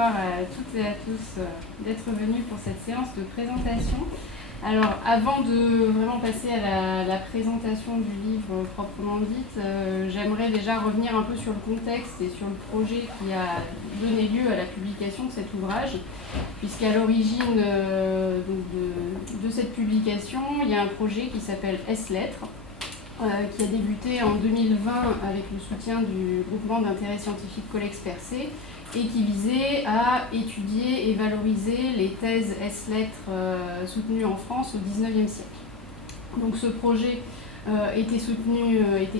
bonsoir à toutes et à tous d'être venus pour cette séance de présentation. Alors, avant de vraiment passer à la présentation du livre proprement dite, j'aimerais déjà revenir un peu sur le contexte et sur le projet qui a donné lieu à la publication de cet ouvrage, puisqu'à l'origine de cette publication, il y a un projet qui s'appelle S-Lettres, qui a débuté en 2020 avec le soutien du groupement d'intérêt scientifique Collex-Percé, et qui visait à étudier et valoriser les thèses S-Lettres soutenues en France au XIXe siècle. Donc ce projet était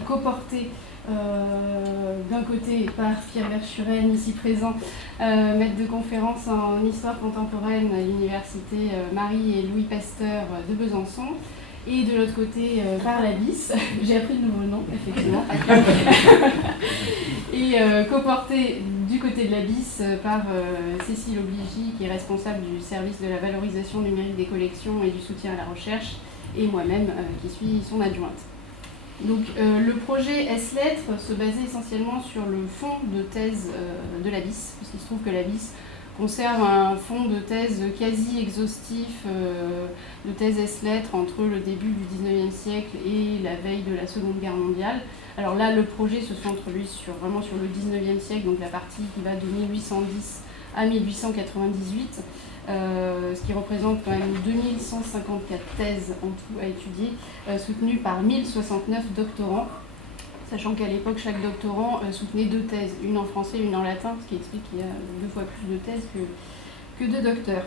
coporté d'un côté par Pierre Verschuren, ici présent, maître de conférence en histoire contemporaine à l'université Marie et Louis Pasteur de Besançon, et de l'autre côté par l'ABIS, j'ai appris de nouveaux noms, effectivement, et coporté du côté de l'ABIS par Cécile Obligy, qui est responsable du service de la valorisation numérique des collections et du soutien à la recherche, et moi-même, qui suis son adjointe. Donc le projet S-Lettres se basait essentiellement sur le fond de thèse de l'ABIS, parce qu'il se trouve que l'ABIS conserve un fonds de thèse quasi exhaustif de thèse S-Lettres entre le début du XIXe siècle et la veille de la Seconde Guerre mondiale. Alors là, le projet se centre lui vraiment sur le XIXe siècle, donc la partie qui va de 1810 à 1898, ce qui représente quand même 2154 thèses en tout à étudier, soutenues par 1069 doctorants, sachant qu'à l'époque, chaque doctorant soutenait 2 thèses, une en français et une en latin, ce qui explique qu'il y a 2 fois plus de thèses que de docteurs.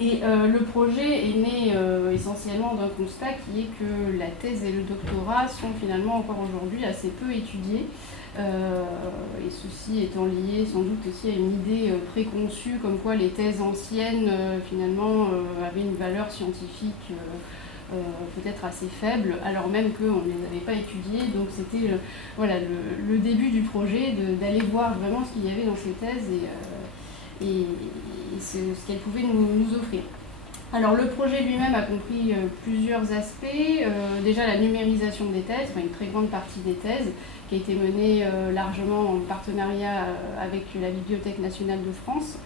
Et le projet est né essentiellement d'un constat qui est que la thèse et le doctorat sont finalement encore aujourd'hui assez peu étudiés, et ceci étant lié sans doute aussi à une idée préconçue comme quoi les thèses anciennes finalement avaient une valeur scientifique peut-être assez faible, alors même qu'on ne les avait pas étudiées. Donc c'était le début du projet, d'aller voir vraiment ce qu'il y avait dans ces thèses et ce qu'elles pouvaient nous offrir. Alors le projet lui-même a compris plusieurs aspects. Déjà la numérisation des thèses, une très grande partie des thèses, qui a été menée largement en partenariat avec la Bibliothèque nationale de France.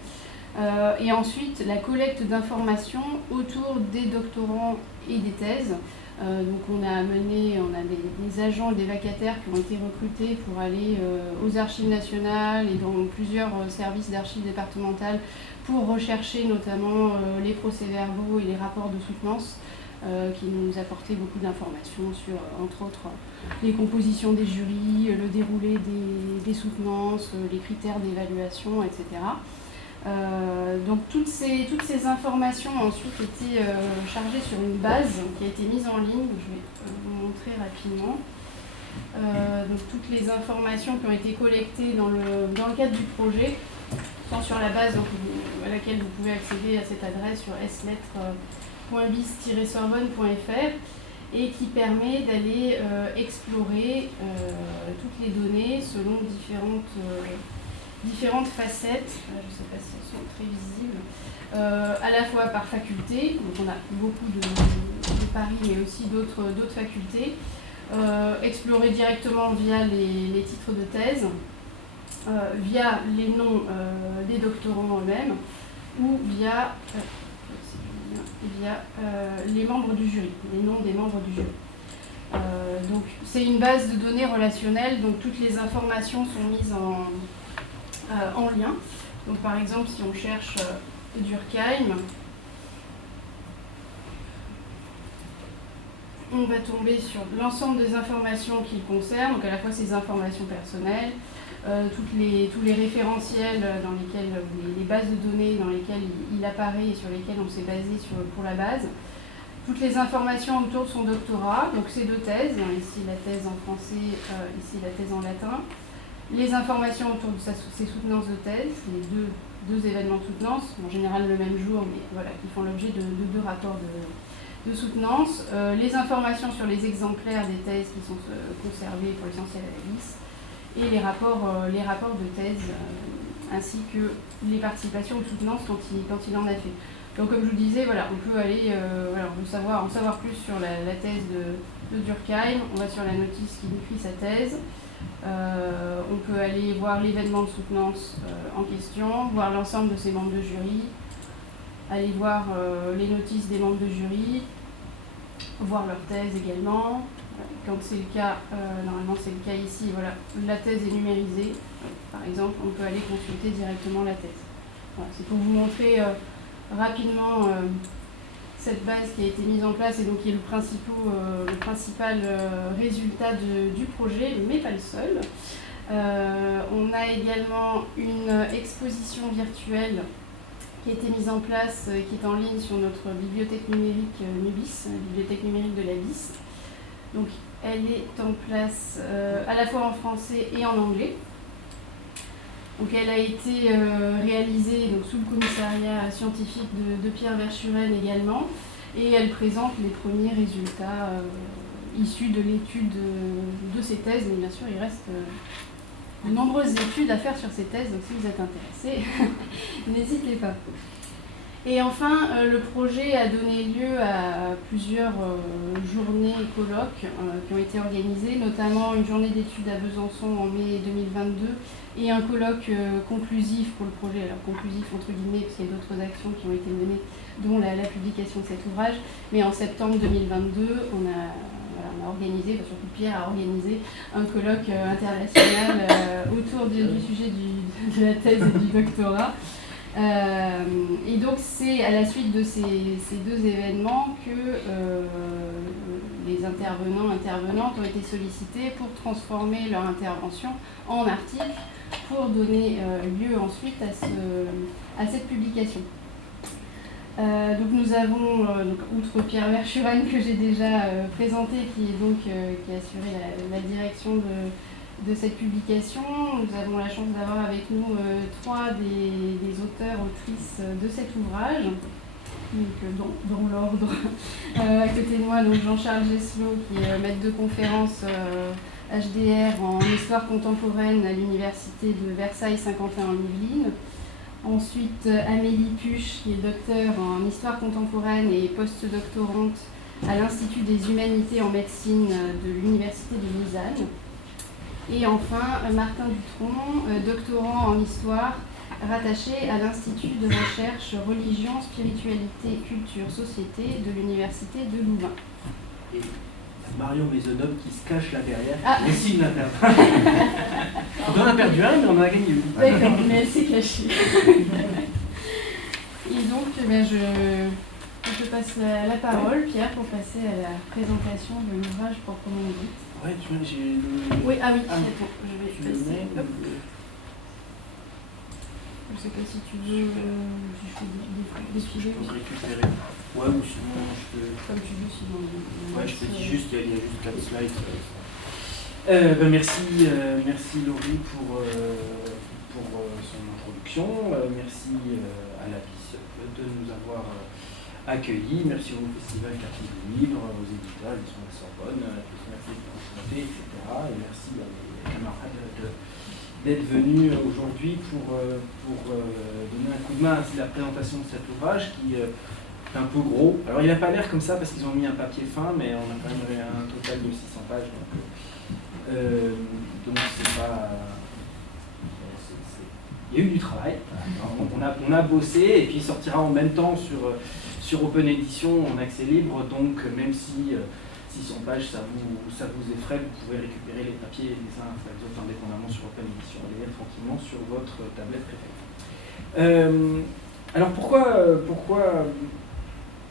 Et ensuite la collecte d'informations autour des doctorants et des thèses. Donc on a des agents, des vacataires qui ont été recrutés pour aller aux archives nationales et dans plusieurs services d'archives départementales pour rechercher notamment les procès-verbaux et les rapports de soutenance qui nous apportaient beaucoup d'informations sur, entre autres, les compositions des jurys, le déroulé des soutenances, les critères d'évaluation, etc. Donc toutes ces informations ont ensuite été chargées sur une base qui a été mise en ligne, je vais vous montrer rapidement. Donc toutes les informations qui ont été collectées dans le cadre du projet sont sur la base à laquelle vous pouvez accéder à cette adresse sur slettres.bis-sorbonne.fr, et qui permet d'aller explorer toutes les données selon différentes facettes, je ne sais pas si elles sont très visibles, à la fois par faculté, donc on a beaucoup de Paris mais aussi d'autres facultés, explorer directement via les titres de thèse, via les noms des doctorants eux-mêmes, ou via les membres du jury, les noms des membres du jury. Donc c'est une base de données relationnelle, donc toutes les informations sont mises en lien. Donc par exemple, si on cherche Durkheim, on va tomber sur l'ensemble des informations qu'il concerne, donc à la fois ses informations personnelles, tous les référentiels dans lesquels, les bases de données dans lesquelles il apparaît et sur lesquelles on s'est basé pour la base, toutes les informations autour de son doctorat, donc ces 2 thèses, ici la thèse en français, ici la thèse en latin, les informations autour de ses soutenances de thèse, les deux événements de soutenance, en général le même jour, mais voilà, qui font l'objet de 2 rapports de soutenance, les informations sur les exemplaires des thèses qui sont conservés pour l'essentiel à l'ABIS, et les rapports de thèse, ainsi que les participations aux soutenances quand il en a fait. Donc comme je vous disais, on peut aller, on veut en savoir plus sur la thèse de Durkheim, on va sur la notice qui décrit sa thèse, On peut aller voir l'événement de soutenance en question, voir l'ensemble de ses membres de jury, aller voir les notices des membres de jury, voir leur thèse également. Quand c'est le cas, normalement c'est le cas ici, voilà, la thèse est numérisée. Par exemple, on peut aller consulter directement la thèse. Voilà, c'est pour vous montrer rapidement cette base qui a été mise en place et donc qui est le principal résultat du projet, mais pas le seul. On a également une exposition virtuelle qui a été mise en place, qui est en ligne sur notre bibliothèque numérique Nubis, la bibliothèque numérique de la BIS. Donc elle est en place à la fois en français et en anglais. Donc elle a été réalisée donc, sous le commissariat scientifique de Pierre Verschuren également, et elle présente les premiers résultats issus de l'étude de ces thèses, mais bien sûr il reste de nombreuses études à faire sur ces thèses, donc si vous êtes intéressés, n'hésitez pas. Et enfin, le projet a donné lieu à plusieurs journées et colloques qui ont été organisées, notamment une journée d'études à Besançon en mai 2022 et un colloque conclusif pour le projet, alors conclusif entre guillemets parce qu'il y a d'autres actions qui ont été menées, dont la publication de cet ouvrage, mais en septembre 2022, on a organisé, surtout Pierre a organisé un colloque international autour du sujet de la thèse et du doctorat. Et donc c'est à la suite de ces deux événements que les intervenantes ont été sollicités pour transformer leur intervention en article pour donner lieu ensuite à cette publication. Donc nous avons, outre Pierre Verschuren que j'ai déjà présenté, qui a assuré la direction de cette publication, nous avons la chance d'avoir avec nous trois des auteurs, autrices de cet ouvrage, donc, dans l'ordre. À côté de moi, donc Jean-Charles Gesselot, qui est maître de conférence HDR en histoire contemporaine à l'université de Versailles Saint-Quentin en Yvelines. Ensuite, Amélie Puche, qui est docteure en histoire contemporaine et post-doctorante à l'Institut des humanités en médecine de l'université de Lausanne. Et enfin, Martin Dutronc, doctorant en histoire, rattaché à l'Institut de recherche religion, spiritualité, culture, société de l'université de Louvain. Et Marion Maisonneuve qui se cache là derrière, mais si il n'a perdu. On en a perdu un, mais on en a gagné une. D'accord, mais elle s'est cachée. Et donc, je te passe la parole, Pierre, pour passer à la présentation de l'ouvrage proprement dit. Ouais, tu vois, j'ai le... Oui, oui, attends, je vais passer. Je sais pas si tu veux si je fais défiler. Je peux récupérer. Ouais, ou sinon je peux... Comme tu veux, sinon... Ouais, je te dis juste, il y a juste 4 slides. Merci Laurie pour son introduction. Merci à la BIS de nous avoir accueillis. Merci au Festival Quartier du Livre, aux éditeurs, ils sont à la Sorbonne, merci de consulter, etc. Et merci à mes camarades d'être venus aujourd'hui pour donner un coup de main à la présentation de cet ouvrage qui est un peu gros. Alors il n'a pas l'air comme ça parce qu'ils ont mis un papier fin, mais on a quand même un total de 600 pages. Donc c'est pas... Il y a eu du travail. On a bossé et puis il sortira en même temps sur Open Edition en accès libre. Donc même si 600 pages ça vous effraie, vous pouvez récupérer les papiers et les uns après les autres indépendamment sur Open Edition et les lire tranquillement sur votre tablette préférée. Alors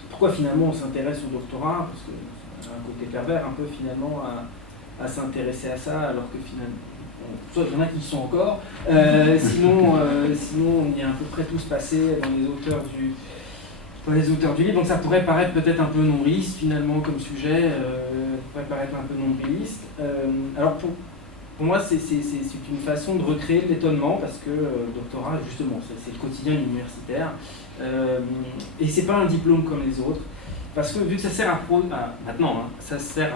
pourquoi finalement on s'intéresse au doctorat? Parce que c'est un côté pervers un peu finalement à s'intéresser à ça, alors que finalement, soit il y en a qui y sont encore, sinon on y est à peu près tous passés dans les auteurs du livre, donc ça pourrait paraître peut-être un peu nombriliste finalement comme sujet, pourrait paraître un peu nombriliste. Alors pour moi c'est une façon de recréer de l'étonnement, parce que le doctorat justement c'est le quotidien universitaire, et c'est pas un diplôme comme les autres, parce que vu que ça sert ça sert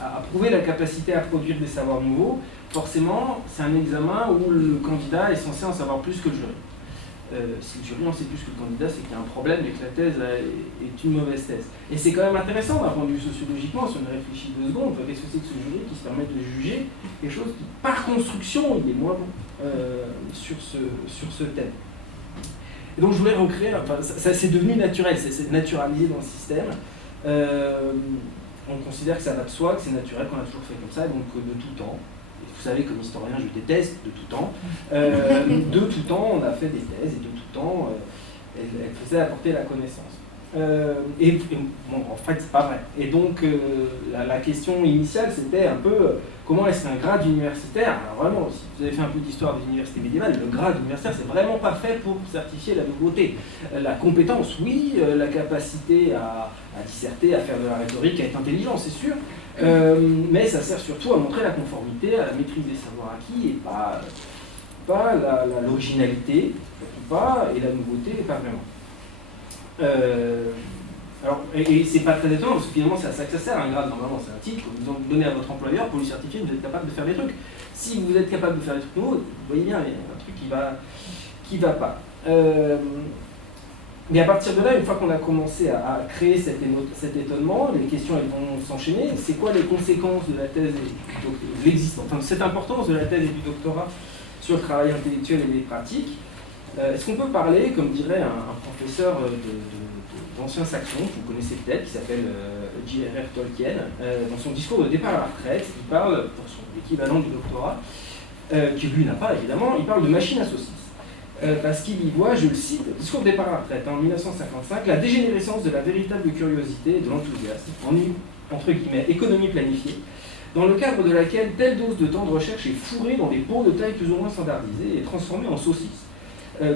à prouver la capacité à produire des savoirs nouveaux, forcément c'est un examen où le candidat est censé en savoir plus que le jury. Si le jury en sait plus que le candidat, c'est qu'il y a un problème et que la thèse est une mauvaise thèse. Et c'est quand même intéressant d'un point de vue sociologiquement, si on réfléchit 2 secondes, qu'est-ce que c'est que ce jury qui se permet de juger quelque chose qui, par construction, il est moins bon sur ce thème. Et donc je voulais recréer, enfin, ça c'est devenu naturel, c'est naturalisé dans le système. On considère que ça va de soi, que c'est naturel, qu'on a toujours fait comme ça, donc de tout temps. Vous savez, comme historien, je déteste de tout temps. De tout temps, on a fait des thèses, et de tout temps, elles faisaient apporter la connaissance. Bon, en fait, c'est pas vrai. Et donc, la question initiale, c'était un peu comment est-ce qu'un grade universitaire, alors vraiment, si vous avez fait un peu d'histoire des universités médiévales, le grade universitaire, c'est vraiment pas fait pour certifier la nouveauté. La compétence, oui, la capacité à disserter, à faire de la rhétorique, à être intelligent, c'est sûr. Mais ça sert surtout à montrer la conformité, à la maîtrise des savoirs acquis, et pas l'originalité, et la nouveauté, pas vraiment. Et c'est pas très étonnant, parce que finalement c'est à ça que ça sert, un grade, normalement c'est un titre que vous donnez à votre employeur pour lui certifier que vous êtes capable de faire des trucs. Si vous êtes capable de faire des trucs nouveaux, vous voyez bien, il y a un truc qui va pas. Mais à partir de là, une fois qu'on a commencé à créer cet étonnement, les questions elles vont s'enchaîner. C'est quoi les conséquences de la thèse et de l'existence, enfin, cette importance de la thèse et du doctorat sur le travail intellectuel et les pratiques? Est-ce qu'on peut parler, comme dirait un professeur d'ancien saxon, que vous connaissez peut-être, qui s'appelle J.R.R. Tolkien, dans son discours de départ à la retraite, il parle, pour son équivalent du doctorat, qui lui n'a pas évidemment, il parle de machine à saucisses. Parce qu'il y voit, je le cite, discours de départ à la retraite, en 1955, la dégénérescence de la véritable curiosité et de l'enthousiasme, en une, entre guillemets, économie planifiée, dans le cadre de laquelle telle dose de temps de recherche est fourrée dans des pots de taille plus ou moins standardisée et transformée en saucisses,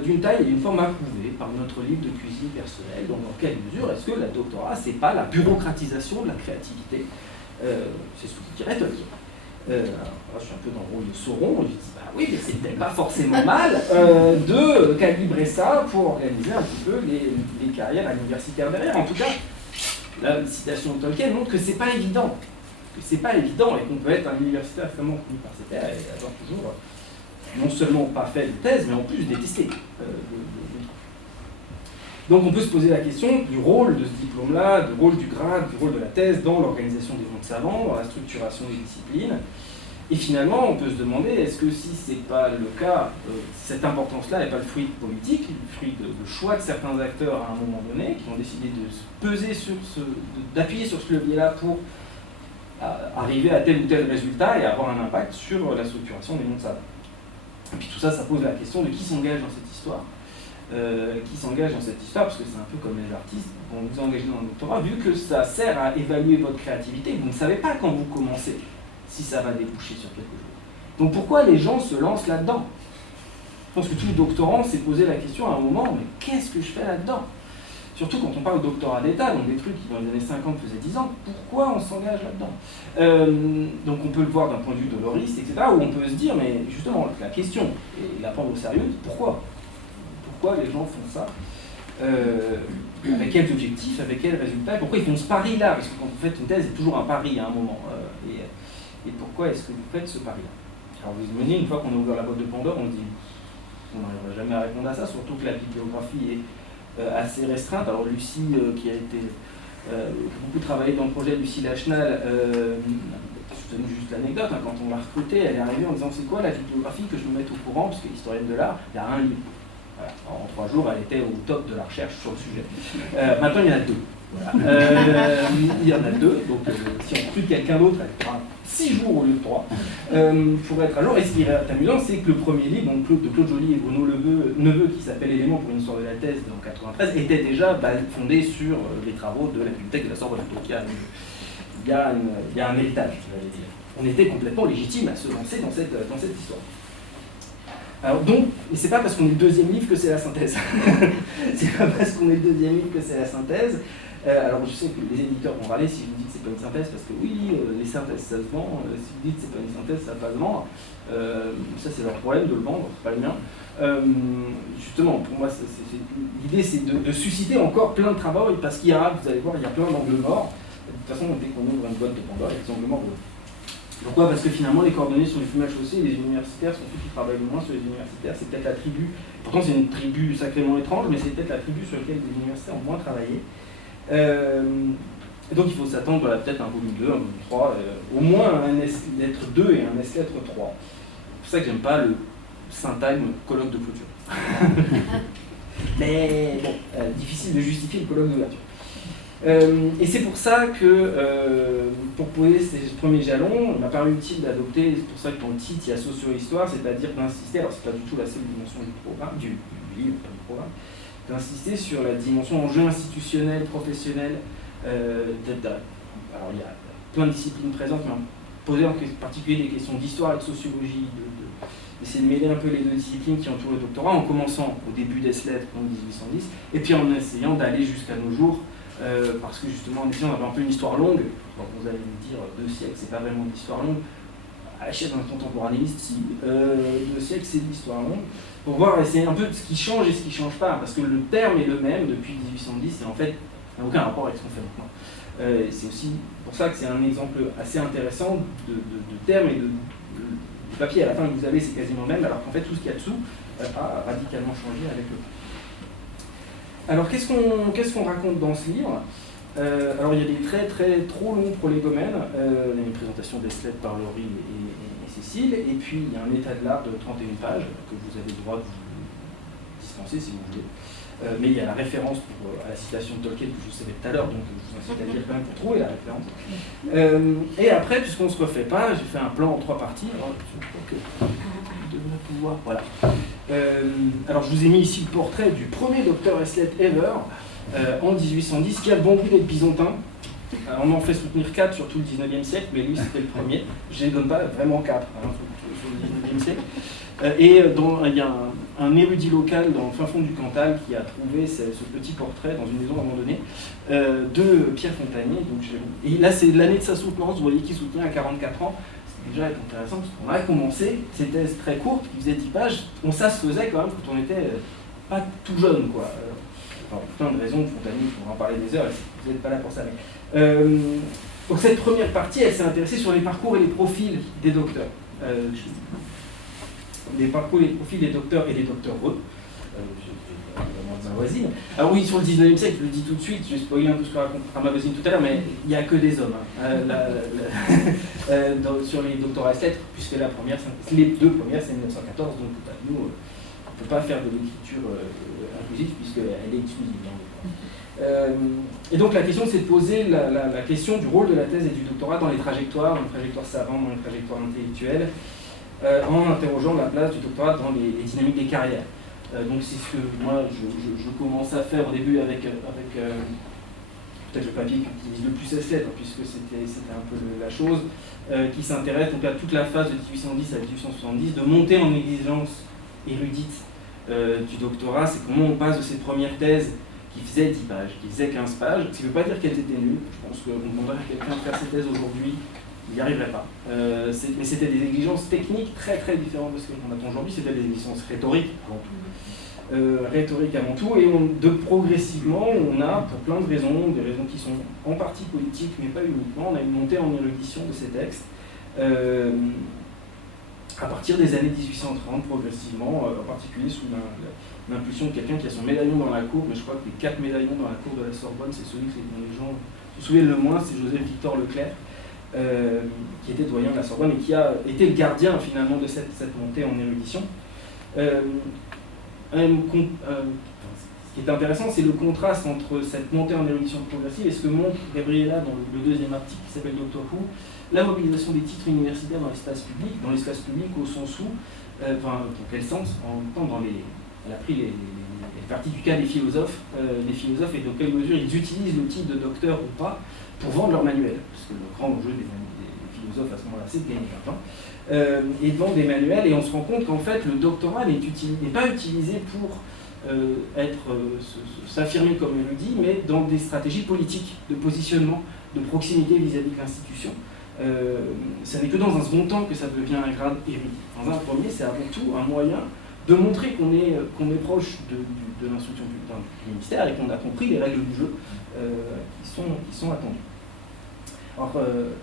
d'une taille et d'une forme approuvée par notre livre de cuisine personnelle. Donc dans quelle mesure est-ce que la doctorat, c'est pas la bureaucratisation de la créativité? C'est ce que dirait Tolkien. Alors, je suis un peu dans le rôle de Sauron, je dis bah oui, mais c'est peut-être pas forcément mal de calibrer ça pour organiser un petit peu les carrières universitaires derrière. En tout cas, la citation de Tolkien montre que c'est pas évident. Et qu'on peut être un universitaire extrêmement connu par ses pairs et avoir toujours non seulement pas fait de thèse, mais en plus détesté. Donc on peut se poser la question du rôle de ce diplôme-là, du rôle du grade, du rôle de la thèse dans l'organisation des mondes savants, dans la structuration des disciplines. Et finalement, on peut se demander, est-ce que si ce n'est pas le cas, cette importance-là n'est pas le fruit politique, le fruit de choix de certains acteurs à un moment donné, qui ont décidé de se peser d'appuyer sur ce levier-là pour arriver à tel ou tel résultat et avoir un impact sur la structuration des mondes savants. Et puis tout ça, ça pose la question de qui s'engage dans cette histoire. Parce que c'est un peu comme les artistes, quand vous engagez dans le doctorat, vu que ça sert à évaluer votre créativité, vous ne savez pas quand vous commencez si ça va déboucher sur quelque chose. Donc pourquoi les gens se lancent là-dedans? Je pense que tout doctorant s'est posé la question à un moment, mais qu'est-ce que je fais là-dedans? Surtout quand on parle de doctorat d'État, donc des trucs qui dans les années 50 faisaient 10 ans, pourquoi on s'engage là-dedans? Donc on peut le voir d'un point de vue doloriste, etc., où on peut se dire, mais justement, la question, et la prendre au sérieux, pourquoi les gens font ça, avec quels objectifs, avec quels résultats, et pourquoi ils font ce pari-là, parce que quand vous faites une thèse, c'est toujours un pari à un moment, et pourquoi est-ce que vous faites ce pari-là? Alors vous imaginez, une fois qu'on a ouvert la boîte de Pandore, on se dit, on n'arrivera jamais à répondre à ça, surtout que la bibliographie est assez restreinte. Alors Lucie, qui a beaucoup travaillé dans le projet, Lucie Lachenal, je donne juste l'anecdote, quand on l'a recrutée, elle est arrivée en disant, c'est quoi la bibliographie que je me mette au courant, parce que historienne de l'art, il y a un livre. Voilà. En 3 jours, elle était au top de la recherche sur le sujet. Maintenant, il y en a 2. Voilà. Il y en a 2, donc si on recrute quelqu'un d'autre, elle fera 6 jours au lieu de 3 pour être à jour. Et ce qui est amusant, c'est que le premier livre, donc de Claude Joly et Bruno Neveu, qui s'appelle Éléments pour une histoire de la thèse en 1993, était déjà fondé sur les travaux de la bibliothèque de la Sorbonne. Donc il y a un héritage, j'allais dire. On était complètement légitime à se lancer dans cette histoire. Alors donc, et c'est pas parce qu'on est le deuxième livre que c'est la synthèse. C'est pas parce qu'on est le deuxième livre que c'est la synthèse. Alors je sais que les éditeurs vont râler si je vous dis que c'est pas une synthèse, parce que oui, les synthèses ça se vend, si vous dites que c'est pas une synthèse, ça va pas se vendre. Ça c'est leur problème de le vendre, c'est pas le mien. Justement, pour moi, l'idée c'est de susciter encore plein de travaux, parce qu'il y a, vous allez voir, il y a plein d'angles morts. De toute façon, dès qu'on ouvre une boîte de Pandore, il y a des angles morts. Pourquoi? Parce que finalement, les coordonnées sont les plus mal chaussés, les universitaires sont ceux qui travaillent le moins sur les universitaires. C'est peut-être la tribu, pourtant c'est une tribu sacrément étrange, mais c'est peut-être la tribu sur laquelle les universitaires ont moins travaillé. Donc il faut s'attendre voilà, peut-être à un volume 2, un volume 3, au moins un S-lettre 2 et un S-lettre 3. C'est pour ça que j'aime pas le syntagme colloque de clôture. Mais bon, difficile de justifier le colloque d'ouverture. Et c'est pour ça que, pour poser ces premiers jalons, il m'a paru utile d'adopter, c'est pour ça que dans le titre il y a socio-histoire, c'est-à-dire d'insister, alors c'est pas du tout la seule dimension du programme, du livre, pas du programme, d'insister sur la dimension enjeu institutionnel, professionnel. Alors il y a plein de disciplines présentes, mais poser en particulier des questions d'histoire et de sociologie, d'essayer de mêler un peu les deux disciplines qui entourent le doctorat, en commençant au début des lettres en 1810, et puis en essayant d'aller jusqu'à nos jours. Parce que justement, en essayant d'avoir un peu une histoire longue, vous allez me dire 2 siècles, c'est pas vraiment d'histoire longue, à l'échelle d'un contemporanéiste, si 2 siècles c'est de l'histoire longue, pour voir, essayer un peu de ce qui change et ce qui change pas, parce que le terme est le même depuis 1810, et en fait, ça n'a aucun rapport avec ce qu'on fait maintenant. C'est aussi pour ça que c'est un exemple assez intéressant de terme et de papier. À la fin que vous avez, c'est quasiment le même, alors qu'en fait, tout ce qu'il y a dessous a radicalement changé avec le temps. Alors, qu'est-ce qu'on raconte dans ce livre? Alors, il y a des traits trop longs pour les domaines. Il y a une présentation des slides par Laurie et Cécile, et puis il y a un état de l'art de 31 pages que vous avez le droit de vous dispenser si vous voulez. Mais il y a la référence à la citation de Tolkien que je vous savais tout à l'heure, donc je vous incite à lire quand même pour trouver la référence. Et après, puisqu'on ne se refait pas, j'ai fait un plan en 3 parties. Alors, je crois que vous devrez pouvoir. Voilà. Alors, je vous ai mis ici le portrait du premier docteur Heslett ever en 1810, qui a le bon goût d'être byzantin. On en fait soutenir 4 sur tout le 19e siècle, mais lui c'était le premier. Je ne les donne pas vraiment 4 sur le 19e siècle. Et il y a un érudit local dans le fin fond du Cantal qui a trouvé ce petit portrait dans une maison à un moment donné de Pierre Fontanier. Donc, et là c'est l'année de sa soutenance, vous voyez qu'il soutenait à 44 ans. C'était déjà intéressant parce qu'on a commencé ces thèses très courtes qui faisaient 10 pages. Ça se faisait quand même quand on était pas tout jeune, quoi. Enfin, plein de raisons, Fontanier, il faudra en parler des heures, vous n'êtes pas là pour ça. Mais, donc cette première partie, elle s'est intéressée sur les parcours et les profils des docteurs. Les parcours et les profils des docteurs et des doctoreux. Dans un voisine. Alors oui, sur le 19e siècle, je le dis tout de suite, je vais spoiler un peu ce que raconte ma voisine tout à l'heure, mais il n'y a que des hommes. Sur les doctorats lettres, puisque les 2 premières, c'est 1914, donc nous, on ne peut pas faire de l'écriture inclusive, puisqu'elle est exclusive. Et donc la question, c'est de poser la question du rôle de la thèse et du doctorat dans les trajectoires savantes, dans les trajectoires intellectuelles, en interrogeant la place du doctorat dans les dynamiques des carrières. Donc c'est ce que moi je commence à faire au début avec peut-être le papier qui utilise le plus Heslett, puisque c'était un peu la chose, qui s'intéresse donc à toute la phase de 1810 à 1870, de monter en exigence érudite du doctorat. C'est comment on passe de ces premières thèses qui faisaient 10 pages, qui faisaient 15 pages, ce qui ne veut pas dire qu'elles étaient nulles. Je pense qu'on demanderait à quelqu'un de faire ces thèses aujourd'hui, il n'y arriverait pas. Mais c'était des exigences techniques très différentes de ce qu'on attend aujourd'hui. C'était des exigences rhétoriques avant tout. Et progressivement, on a, pour plein de raisons, des raisons qui sont en partie politiques, mais pas uniquement, on a une montée en érudition de ces textes. À partir des années 1830, progressivement, en particulier sous l'impulsion de quelqu'un qui a son médaillon dans la cour, mais je crois que les 4 médaillons dans la cour de la Sorbonne, c'est celui dont les gens se souviennent le moins, c'est Joseph-Victor Leclerc, qui était doyen de la Sorbonne et qui a été le gardien finalement de cette montée en érudition. Ce qui est intéressant, c'est le contraste entre cette montée en érudition progressive et ce que montre Gabriela dans le 2e article qui s'appelle Doctor Who, la mobilisation des titres universitaires dans l'espace public au sens où, dans quel sens, en même temps, elle a pris les parties du cas des philosophes et de quelle mesure ils utilisent le titre de docteur ou pas pour vendre leur manuel, parce que le grand enjeu des philosophes à ce moment-là, c'est de gagner de l'argent. Et de vendre des manuels, et on se rend compte qu'en fait le doctorat n'est pas utilisé pour s'affirmer comme érudit, mais dans des stratégies politiques, de positionnement, de proximité vis-à-vis de l'institution. Ça n'est que dans un second temps que ça devient un grade érudit. Dans un premier, c'est avant tout un moyen de montrer qu'on est proche de l'instruction du ministère et qu'on a compris les règles du jeu qui sont attendues. Alors,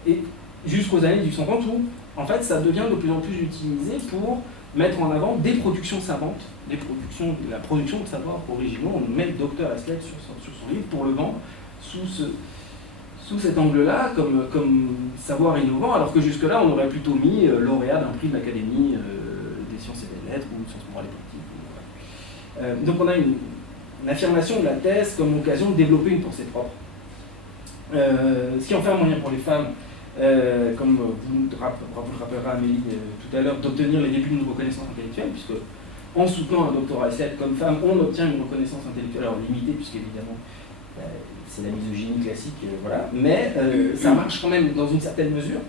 et jusqu'aux années 1830 où, en fait, ça devient de plus en plus utilisé pour mettre en avant des productions savantes, la production de savoirs originaux. On met le docteur Haslet sur son livre pour le vendre sous cet angle-là, comme savoir innovant, alors que jusque-là, on aurait plutôt mis lauréat d'un prix de l'Académie des sciences et des lettres ou de sciences morales et politiques. Donc on a une affirmation de la thèse comme occasion de développer une pensée propre. Ce qui en fait un moyen pour les femmes, comme vous le rappellerez Amélie tout à l'heure, d'obtenir les débuts d'une reconnaissance intellectuelle, puisque en soutenant un doctorat Haslet comme femme, on obtient une reconnaissance intellectuelle, alors limitée, puisqu'évidemment c'est la misogynie classique, voilà, mais ça marche quand même dans une certaine mesure.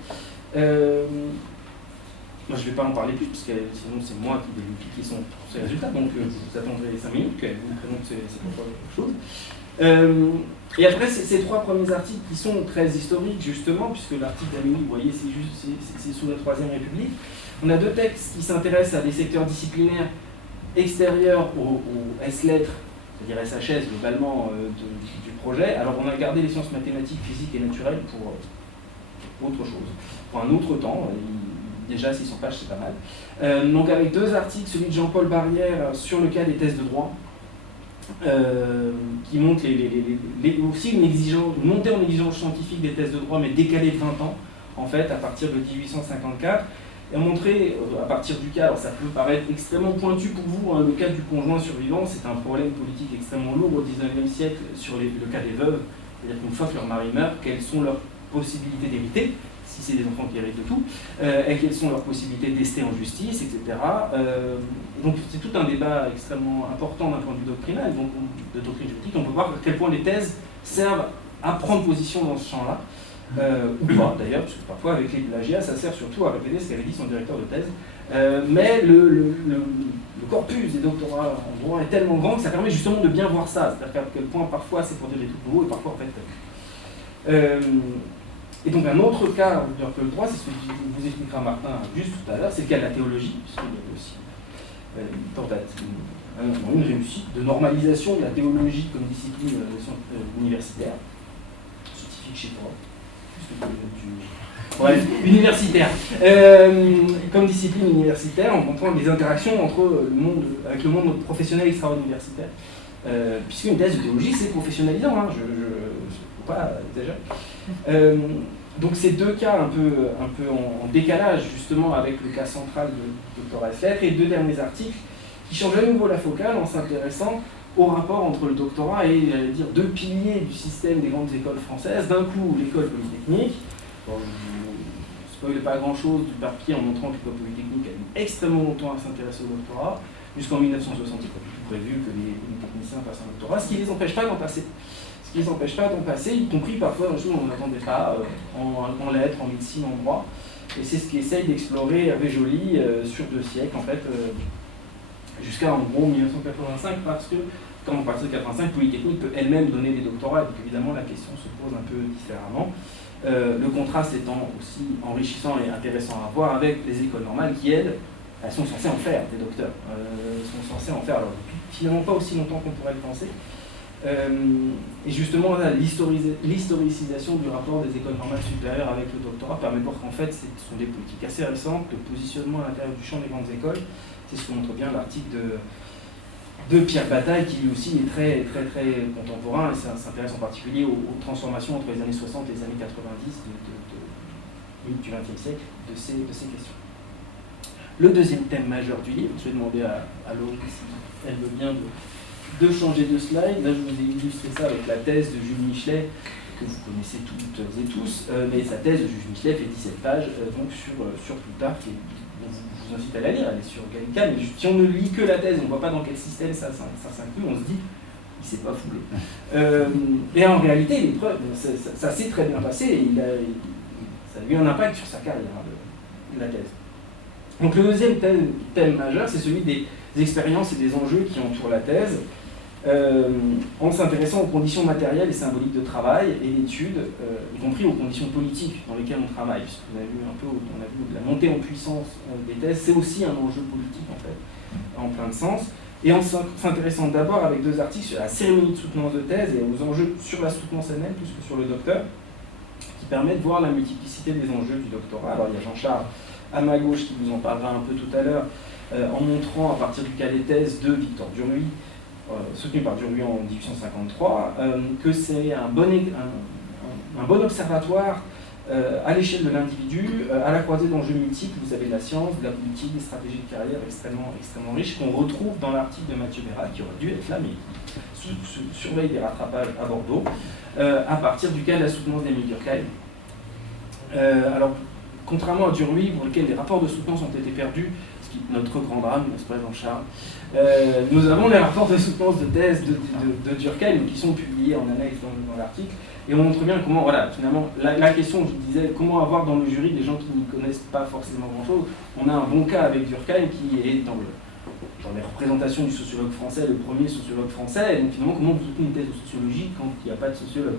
Moi je ne vais pas en parler plus, parce que sinon c'est moi qui vais lui piquer ses résultats, donc vous attendrez 5 minutes qu'elle vous présente ses propres choses. Et après, ces 3 premiers articles qui sont très historiques, justement, puisque l'article d'Amélie, vous voyez, c'est sous la Troisième République. On a 2 textes qui s'intéressent à des secteurs disciplinaires extérieurs aux S-lettres, c'est-à-dire SHS globalement du projet. Alors on a gardé les sciences mathématiques, physiques et naturelles pour autre chose, pour un autre temps. Déjà 600 pages, c'est pas mal. Donc avec 2 articles, celui de Jean-Paul Barrière sur le cas des thèses de droit, qui montre aussi une montée en exigence scientifique des thèses de droit, mais décalée de 20 ans, en fait, à partir de 1854. Et on montrait, à partir du cas, alors ça peut paraître extrêmement pointu pour vous, hein, le cas du conjoint survivant, c'est un problème politique extrêmement lourd au XIXe siècle sur le cas des veuves, c'est-à-dire qu'une fois que leur mari meurt, quelles sont leurs possibilités d'hériter, si c'est des enfants qui héritent de tout, et quelles sont leurs possibilités d'ester en justice, etc. Donc c'est tout un débat extrêmement important d'un point de vue doctrinal, donc de doctrine juridique. On peut voir à quel point les thèses servent à prendre position dans ce champ-là, ou pas d'ailleurs, parce que parfois avec les plagiats, ça sert surtout à répéter ce qu'avait dit son directeur de thèse. Mais le corpus des doctorats en droit est tellement grand que ça permet justement de bien voir ça, c'est-à-dire à quel point parfois c'est pour dire des trucs nouveaux et parfois en fait... Et donc un autre cas que le droit, c'est ce que vous expliquera Martin juste tout à l'heure, c'est le cas de la théologie, puisqu'il y avait aussi une réussite de normalisation de la théologie comme discipline universitaire, scientifique chez toi, bref, universitaire, comme discipline universitaire, en montrant les interactions entre avec le monde professionnel extra-universitaire, puisque une thèse de théologie c'est professionnalisant, hein, je ne faut pas exagérer. Donc ces 2 cas un peu en décalage justement avec le cas central de Dr. Haslet, et 2 derniers articles qui changent à nouveau la focale en s'intéressant au rapport entre le doctorat et, j'allais dire, 2 piliers du système des grandes écoles françaises. D'un coup, l'école polytechnique. Bon, je ne spoile pas grand-chose du papier en montrant que l'école polytechnique a mis extrêmement longtemps à s'intéresser au doctorat, jusqu'en 1960, il était prévu que les polytechniciens passent un doctorat, ce qui ne les empêche pas d'en passer. Qui ne empêche pas d'en passer, y compris parfois dans des choses qu'on n'attendait pas, en lettres, en médecine, en droit. Et c'est ce qu'essaye d'explorer Hervé Joly sur 2 siècles, en fait, jusqu'à en gros 1985, parce que, quand on passe de 85, Polytechnique peut elle-même donner des doctorats, donc évidemment la question se pose un peu différemment. Le contraste étant aussi enrichissant et intéressant à voir avec les écoles normales qui, elles sont censées en faire des docteurs. Sont censées en faire, alors finalement pas aussi longtemps qu'on pourrait le penser. Et justement, l'historicisation du rapport des écoles normales supérieures avec le doctorat permet de voir qu'en fait, ce sont des politiques assez récentes, le positionnement à l'intérieur du champ des grandes écoles. C'est ce que montre bien l'article de Pierre Bataille, qui lui aussi est très contemporain, et ça s'intéresse en particulier aux transformations entre les années 60 et les années 90 du XXe siècle de ces questions. Le deuxième thème majeur du livre, je vais demander à Laurie si elle veut bien de changer de slide. Là, je vous ai illustré ça avec la thèse de Jules Michelet, que vous connaissez toutes et tous, mais sa thèse de Jules Michelet fait 17 pages donc sur Plutarque, et je vous incite à la lire, elle est sur Gallica, mais si on ne lit que la thèse, on ne voit pas dans quel système ça s'inclut, on se dit, il s'est pas foulé. Et en réalité, l'épreuve, ça s'est très bien passé, et ça a eu un impact sur sa carrière, la thèse. Donc le deuxième thème majeur, c'est celui des expériences et des enjeux qui entourent la thèse, en s'intéressant aux conditions matérielles et symboliques de travail et d'études, y compris aux conditions politiques dans lesquelles on travaille. Puisque vous avez vu on a vu la montée en puissance des thèses, c'est aussi un enjeu politique en fait, en plein de sens. Et en s'intéressant d'abord avec 2 articles sur la cérémonie de soutenance de thèse et aux enjeux sur la soutenance elle-même plus que sur le docteur, qui permet de voir la multiplicité des enjeux du doctorat. Alors il y a Jean-Charles à ma gauche qui vous en parlera un peu tout à l'heure, en montrant à partir du cas des thèses de Victor Duruy, soutenu par Duruy en 1853, que c'est un bon observatoire à l'échelle de l'individu, à la croisée d'enjeux multiples. Vous avez de la science, de la politique, des stratégies de carrière extrêmement riches, qu'on retrouve dans l'article de Mathieu Bérat, qui aurait dû être là, mais qui surveille des rattrapages à Bordeaux, à partir du cas de la soutenance d'Émile Durkheim. Alors, contrairement à Duruy, pour lequel les rapports de soutenance ont été perdus, ce qui est notre grand drame, n'est-ce pas Jean-Charles, nous avons les rapports de soutenance de thèse de Durkheim qui sont publiés en annexe dans l'article, et on montre bien comment, voilà, finalement, la question, je disais, comment avoir dans le jury des gens qui n'y connaissent pas forcément grand-chose. On a un bon cas avec Durkheim qui est dans les représentations du sociologue français, le premier sociologue français, et donc finalement, comment vous soutenez une thèse de sociologie quand il n'y a pas de sociologue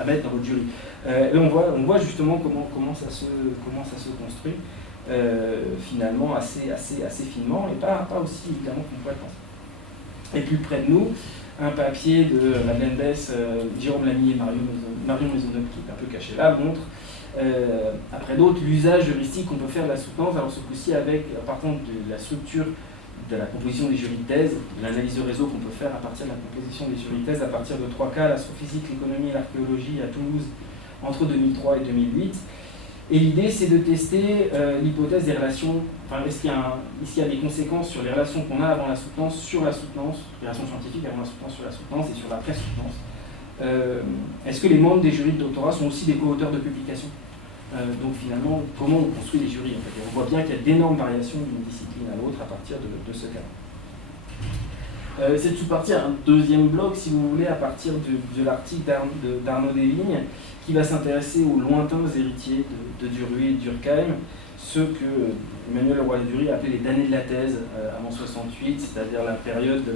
à mettre dans votre jury. Et on voit justement comment ça se construit finalement assez finement, et pas aussi évidemment qu'on pourrait penser. Et plus près de nous, un papier de Madeleine Besse, Jérôme Lamy et Marion Maisonneuve, qui est un peu caché là, montre, après d'autres, l'usage heuristique qu'on peut faire de la soutenance, alors ce coup-ci avec, par contre, de la structure de la composition des jurys de thèse, l'analyse de réseau qu'on peut faire à partir de la composition des jurys de thèse, à partir de 3 cas, l'astrophysique, l'économie et l'archéologie à Toulouse, entre 2003 et 2008. Et l'idée, c'est de tester l'hypothèse des relations, enfin, est-ce qu'il y a des conséquences sur les relations qu'on a avant la soutenance, sur la soutenance, les relations scientifiques avant la soutenance sur la soutenance et sur la pré-soutenance. Est-ce que les membres des jurys de doctorat sont aussi des co-auteurs de publications? Donc finalement, comment on construit les jurys en fait. Et on voit bien qu'il y a d'énormes variations d'une discipline à l'autre à partir de ce cas. Cette sous-partie a un deuxième bloc, si vous voulez, à partir de l'article d'Arnaud Deslignes, qui va s'intéresser aux lointains héritiers de Duruy et de Durkheim, ceux que Emmanuel Leroy-Duruy appelait les damnés de la thèse avant 68, c'est-à-dire la période de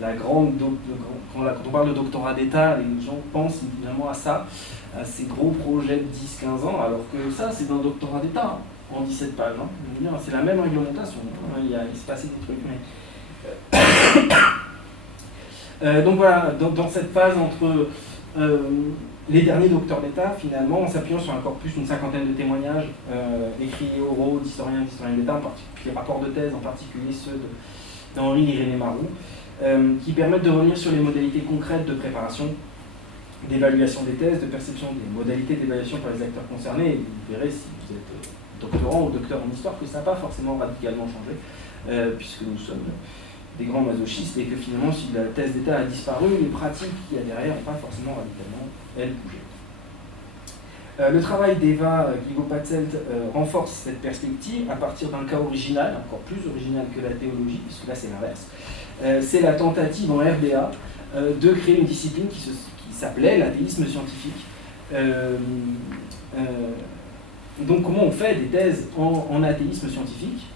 la grande... Quand on parle de doctorat d'État, les gens pensent évidemment à ça, à ces gros projets de 10-15 ans, alors que ça, c'est un doctorat d'État, en 17 pages. C'est la même réglementation, il s'est passé des trucs, mais... donc voilà, dans cette phase entre les derniers docteurs d'État, finalement, en s'appuyant sur un corpus d'une 50aine de témoignages écrits et oraux d'historiens et d'historiennes d'État, en particulier les rapports de thèse, en particulier ceux d'Henri Irénée Marou, qui permettent de revenir sur les modalités concrètes de préparation, d'évaluation des thèses, de perception des modalités d'évaluation par les acteurs concernés. Et vous verrez, si vous êtes doctorant ou docteur en histoire, que ça n'a pas forcément radicalement changé, puisque nous sommes des grands masochistes, et que finalement, si la thèse d'État a disparu, les pratiques qu'il y a derrière n'ont pas forcément radicalement, elles, bougé. Le travail d'Eva Gligo-Patzelt renforce cette perspective à partir d'un cas original, encore plus original que la théologie, puisque là c'est l'inverse. C'est la tentative en RDA de créer une discipline qui s'appelait l'athéisme scientifique. Donc comment on fait des thèses en athéisme scientifique,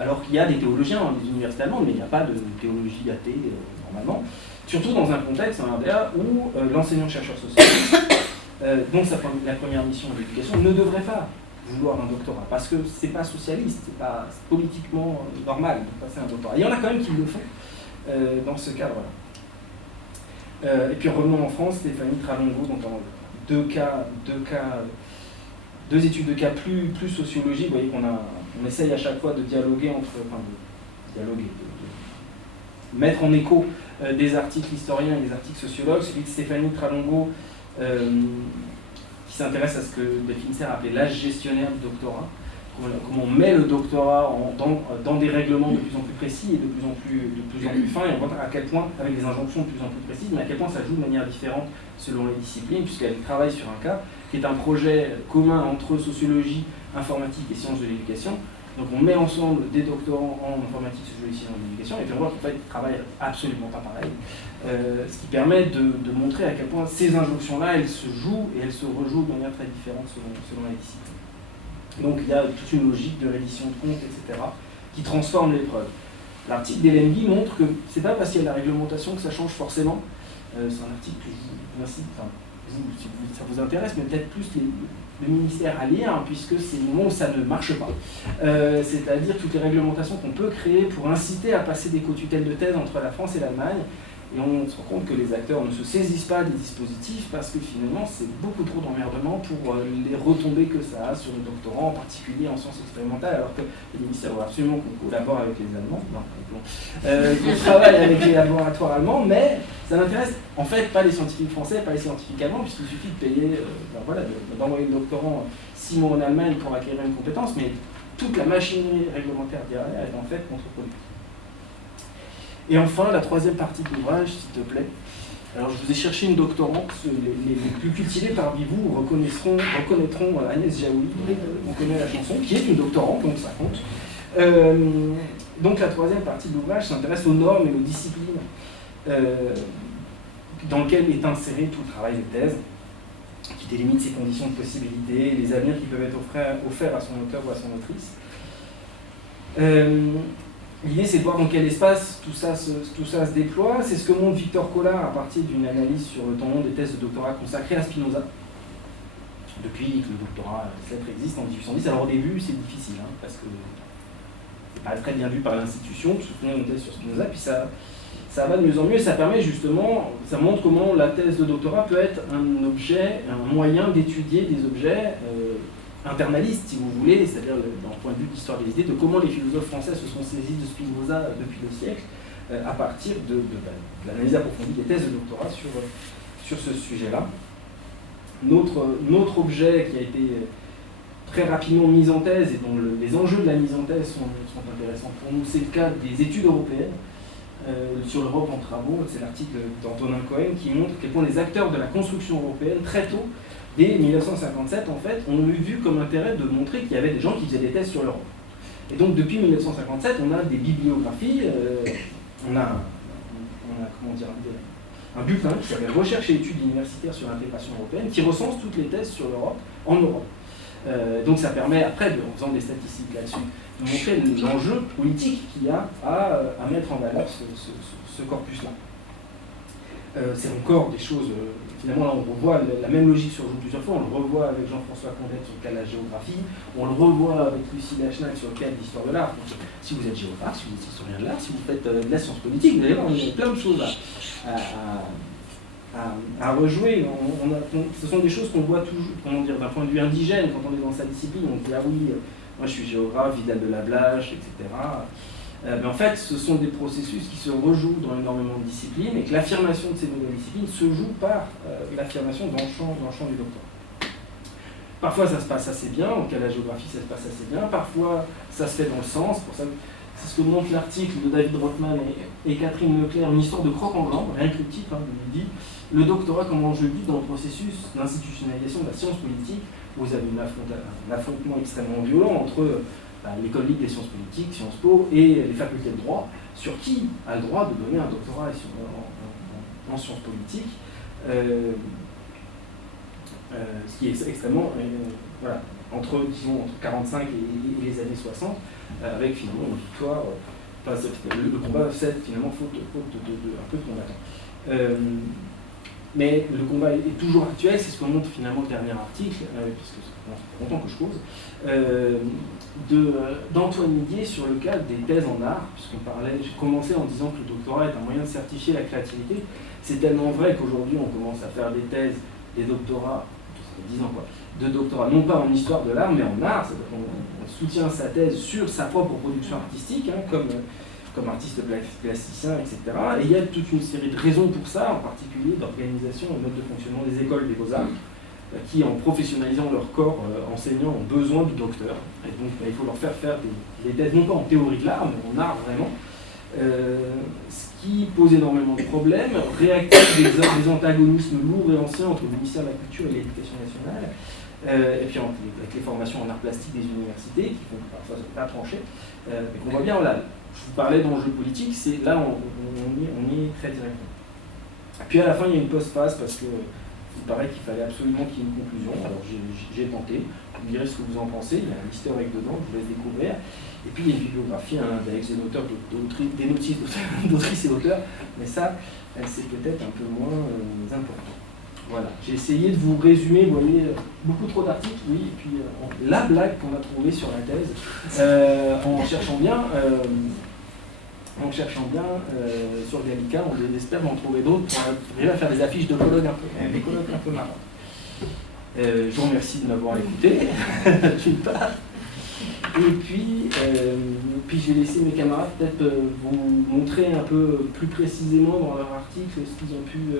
alors qu'il y a des théologiens dans les universités allemandes, mais il n'y a pas de théologie athée normalement, surtout dans un contexte, en RDA, où l'enseignant-chercheur social, dont la première mission de l'éducation, ne devrait pas vouloir un doctorat, parce que c'est pas socialiste, c'est pas politiquement normal de passer un doctorat. Il y en a quand même qui le font dans ce cadre-là. Et puis revenons en France, Stéphanie Tralongo, dont deux études de cas plus sociologiques. Vous voyez qu'on essaye à chaque fois de dialoguer de mettre en écho des articles historiens et des articles sociologues. Celui de Stéphanie Tralongo, qui s'intéresse à ce que Delphine Serre appelait l'âge gestionnaire du doctorat, comment on met le doctorat dans des règlements de plus en plus précis et de plus en plus fins, et on voit à quel point, avec des injonctions de plus en plus précises, mais à quel point ça joue de manière différente selon les disciplines, puisqu'elle travaille sur un cas qui est un projet commun entre sociologie, informatique et sciences de l'éducation. Donc on met ensemble des doctorants en informatique, sociologie, sciences de l'éducation, et puis on voit qu'en fait ils travaillent absolument pas pareil. Ce qui permet de montrer à quel point ces injonctions-là, elles se jouent et elles se rejouent de manière très différente selon les disciplines. Donc il y a toute une logique de reddition de comptes, etc., qui transforme l'épreuve. L'article d'Hélène Guy montre que c'est pas parce qu'il y a la réglementation que ça change forcément. C'est un article que je vous incite, si ça vous intéresse, mais peut-être plus le ministère à lire, puisque c'est le moment où ça ne marche pas. C'est-à-dire toutes les réglementations qu'on peut créer pour inciter à passer des co-tutelles de thèse entre la France et l'Allemagne, et on se rend compte que les acteurs ne se saisissent pas des dispositifs parce que finalement c'est beaucoup trop d'emmerdement pour les retombées que ça a sur les doctorants, en particulier en sciences expérimentales, alors que les ministères veulent absolument qu'on collabore avec les Allemands, qu'on travaille avec les laboratoires allemands, mais ça n'intéresse en fait pas les scientifiques français, pas les scientifiques allemands, puisqu'il suffit de payer, d'envoyer le doctorant 6 mois en Allemagne pour acquérir une compétence, mais toute la machinerie réglementaire derrière est en fait contre-productive. Et enfin, la troisième partie de l'ouvrage, s'il te plaît. Alors, je vous ai cherché une doctorante, les plus cultivés parmi vous reconnaîtront Agnès Jaoui, on connaît la chanson, qui est une doctorante, donc ça compte. Donc, la troisième partie de l'ouvrage s'intéresse aux normes et aux disciplines dans lesquelles est inséré tout le travail de thèse, qui délimite ses conditions de possibilité, les avenirs qui peuvent être offerts à son auteur ou à son autrice. L'idée, c'est de voir dans quel espace tout ça se déploie. C'est ce que montre Victor Collard à partir d'une analyse sur le temps long des thèses de doctorat consacrées à Spinoza, depuis que le doctorat des lettres existe en 1810. Alors au début, c'est difficile, parce que c'est pas très bien vu par l'institution de soutenir une thèse sur Spinoza, puis ça va de mieux en mieux, et ça permet justement, ça montre comment la thèse de doctorat peut être un objet, un moyen d'étudier des objets internalistes, si vous voulez, c'est-à-dire d'un point de vue de l'histoire des idées, de comment les philosophes français se sont saisis de Spinoza depuis le siècle, à partir de l'analyse approfondie des thèses de doctorat sur ce sujet-là. Notre objet qui a été très rapidement mis en thèse et dont les enjeux de la mise en thèse sont intéressants pour nous, c'est le cas des études européennes sur l'Europe en travaux. C'est l'article d'Antonin Cohen qui montre à quel point les acteurs de la construction européenne, très tôt, dès 1957, en fait, ont eu vu comme intérêt de montrer qu'il y avait des gens qui faisaient des thèses sur l'Europe. Et donc, depuis 1957, on a des bibliographies, on a un bulletin qui s'appelle Recherche et études universitaires sur l'intégration européenne, qui recense toutes les thèses sur l'Europe en Europe. Donc, ça permet, après, en faisant des statistiques là-dessus, de montrer l'enjeu politique qu'il y a à mettre en valeur ce corpus-là. C'est encore des choses, finalement là on revoit la même logique se rejoue plusieurs fois, on le revoit avec Jean-François Condette sur le cas de la géographie, on le revoit avec Lucie Lachnac sur le cas de l'histoire de l'art. Si vous êtes géographe, si vous êtes historien de l'art, si vous faites de la science politique, vous allez voir, il y a plein de choses à rejouer. Ce sont des choses qu'on voit toujours, d'un point de vue indigène, quand on est dans sa discipline, on dit ah oui, moi je suis géographe, Vidal de la Blache, etc. Mais en fait, ce sont des processus qui se rejouent dans énormément de disciplines et que l'affirmation de ces nouvelles disciplines se joue par l'affirmation dans le champ du doctorat. Parfois, ça se passe assez bien, en cas de la géographie, ça se passe assez bien. Parfois, ça se fait dans le sens. Pour ça, c'est ce que montre l'article de David Rothman et Catherine Leclerc, une histoire de croc en blanc, rien que le titre, il dit le doctorat comme enjeu vif dans le processus d'institutionnalisation de la science politique. Vous avez un affrontement extrêmement violent entre l'école libre des sciences politiques, Sciences Po, et les facultés de droit, sur qui a le droit de donner un doctorat en sciences politiques, ce qui est extrêmement, entre 45 et les années 60, avec finalement une victoire, le combat cède finalement faute de un peu de combattants. Mais le combat est toujours actuel, c'est ce que montre finalement le dernier article, puisque ça fait longtemps que je cause, d'Antoine Miguier sur le cas des thèses en art, j'ai commencé en disant que le doctorat est un moyen de certifier la créativité. C'est tellement vrai qu'aujourd'hui on commence à faire des thèses, des doctorats, 10 ans de doctorat, non pas en histoire de l'art, mais en art. On soutient sa thèse sur sa propre production artistique, comme artiste plasticien, etc. Et il y a toute une série de raisons pour ça, en particulier d'organisation et mode de fonctionnement des écoles des beaux-arts, qui, en professionnalisant leur corps enseignant, ont besoin du docteur. Et donc, il faut leur faire des thèses, non pas en théorie de l'art, mais en art vraiment. Ce qui pose énormément de problèmes, réactive des antagonismes lourds et anciens entre le ministère de la Culture et l'Éducation nationale, et puis avec les formations en art plastique des universités, qui font parfois pas trancher, et qu'on voit bien, là, je vous parlais d'enjeux politiques, c'est là on y est très directement. Puis à la fin, il y a une post-phase parce que il paraît qu'il fallait absolument qu'il y ait une conclusion. Alors j'ai tenté, vous me direz ce que vous en pensez, il y a un historique dedans, je vous laisse découvrir. Et puis il y a une bibliographie, un index, des notices d'autrices et auteurs, mais ça, c'est peut-être un peu moins important. Voilà, j'ai essayé de vous résumer, vous voyez, beaucoup trop d'articles, oui, et puis la blague qu'on a trouvée sur la thèse, en cherchant bien, en cherchant bien sur Gallica, on espère en trouver d'autres pour arriver à faire des affiches de colloques un peu marrantes. Je vous remercie de m'avoir écouté, d'une part. Et puis je vais laisser mes camarades peut-être vous montrer un peu plus précisément dans leur article ce qu'ils ont pu,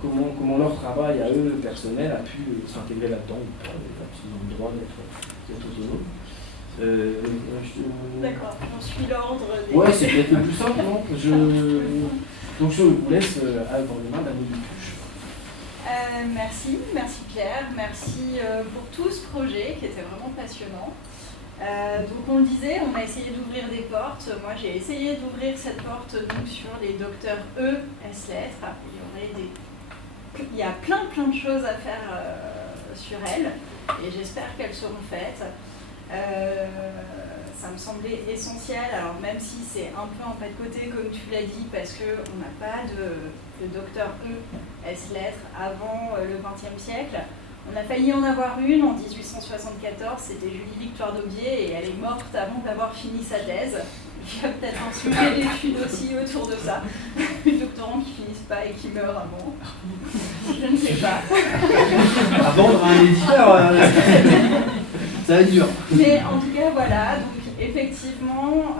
comment leur travail à eux, personnel, a pu s'intégrer là-dedans ou pas, ils ont le droit d'être autonomes. D'accord, j'en suis l'ordre. Ouais, c'est peut-être le plus simple, non? Donc je vous laisse avoir les mains d'Amélie Dupuche. Merci Pierre, merci pour tout ce projet qui était vraiment passionnant. Donc on le disait, on a essayé d'ouvrir des portes. Moi j'ai essayé d'ouvrir cette porte donc, sur les docteurs S-lettres. Il y a plein de choses à faire sur elles et j'espère qu'elles seront faites. Ça me semblait essentiel, alors même si c'est un peu en pas de côté comme tu l'as dit, parce qu'on n'a pas de docteur S-lettres avant le XXe siècle. On a failli en avoir une en 1874, c'était Julie Victoire d'Aubier et elle est morte avant d'avoir fini sa thèse. Il y a peut-être un sujet d'étude aussi autour de ça. Les doctorants qui finissent pas et qui meurent avant. Je ne sais pas. À vendre à un éditeur, ça va être dur. Mais en tout cas, voilà, donc effectivement,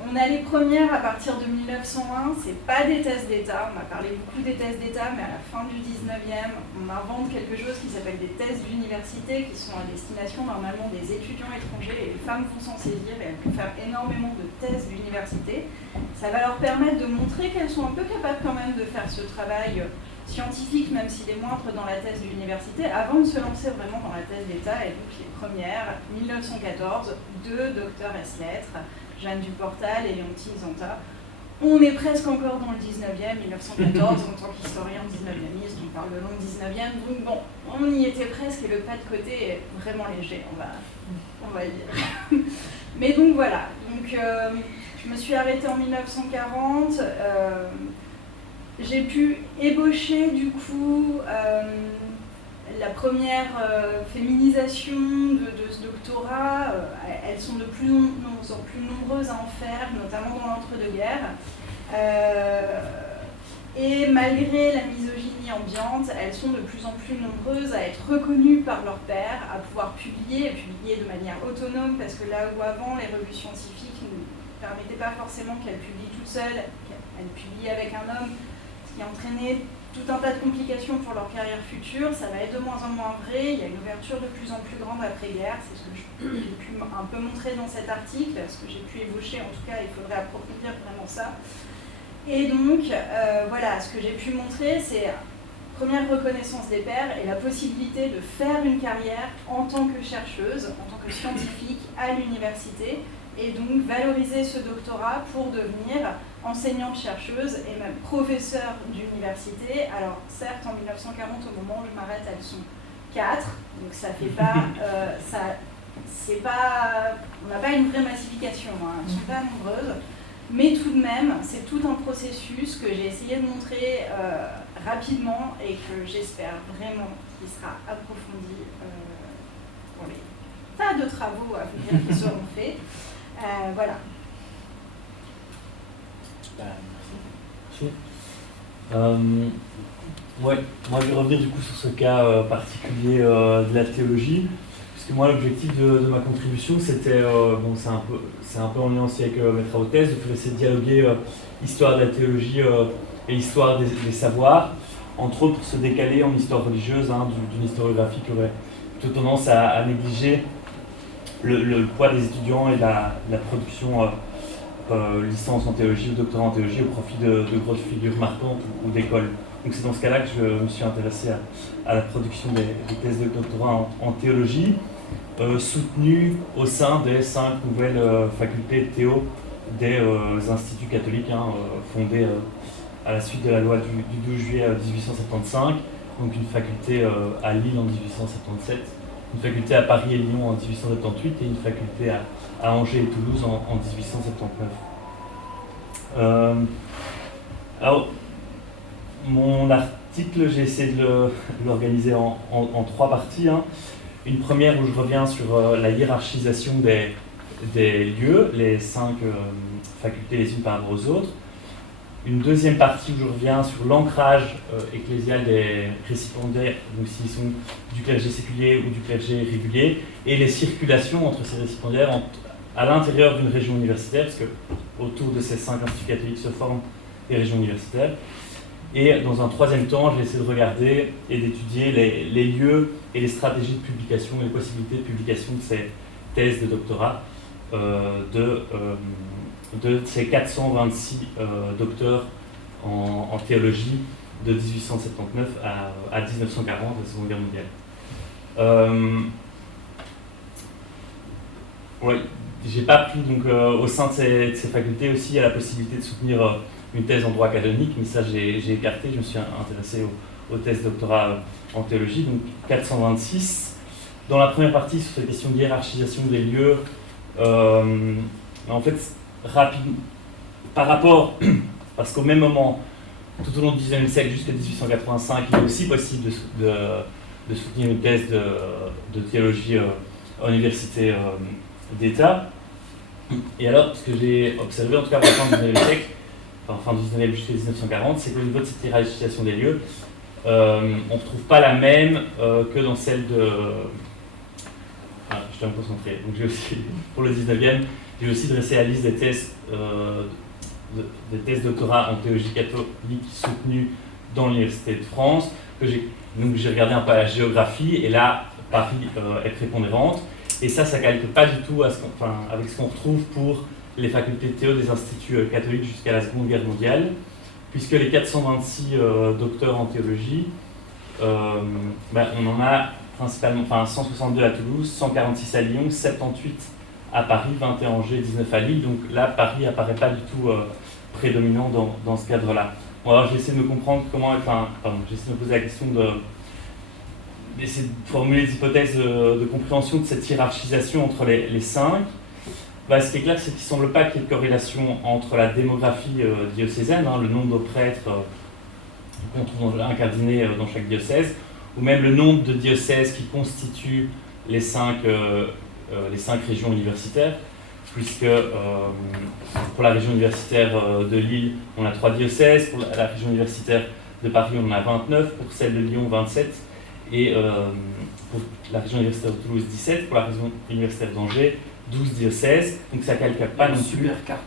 on a les premières à partir de 1901, c'est pas des thèses d'État, on a parlé beaucoup des thèses d'État, mais à la fin du 19e, on invente quelque chose qui s'appelle des thèses d'université, qui sont à destination normalement des étudiants étrangers, et les femmes vont s'en saisir, et elles peuvent faire énormément de thèses d'université. Ça va leur permettre de montrer qu'elles sont un peu capables quand même de faire ce travail scientifique, même s'il est moindre dans la thèse d'université, avant de se lancer vraiment dans la thèse d'État, et donc les premières, 1914, deux docteurs S-lettres, Jeanne Duportal et Léontine Zanta. On est presque encore dans le 19e, 1914, en tant qu'historien 19e, on parle de long 19e, donc bon, on y était presque et le pas de côté est vraiment léger, on va dire. Mais donc voilà, donc, je me suis arrêtée en 1940, j'ai pu ébaucher du coup la première féminisation de ce doctorat. Elles sont de plus en plus nombreuses à en faire, notamment dans l'entre-deux-guerres. Et malgré la misogynie ambiante, elles sont de plus en plus nombreuses à être reconnues par leurs pairs, à pouvoir publier de manière autonome, parce que là où avant les revues scientifiques ne permettaient pas forcément qu'elles publient toutes seules, qu'elles publient avec un homme, ce qui entraînait tout un tas de complications pour leur carrière future. Ça va être de moins en moins vrai. Il y a une ouverture de plus en plus grande après-guerre. C'est ce que j'ai pu un peu montrer dans cet article, ce que j'ai pu ébaucher. En tout cas, il faudrait approfondir vraiment ça. Et donc, voilà, ce que j'ai pu montrer, c'est première reconnaissance des pairs et la possibilité de faire une carrière en tant que chercheuse, en tant que scientifique à l'université, et donc valoriser ce doctorat pour devenir enseignante-chercheuse et même professeure d'université. Alors certes, en 1940, au moment où je m'arrête, elles sont 4, donc ça fait pas, on n'a pas une vraie massification, hein, elles ne sont pas nombreuses, mais tout de même, c'est tout un processus que j'ai essayé de montrer rapidement et que j'espère vraiment qu'il sera approfondi pour les tas de travaux à venir qui seront faits. Voilà. Merci. Ouais, moi je vais revenir du coup sur ce cas particulier de la théologie, puisque moi l'objectif de ma contribution c'était, bon c'est un peu en lien aussi avec mes travaux de thèse, de essayer de dialoguer histoire de la théologie et histoire des savoirs, entre autres pour se décaler en histoire religieuse, hein, d'une historiographie qui aurait plutôt tendance à négliger le poids des étudiants et la production licence en théologie ou doctorat en théologie au profit de grosses figures marquantes ou d'écoles. Donc c'est dans ce cas-là que je me suis intéressé à la production des thèses de doctorat en théologie, soutenues au sein des 5 nouvelles facultés de théo des instituts catholiques, hein, fondés à la suite de la loi du 12 juillet 1875, donc une faculté à Lille en 1877, une faculté à Paris et Lyon en 1878 et une faculté à Angers et Toulouse en 1879. Alors, mon article, j'ai essayé de l'organiser en 3 parties. Hein. Une première où je reviens sur la hiérarchisation des lieux, les 5 facultés les unes par rapport aux autres. Une deuxième partie où je reviens sur l'ancrage ecclésial des récipiendaires, donc s'ils sont du clergé séculier ou du clergé régulier, et les circulations entre ces récipiendaires à l'intérieur d'une région universitaire, parce que autour de ces 5 instituts catholiques se forment des régions universitaires. Et dans un troisième temps, j'ai essayé de regarder et d'étudier les lieux et les stratégies de publication et les possibilités de publication de ces thèses de doctorat de ces 426 docteurs en théologie de 1879 à 1940, la Seconde Guerre mondiale. Oui, j'ai pas pris donc, au sein de ces facultés aussi à la possibilité de soutenir une thèse en droit canonique, mais ça j'ai écarté, je me suis intéressé aux thèses de doctorat en théologie, donc 426. Dans la première partie, sur cette question de hiérarchisation des lieux, en fait, rapide, par rapport, parce qu'au même moment, tout au long du XIXe siècle jusqu'à 1885, il est aussi possible de soutenir une thèse de théologie à l'université d'État. Et alors, ce que j'ai observé, en tout cas à la fin du XIXe siècle, enfin fin du XIXe jusqu'à 1940, c'est qu'au niveau de cette hiérarchisation des lieux, on ne retrouve pas la même que dans celle de... je dois me concentrer. Donc j'ai aussi, pour le 19e, j'ai aussi dressé la liste des thèses de doctorat en théologie catholique soutenues dans l'Université de France. Donc j'ai regardé un peu la géographie, et là, Paris est prépondérante. Et ça calque pas du tout avec ce qu'on retrouve pour les facultés de théo des instituts catholiques jusqu'à la Seconde Guerre mondiale, puisque les 426 docteurs en théologie, on en a principalement 162 à Toulouse, 146 à Lyon, 78 à Paris, 20 à Angers, 19 à Lille. Donc là, Paris apparaît pas du tout prédominant dans ce cadre-là. Bon, alors j'ai essayé de me comprendre comment, j'ai essayé de me poser la question d'essayer de formuler des hypothèses de compréhension de cette hiérarchisation entre les 5. Ce qui est clair, c'est qu'il ne semble pas qu'il y ait de corrélation entre la démographie diocésaine, le nombre de prêtres qu'on trouve incardinés dans chaque diocèse, ou même le nombre de diocèses qui constituent les 5 régions universitaires, puisque pour la région universitaire de Lille, on a 3 diocèses, pour la région universitaire de Paris, on en a 29, pour celle de Lyon, 27, et pour la région universitaire de Toulouse, 17, pour la région universitaire d'Angers, 12 diocèses. Donc ça ne calque pas non plus. Super carte,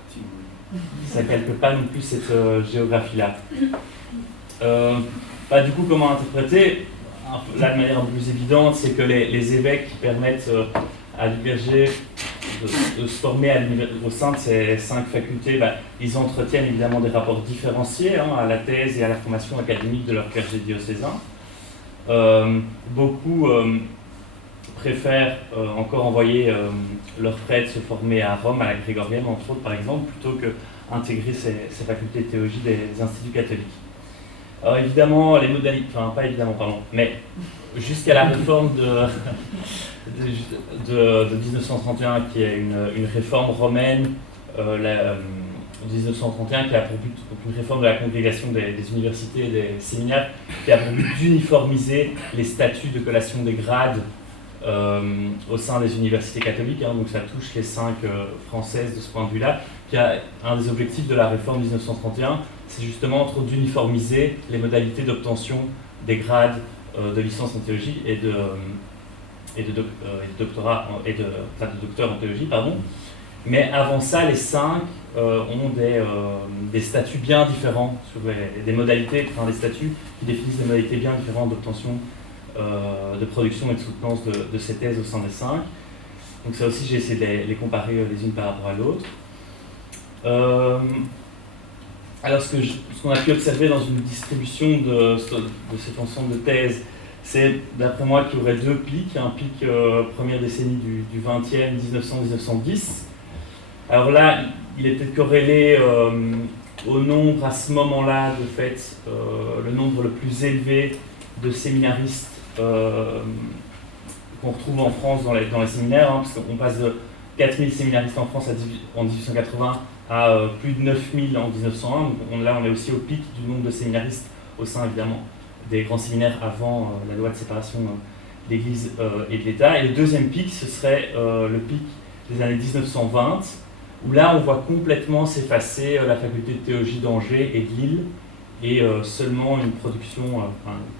ça calque pas non plus cette géographie-là. Du coup, comment interpréter? Là, de manière un peu plus évidente, c'est que les évêques qui permettent à l'UPRG de se former au sein de ces 5 facultés, ils entretiennent évidemment des rapports différenciés à la thèse et à la formation académique de leur clergé diocésain. Beaucoup préfèrent encore envoyer leurs prêtres se former à Rome, à la Grégorienne, entre autres, par exemple, plutôt qu'intégrer ces facultés de théologie des instituts catholiques. Alors évidemment, les modalités, pas évidemment, pardon, mais jusqu'à la réforme de 1931, qui est une réforme romaine, 1931, qui a pour but une réforme de la congrégation des universités et des séminaires, qui a pour but d'uniformiser les statuts de collation des grades au sein des universités catholiques, donc ça touche les 5 françaises de ce point de vue-là. Un des objectifs de la réforme 1931, c'est justement d'uniformiser les modalités d'obtention des grades de licence en théologie et de doctorat de docteur en théologie, pardon. Mais avant ça, les 5 ont des statuts bien différents sur des modalités, des statuts qui définissent des modalités bien différentes d'obtention de production et de soutenance de ces thèses au sein des 5. Donc ça aussi, j'ai essayé de les comparer les unes par rapport à l'autre. Alors ce qu'on a pu observer dans une distribution de cet ensemble de thèses, c'est d'après moi qu'il y aurait 2 pics. Un pic première décennie du 20e, 1900-1910. Alors là, il est peut-être corrélé au nombre à ce moment-là, de fait, le nombre le plus élevé de séminaristes qu'on retrouve en France dans les séminaires, parce qu'on passe de 4000 séminaristes en France en 1880 à plus de 9000 en 1901. Donc là, on est aussi au pic du nombre de séminaristes au sein, évidemment, des grands séminaires avant la loi de séparation de l'Église et de l'État. Et le deuxième pic, ce serait le pic des années 1920, où là on voit complètement s'effacer la faculté de théologie d'Angers et de Lille, et seulement une production,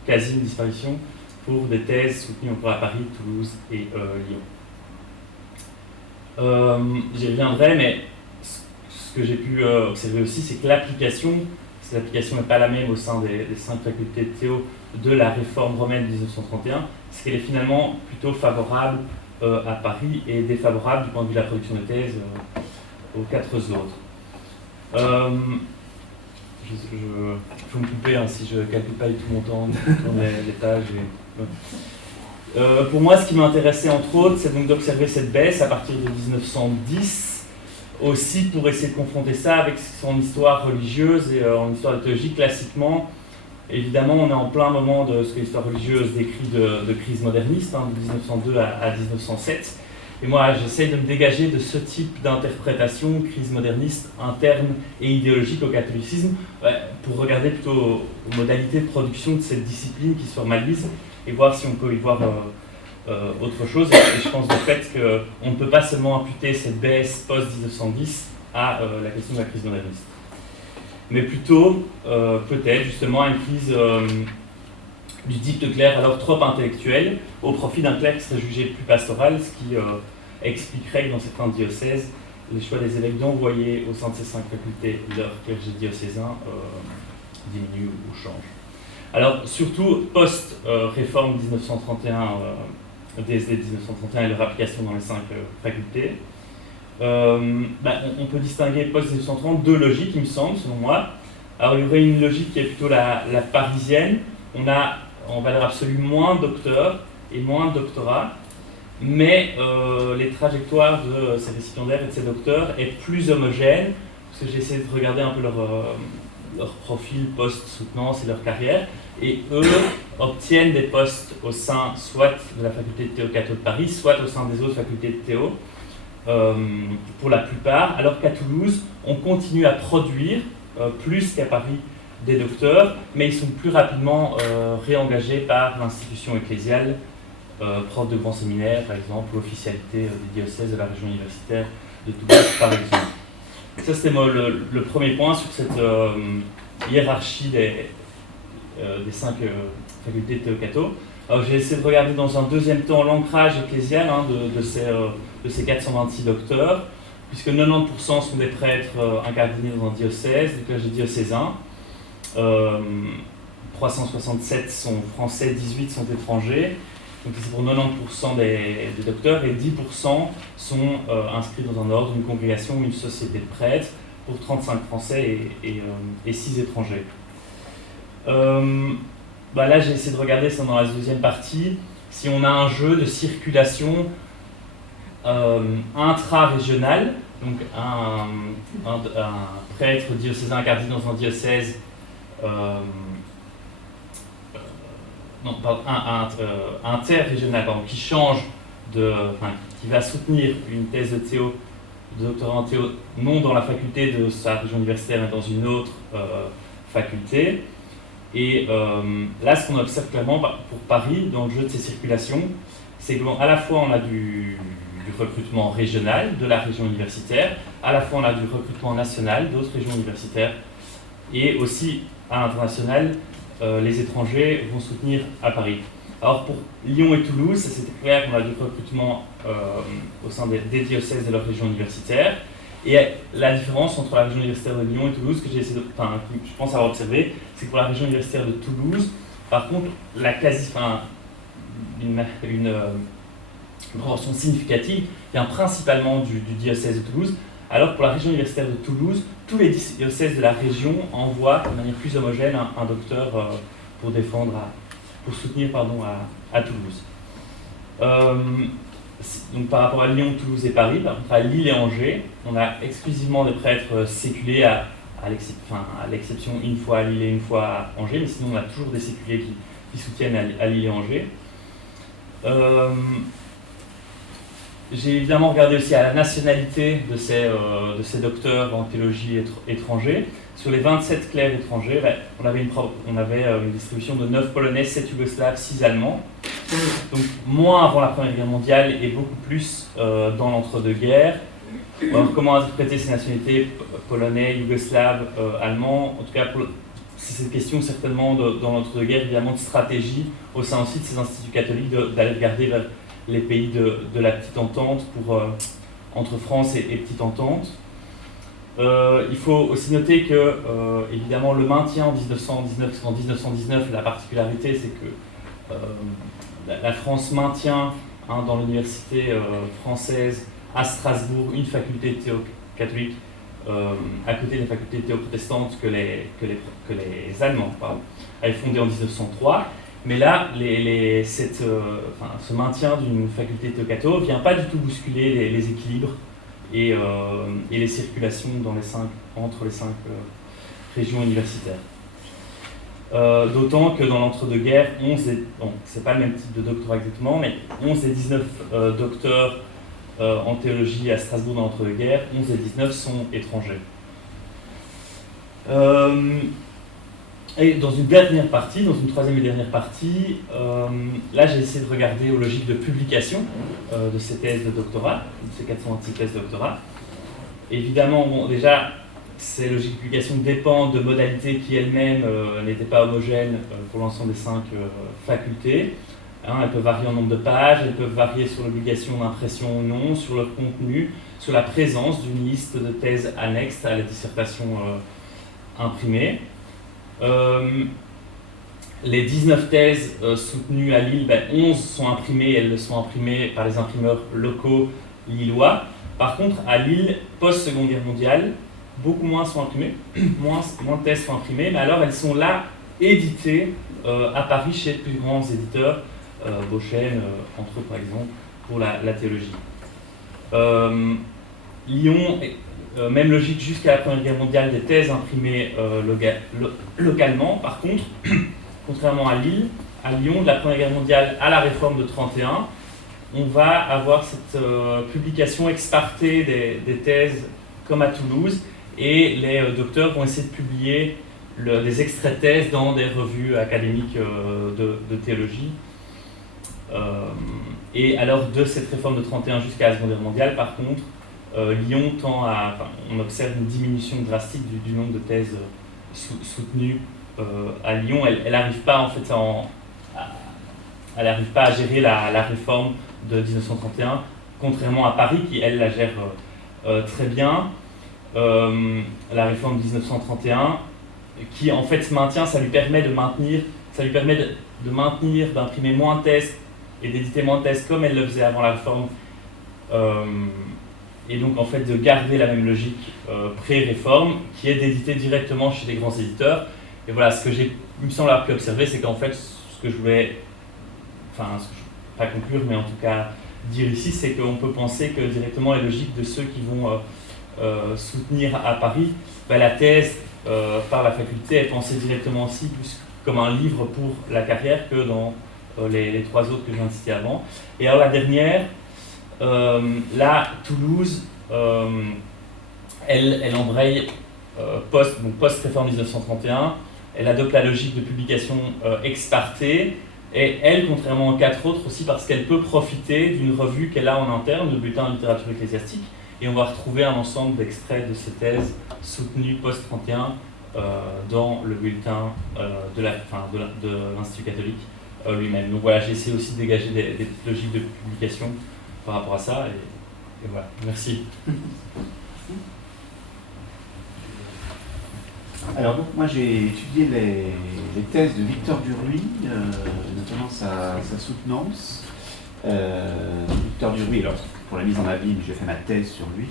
quasi une disparition, pour des thèses soutenues encore à Paris, Toulouse et Lyon. J'y reviendrai, mais ce que j'ai pu observer aussi, c'est que l'application n'est pas la même au sein des 5 facultés de théo de la réforme romaine de 1931, c'est qu'elle est finalement plutôt favorable à Paris et défavorable du point de vue de la production de thèse aux 4 autres. Je faut me couper si je ne calcule pas du tout mon temps dans les pages. Pour moi, ce qui m'intéressait entre autres, c'est donc d'observer cette baisse à partir de 1910, aussi pour essayer de confronter ça avec son histoire religieuse et en histoire de théologie. Classiquement, évidemment, on est en plein moment de ce que l'histoire religieuse décrit de crise moderniste, de 1902 à 1907. Et moi, j'essaie de me dégager de ce type d'interprétation, crise moderniste, interne et idéologique au catholicisme, pour regarder plutôt aux modalités de production de cette discipline qui se formalise et voir si on peut y voir autre chose. Et je pense de fait qu'on ne peut pas seulement imputer cette baisse post-1910 à la question de la crise moderniste, mais plutôt, peut-être, justement, à une crise du type de clerc alors trop intellectuel, au profit d'un clerc qui serait jugé plus pastoral, ce qui expliquerait que dans certains diocèses, les choix des évêques d'envoyer au sein de ces 5 facultés leur clergé diocésain diminuent ou changent. Alors, surtout, post-réforme 1931, DSD 1931 et leur application dans les 5 facultés, on peut distinguer post-1930 2 logiques, il me semble, selon moi. Alors, il y aurait une logique qui est plutôt la parisienne. On a en valeur absolue moins de docteurs et moins de doctorats, mais les trajectoires de ces récipiendaires et de ces docteurs est plus homogène, parce que j'ai essayé de regarder un peu leur profil post-soutenance et leur carrière, et eux obtiennent des postes au sein soit de la faculté de Théo Catho de Paris, soit au sein des autres facultés de Théo, pour la plupart, alors qu'à Toulouse, on continue à produire, plus qu'à Paris, des docteurs, mais ils sont plus rapidement réengagés par l'institution ecclésiale, prof de grands séminaires par exemple, ou officialité des diocèses de la région universitaire de Toulouse par exemple. Ça c'était le premier point sur cette hiérarchie des 5 facultés de Théo Catho. Alors j'ai essayé de regarder dans un deuxième temps l'ancrage ecclésial de ces 426 docteurs, puisque 90% sont des prêtres incardinés dans un diocèse, des clergés diocésains. 367 sont français, 18 sont étrangers, donc c'est pour 90% des docteurs, et 10% sont inscrits dans un ordre, une congrégation ou une société de prêtres, pour 35 français et 6 étrangers. Là j'ai essayé de regarder ça dans la deuxième partie, si on a un jeu de circulation intra-régional, donc un prêtre diocésain incardiné dans un diocèse interrégional, qui change qui va soutenir une thèse de doctorat en théo, non dans la faculté de sa région universitaire, mais dans une autre faculté. Et là, ce qu'on observe clairement pour Paris, dans le jeu de ces circulations, c'est qu'à la fois on a du recrutement régional de la région universitaire, à la fois on a du recrutement national d'autres régions universitaires, et aussi à l'international, les étrangers vont soutenir à Paris. Alors pour Lyon et Toulouse, c'était clair qu'on a du recrutement au sein des diocèses de leur région universitaire. Et la différence entre la région universitaire de Lyon et Toulouse, que j'ai essayé je pense avoir observé, c'est que pour la région universitaire de Toulouse, par contre, une proportion significative vient principalement du diocèse de Toulouse, alors pour la région universitaire de Toulouse, tous les diocèses de la région envoient de manière plus homogène un docteur pour soutenir à Toulouse. Donc par rapport à Lyon, Toulouse et Paris, par contre à Lille et Angers, on a exclusivement des prêtres séculés à l'exception une fois à Lille et une fois à Angers, mais sinon on a toujours des séculés qui soutiennent à Lille et Angers. j'ai évidemment regardé aussi à la nationalité de ces docteurs en théologie étrangers. Sur les 27 clercs étrangers, on avait une distribution de 9 Polonais, 7 Yougoslaves, 6 Allemands. Donc moins avant la Première Guerre mondiale et beaucoup plus dans l'entre-deux-guerres. Alors comment interpréter ces nationalités, polonais, yougoslaves, allemands? En tout cas, c'est cette question certainement dans l'entre-deux-guerres, évidemment de stratégie au sein aussi de ces instituts catholiques d'aller regarder vers les pays de la Petite Entente entre France et Petite Entente. Il faut aussi noter que, évidemment, le maintien en 1919, la particularité, c'est que la France maintient dans l'université française à Strasbourg une faculté théo-catholique à côté des facultés théo-protestantes que les Allemands avaient fondées en 1903. Mais là, ce maintien d'une faculté théo-catho ne vient pas du tout bousculer les équilibres et les circulations entre les 5 régions universitaires. D'autant que dans l'entre-deux-guerres, c'est pas le même type de doctorat exactement, mais 11 des 19 docteurs en théologie à Strasbourg dans l'entre-deux-guerres, 11 des 19 sont étrangers. Et dans une troisième et dernière partie, là j'ai essayé de regarder aux logiques de publication de ces thèses de doctorat, de ces 426 thèses de doctorat. Évidemment, déjà, ces logiques de publication dépendent de modalités qui elles-mêmes n'étaient pas homogènes pour l'ensemble des 5 facultés. Elles peuvent varier en nombre de pages, elles peuvent varier sur l'obligation d'impression ou non, sur leur contenu, sur la présence d'une liste de thèses annexes à la dissertation imprimée. Les 19 thèses soutenues à Lille, 11 sont imprimées, elles sont imprimées par les imprimeurs locaux lillois. Par contre, à Lille, post-Seconde Guerre mondiale, beaucoup moins sont imprimées, moins de thèses sont imprimées, mais alors elles sont là éditées à Paris chez de plus grands éditeurs, Beauchesne, entre autres par exemple, pour la théologie. Lyon, même logique jusqu'à la Première Guerre mondiale, des thèses imprimées localement. Par contre, contrairement à Lyon, de la Première Guerre mondiale à la Réforme de 1931, on va avoir cette publication expartée des thèses comme à Toulouse, et les docteurs vont essayer de publier des extraits de thèses dans des revues académiques de théologie. Et alors de cette réforme de 1931 jusqu'à la Seconde Guerre mondiale, par contre, Lyon on observe une diminution drastique du nombre de thèses soutenues à Lyon. Elle n'arrive pas en fait elle n'arrive pas à gérer la réforme de 1931, contrairement à Paris qui elle la gère très bien. La réforme de 1931 qui en fait se maintient, ça lui permet d'imprimer moins de thèses et d'éditer moins de thèses comme elle le faisait avant la réforme, et donc en fait de garder la même logique pré-réforme qui est d'éditer directement chez des grands éditeurs. Et voilà, ce que il me semble avoir pu observer, c'est qu'en fait ce que je voulais, pas conclure, mais en tout cas dire ici, c'est qu'on peut penser que directement la logique de ceux qui vont soutenir à Paris, la thèse par la faculté est pensée directement aussi plus comme un livre pour la carrière que dans les 3 autres que je viens de citer avant. Et alors la dernière, là, Toulouse, elle embraye post-réforme 1931, elle adopte la logique de publication expartée, et elle, contrairement aux 4 autres, aussi parce qu'elle peut profiter d'une revue qu'elle a en interne, le bulletin de littérature ecclésiastique, et on va retrouver un ensemble d'extraits de ces thèses soutenues post-31 dans le bulletin de l'Institut catholique lui-même. Donc voilà, j'ai essayé aussi de dégager des logiques de publication par rapport à ça, et voilà, merci. Alors donc moi j'ai étudié les thèses de Victor Duruy, notamment sa soutenance. Victor Duruy, alors pour la mise en abîme, j'ai fait ma thèse sur lui,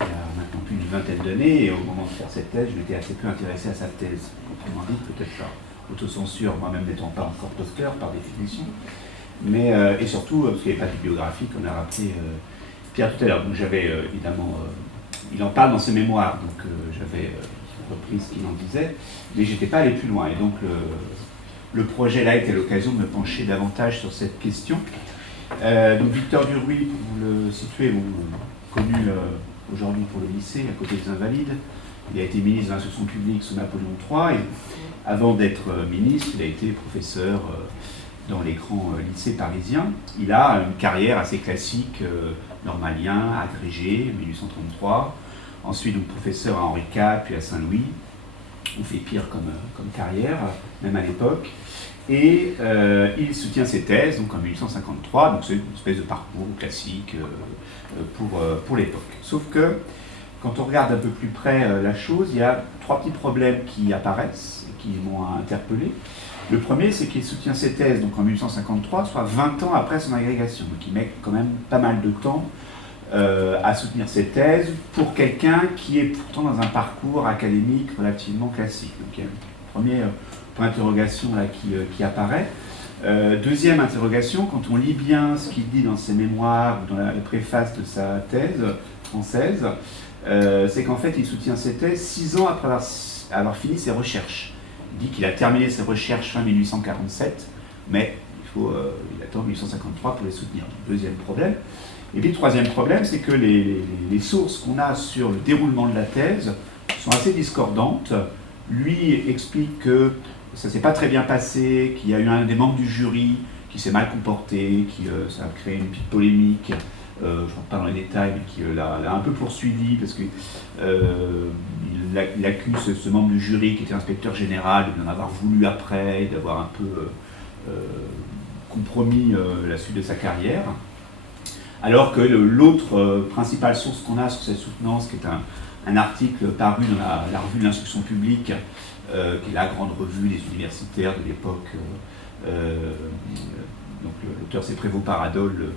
il y a maintenant plus d'une vingtaine d'années, et au moment de faire cette thèse, je m'étais assez peu intéressé à sa thèse, autrement dit, peut-être par autocensure, moi-même n'étant pas encore docteur par définition, mais et surtout parce qu'il n'y avait pas de biographie, comme l'a rappelé Pierre tout à l'heure. Donc j'avais évidemment, il en parle dans ses mémoires, donc j'avais repris ce qu'il en disait, mais j'étais pas allé plus loin, et donc le projet là était l'occasion de me pencher davantage sur cette question. Donc Victor Duruy, pour vous le situer, connu aujourd'hui pour le lycée, à côté des Invalides. Il a été ministre de l'instruction publique sous Napoléon III et avant d'être ministre, il a été professeur dans les grands lycées parisiens. Il a une carrière assez classique, normalien, agrégé, 1833. Ensuite, donc, professeur à Henri IV, puis à Saint-Louis. On fait pire comme carrière, même à l'époque. Et il soutient ses thèses donc en 1853, donc c'est une espèce de parcours classique pour l'époque. Sauf que, quand on regarde un peu plus près la chose, il y a 3 petits problèmes qui apparaissent et qui m'ont interpellé. Le premier, c'est qu'il soutient ses thèses donc en 1853, soit 20 ans après son agrégation. Donc il met quand même pas mal de temps à soutenir ses thèses pour quelqu'un qui est pourtant dans un parcours académique relativement classique. Donc il y a un premier point d'interrogation là qui apparaît. Deuxième interrogation, quand on lit bien ce qu'il dit dans ses mémoires ou dans la préface de sa thèse française, c'est qu'en fait il soutient ses thèses 6 ans après avoir fini ses recherches. Il dit qu'il a terminé ses recherches fin 1847, mais il attend 1853 pour les soutenir. Deuxième problème. Et puis le troisième problème, c'est que les sources qu'on a sur le déroulement de la thèse sont assez discordantes. Lui explique que ça ne s'est pas très bien passé, qu'il y a eu un des membres du jury qui s'est mal comporté, ça a créé une petite polémique. Je ne rentre pas dans les détails, mais qui l'a un peu poursuivi parce qu'il accuse ce membre du jury qui était inspecteur général d'en avoir voulu après, d'avoir un peu compromis la suite de sa carrière. Alors que l'autre principale source qu'on a sur cette soutenance, qui est un article paru dans la revue de l'instruction publique, qui est la grande revue des universitaires de l'époque, donc l'auteur c'est Prévost Paradol, le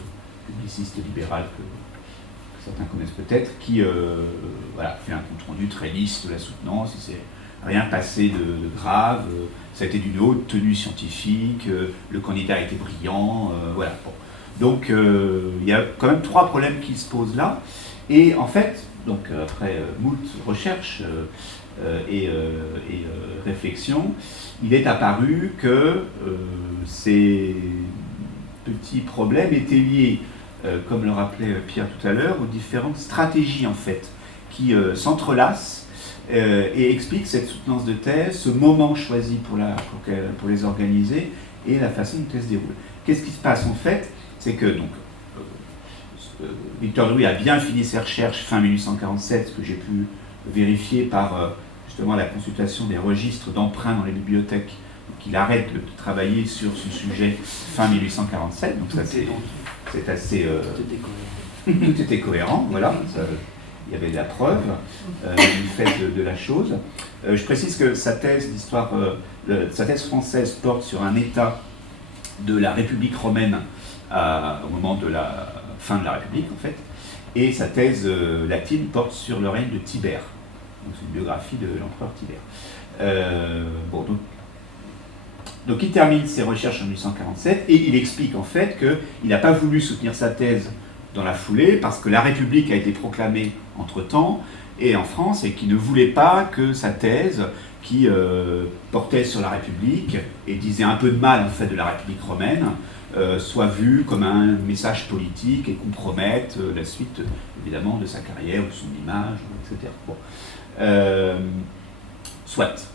publiciste libéral que certains connaissent peut-être, qui fait un compte-rendu très lisse de la soutenance. Il ne s'est rien passé de grave, ça a été d'une haute tenue scientifique, le candidat a été brillant, voilà. Bon. Donc il y a quand même 3 problèmes qui se posent là, et en fait, donc après moult recherches et réflexions, il est apparu que ces petits problèmes étaient liés, comme le rappelait Pierre tout à l'heure, aux différentes stratégies en fait qui s'entrelacent et expliquent cette soutenance de thèse, ce moment choisi pour les organiser et la façon dont elles se déroulent. Qu'est-ce qui se passe en fait? C'est que donc, Victor Duruy a bien fini ses recherches fin 1847, ce que j'ai pu vérifier par justement la consultation des registres d'emprunts dans les bibliothèques. Donc il arrête de travailler sur ce sujet fin 1847, donc ça c'est assez... tout était cohérent, voilà. Il y avait de la preuve du fait de la chose. Je précise que sa thèse d'histoire, sa thèse française porte sur un état de la République romaine au moment de la fin de la République, en fait, et sa thèse latine porte sur le règne de Tibère. Donc c'est une biographie de l'empereur Tibère. Donc il termine ses recherches en 1847 et il explique en fait qu'il n'a pas voulu soutenir sa thèse dans la foulée parce que la République a été proclamée entre-temps et en France et qu'il ne voulait pas que sa thèse qui portait sur la République et disait un peu de mal en fait de la République romaine soit vue comme un message politique et compromette la suite évidemment de sa carrière ou de son image, etc. Bon. Soit.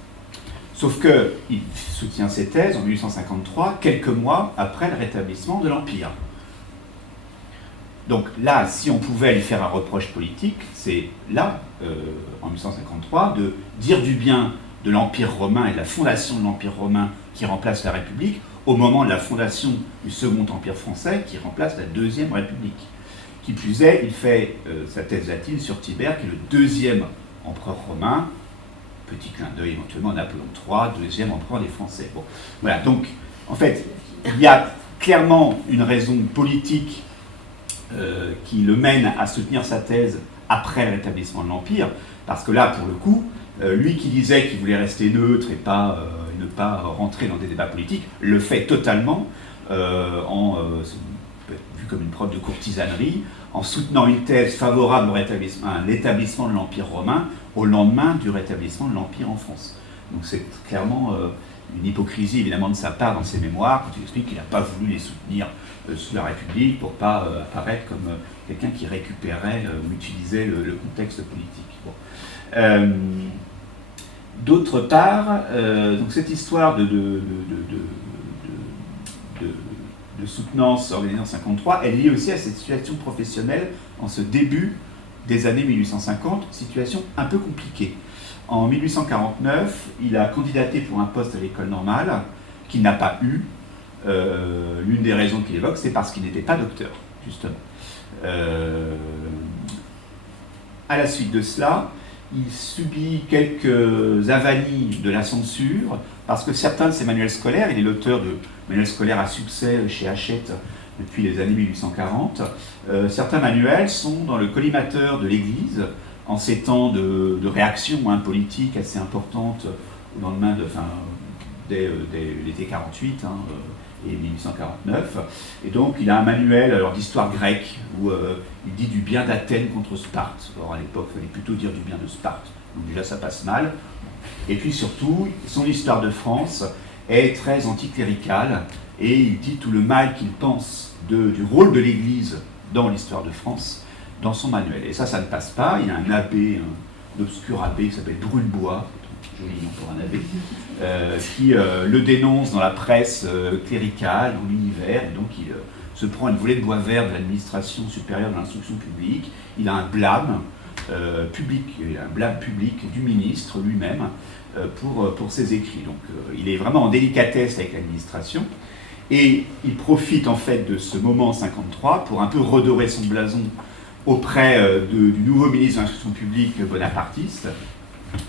Sauf qu'il soutient ses thèses en 1853, quelques mois après le rétablissement de l'Empire. Donc là, si on pouvait lui faire un reproche politique, c'est là, en 1853, de dire du bien de l'Empire romain et de la fondation de l'Empire romain qui remplace la République, au moment de la fondation du Second Empire français qui remplace la Deuxième République. Qui plus est, il fait sa thèse latine sur Tibère, qui est le deuxième empereur romain, petit clin d'œil éventuellement à Napoléon III, deuxième empereur des Français. Bon. Voilà, donc en fait, il y a clairement une raison politique qui le mène à soutenir sa thèse après le rétablissement de l'Empire, parce que là, pour le coup, lui qui disait qu'il voulait rester neutre et ne pas rentrer dans des débats politiques, le fait totalement, vu comme une preuve de courtisanerie, en soutenant une thèse favorable à l'établissement de l'Empire romain au lendemain du rétablissement de l'Empire en France. Donc c'est clairement une hypocrisie évidemment de sa part dans ses mémoires, quand il explique qu'il n'a pas voulu les soutenir sous la République pour pas apparaître comme quelqu'un qui récupérait ou utilisait le contexte politique. Bon. D'autre part, donc cette histoire de soutenance organisée en 1953, elle est liée aussi à cette situation professionnelle en ce début des années 1850, situation un peu compliquée. En 1849, il a candidaté pour un poste à l'école normale qu'il n'a pas eu. L'une des raisons qu'il évoque, c'est parce qu'il n'était pas docteur, justement. À la suite de cela, il subit quelques avanies de la censure, parce que certains de ses manuels scolaires, il est l'auteur de manuels scolaires à succès chez Hachette depuis les années 1840, certains manuels sont dans le collimateur de l'Église, en ces temps de réaction politique assez importante au lendemain dès l'été 48 et 1849. Et donc il a un manuel d'histoire grecque où il dit du bien d'Athènes contre Sparte. Or à l'époque, il fallait plutôt dire du bien de Sparte. Donc déjà ça passe mal. Et puis surtout, son histoire de France est très anticléricale et il dit tout le mal qu'il pense du rôle de l'Église dans l'histoire de France dans son manuel. Et ça ne passe pas. Il y a un abbé, un obscur abbé qui s'appelle Brûlebois, joli nom pour un abbé, qui le dénonce dans la presse cléricale, dans l'univers, et donc il se prend une volée de bois vert de l'administration supérieure de l'instruction publique. Il a un blâme public du ministre lui-même pour ses écrits. Donc il est vraiment en délicatesse avec l'administration. Et il profite en fait de ce moment en 1953 pour un peu redorer son blason auprès du nouveau ministre de l'instruction publique bonapartiste,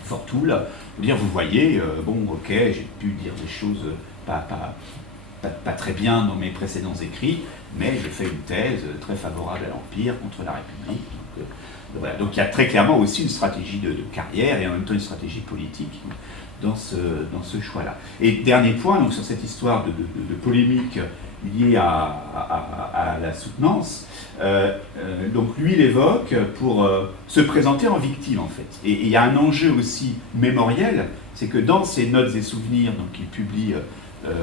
Fortoul, pour dire, vous voyez, ok, j'ai pu dire des choses pas très bien dans mes précédents écrits, mais je fais une thèse très favorable à l'Empire contre la République. Donc, voilà. Donc il y a très clairement aussi une stratégie de carrière et en même temps une stratégie politique dans ce choix-là. Et dernier point, donc, sur cette histoire de polémique liée à la soutenance, donc lui l'évoque pour se présenter en victime en fait. Et il y a un enjeu aussi mémoriel, c'est que dans ses notes et souvenirs qu'il publie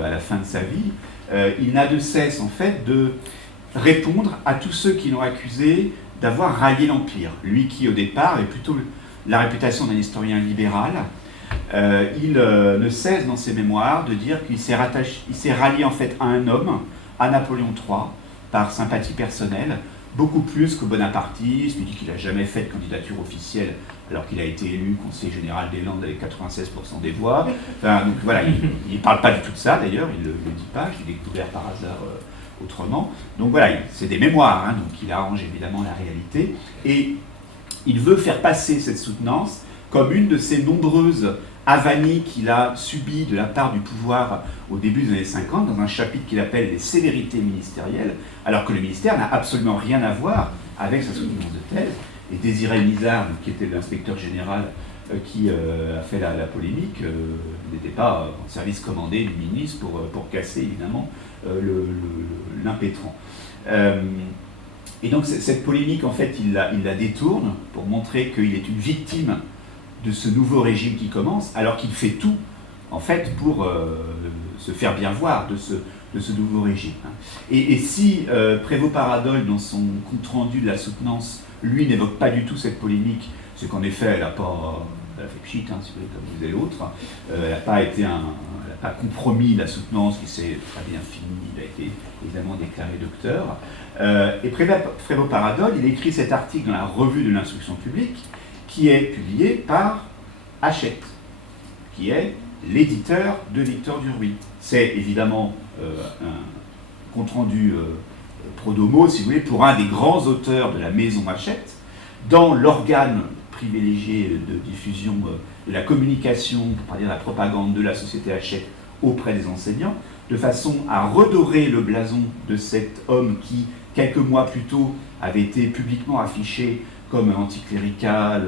à la fin de sa vie, il n'a de cesse en fait de répondre à tous ceux qui l'ont accusé d'avoir rallié l'Empire. Lui qui au départ avait plutôt la réputation d'un historien libéral, il ne cesse dans ses mémoires de dire qu'il s'est rallié en fait à un homme, à Napoléon III, par sympathie personnelle, beaucoup plus qu'au bonapartisme. Il dit qu'il n'a jamais fait de candidature officielle alors qu'il a été élu conseiller général des Landes avec 96% des voix. Enfin, donc voilà, il ne parle pas du tout de ça d'ailleurs, il ne le dit pas, je l'ai découvert par hasard autrement. Donc voilà, c'est des mémoires, donc il arrange évidemment la réalité. Et il veut faire passer cette soutenance comme une de ces nombreuses avanies qu'il a subies de la part du pouvoir au début des années 50, dans un chapitre qu'il appelle « Les sévérités ministérielles », alors que le ministère n'a absolument rien à voir avec sa soutenance de thèse. Et Désiré Nizard, qui était l'inspecteur général qui a fait la polémique, n'était pas en service commandé du ministre pour casser évidemment l'impétrant. Et donc cette polémique, en fait, il la détourne pour montrer qu'il est une victime de ce nouveau régime qui commence, alors qu'il fait tout, en fait, pour se faire bien voir de ce nouveau régime. Et si Prévost-Paradol, dans son compte-rendu de la soutenance, lui n'évoque pas du tout cette polémique, c'est qu'en effet, elle a fait pchit, si vous voulez, comme disait l'autre, elle n'a pas compromis la soutenance qui s'est très bien finie, il a été évidemment déclaré docteur. Et Prévost-Paradol, il écrit cet article dans la revue de l'instruction publique, qui est publié par Hachette, qui est l'éditeur de Victor Duruy. C'est évidemment un compte-rendu pro-domo, si vous voulez, pour un des grands auteurs de la maison Hachette, dans l'organe privilégié de diffusion de la communication, pour pas dire la propagande de la société Hachette auprès des enseignants, de façon à redorer le blason de cet homme qui, quelques mois plus tôt, avait été publiquement affiché comme anticlérical,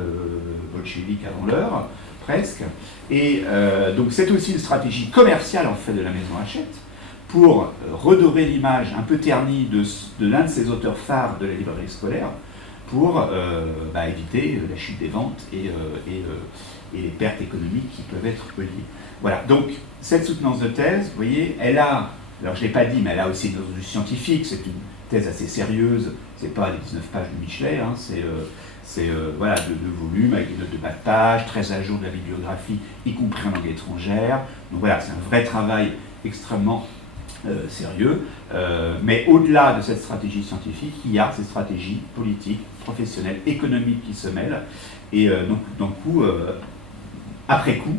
bolchevique avant l'heure, presque. Et donc c'est aussi une stratégie commerciale en fait de la maison Hachette pour redorer l'image un peu ternie de l'un de ses auteurs phares de la librairie scolaire pour éviter la chute des ventes et et les pertes économiques qui peuvent être liées. Voilà, donc cette soutenance de thèse, vous voyez, elle a, alors je ne l'ai pas dit, mais elle a aussi une origine scientifique, c'est une thèse assez sérieuse, c'est pas les 19 pages de Michelet, hein, c'est voilà, de volume, avec des notes de bas de page, très à jour de la bibliographie, y compris en langue étrangère. Donc voilà, c'est un vrai travail extrêmement sérieux. Mais au-delà de cette stratégie scientifique, il y a ces stratégies politiques, professionnelles, économiques qui se mêlent. Et donc, après coup,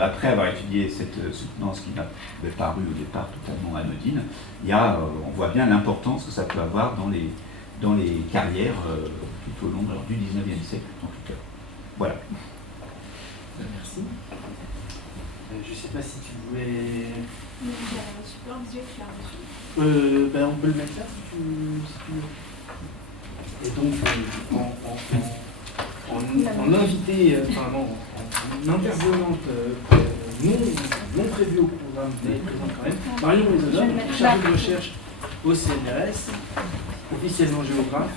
après avoir étudié cette soutenance qui m'avait paru au départ totalement anodine, on voit bien l'importance que ça peut avoir dans les carrières tout au long du 19e siècle. Voilà. Merci. Je ne sais pas si tu voulais... Il y a un support visuel qui l'a reçu. On peut le mettre là si tu veux. Et donc, en invité, en intervenante non prévue au programme, mais présente quand même, Marion Maisonneuve, chargée de recherche au CNRS, officiellement géographe.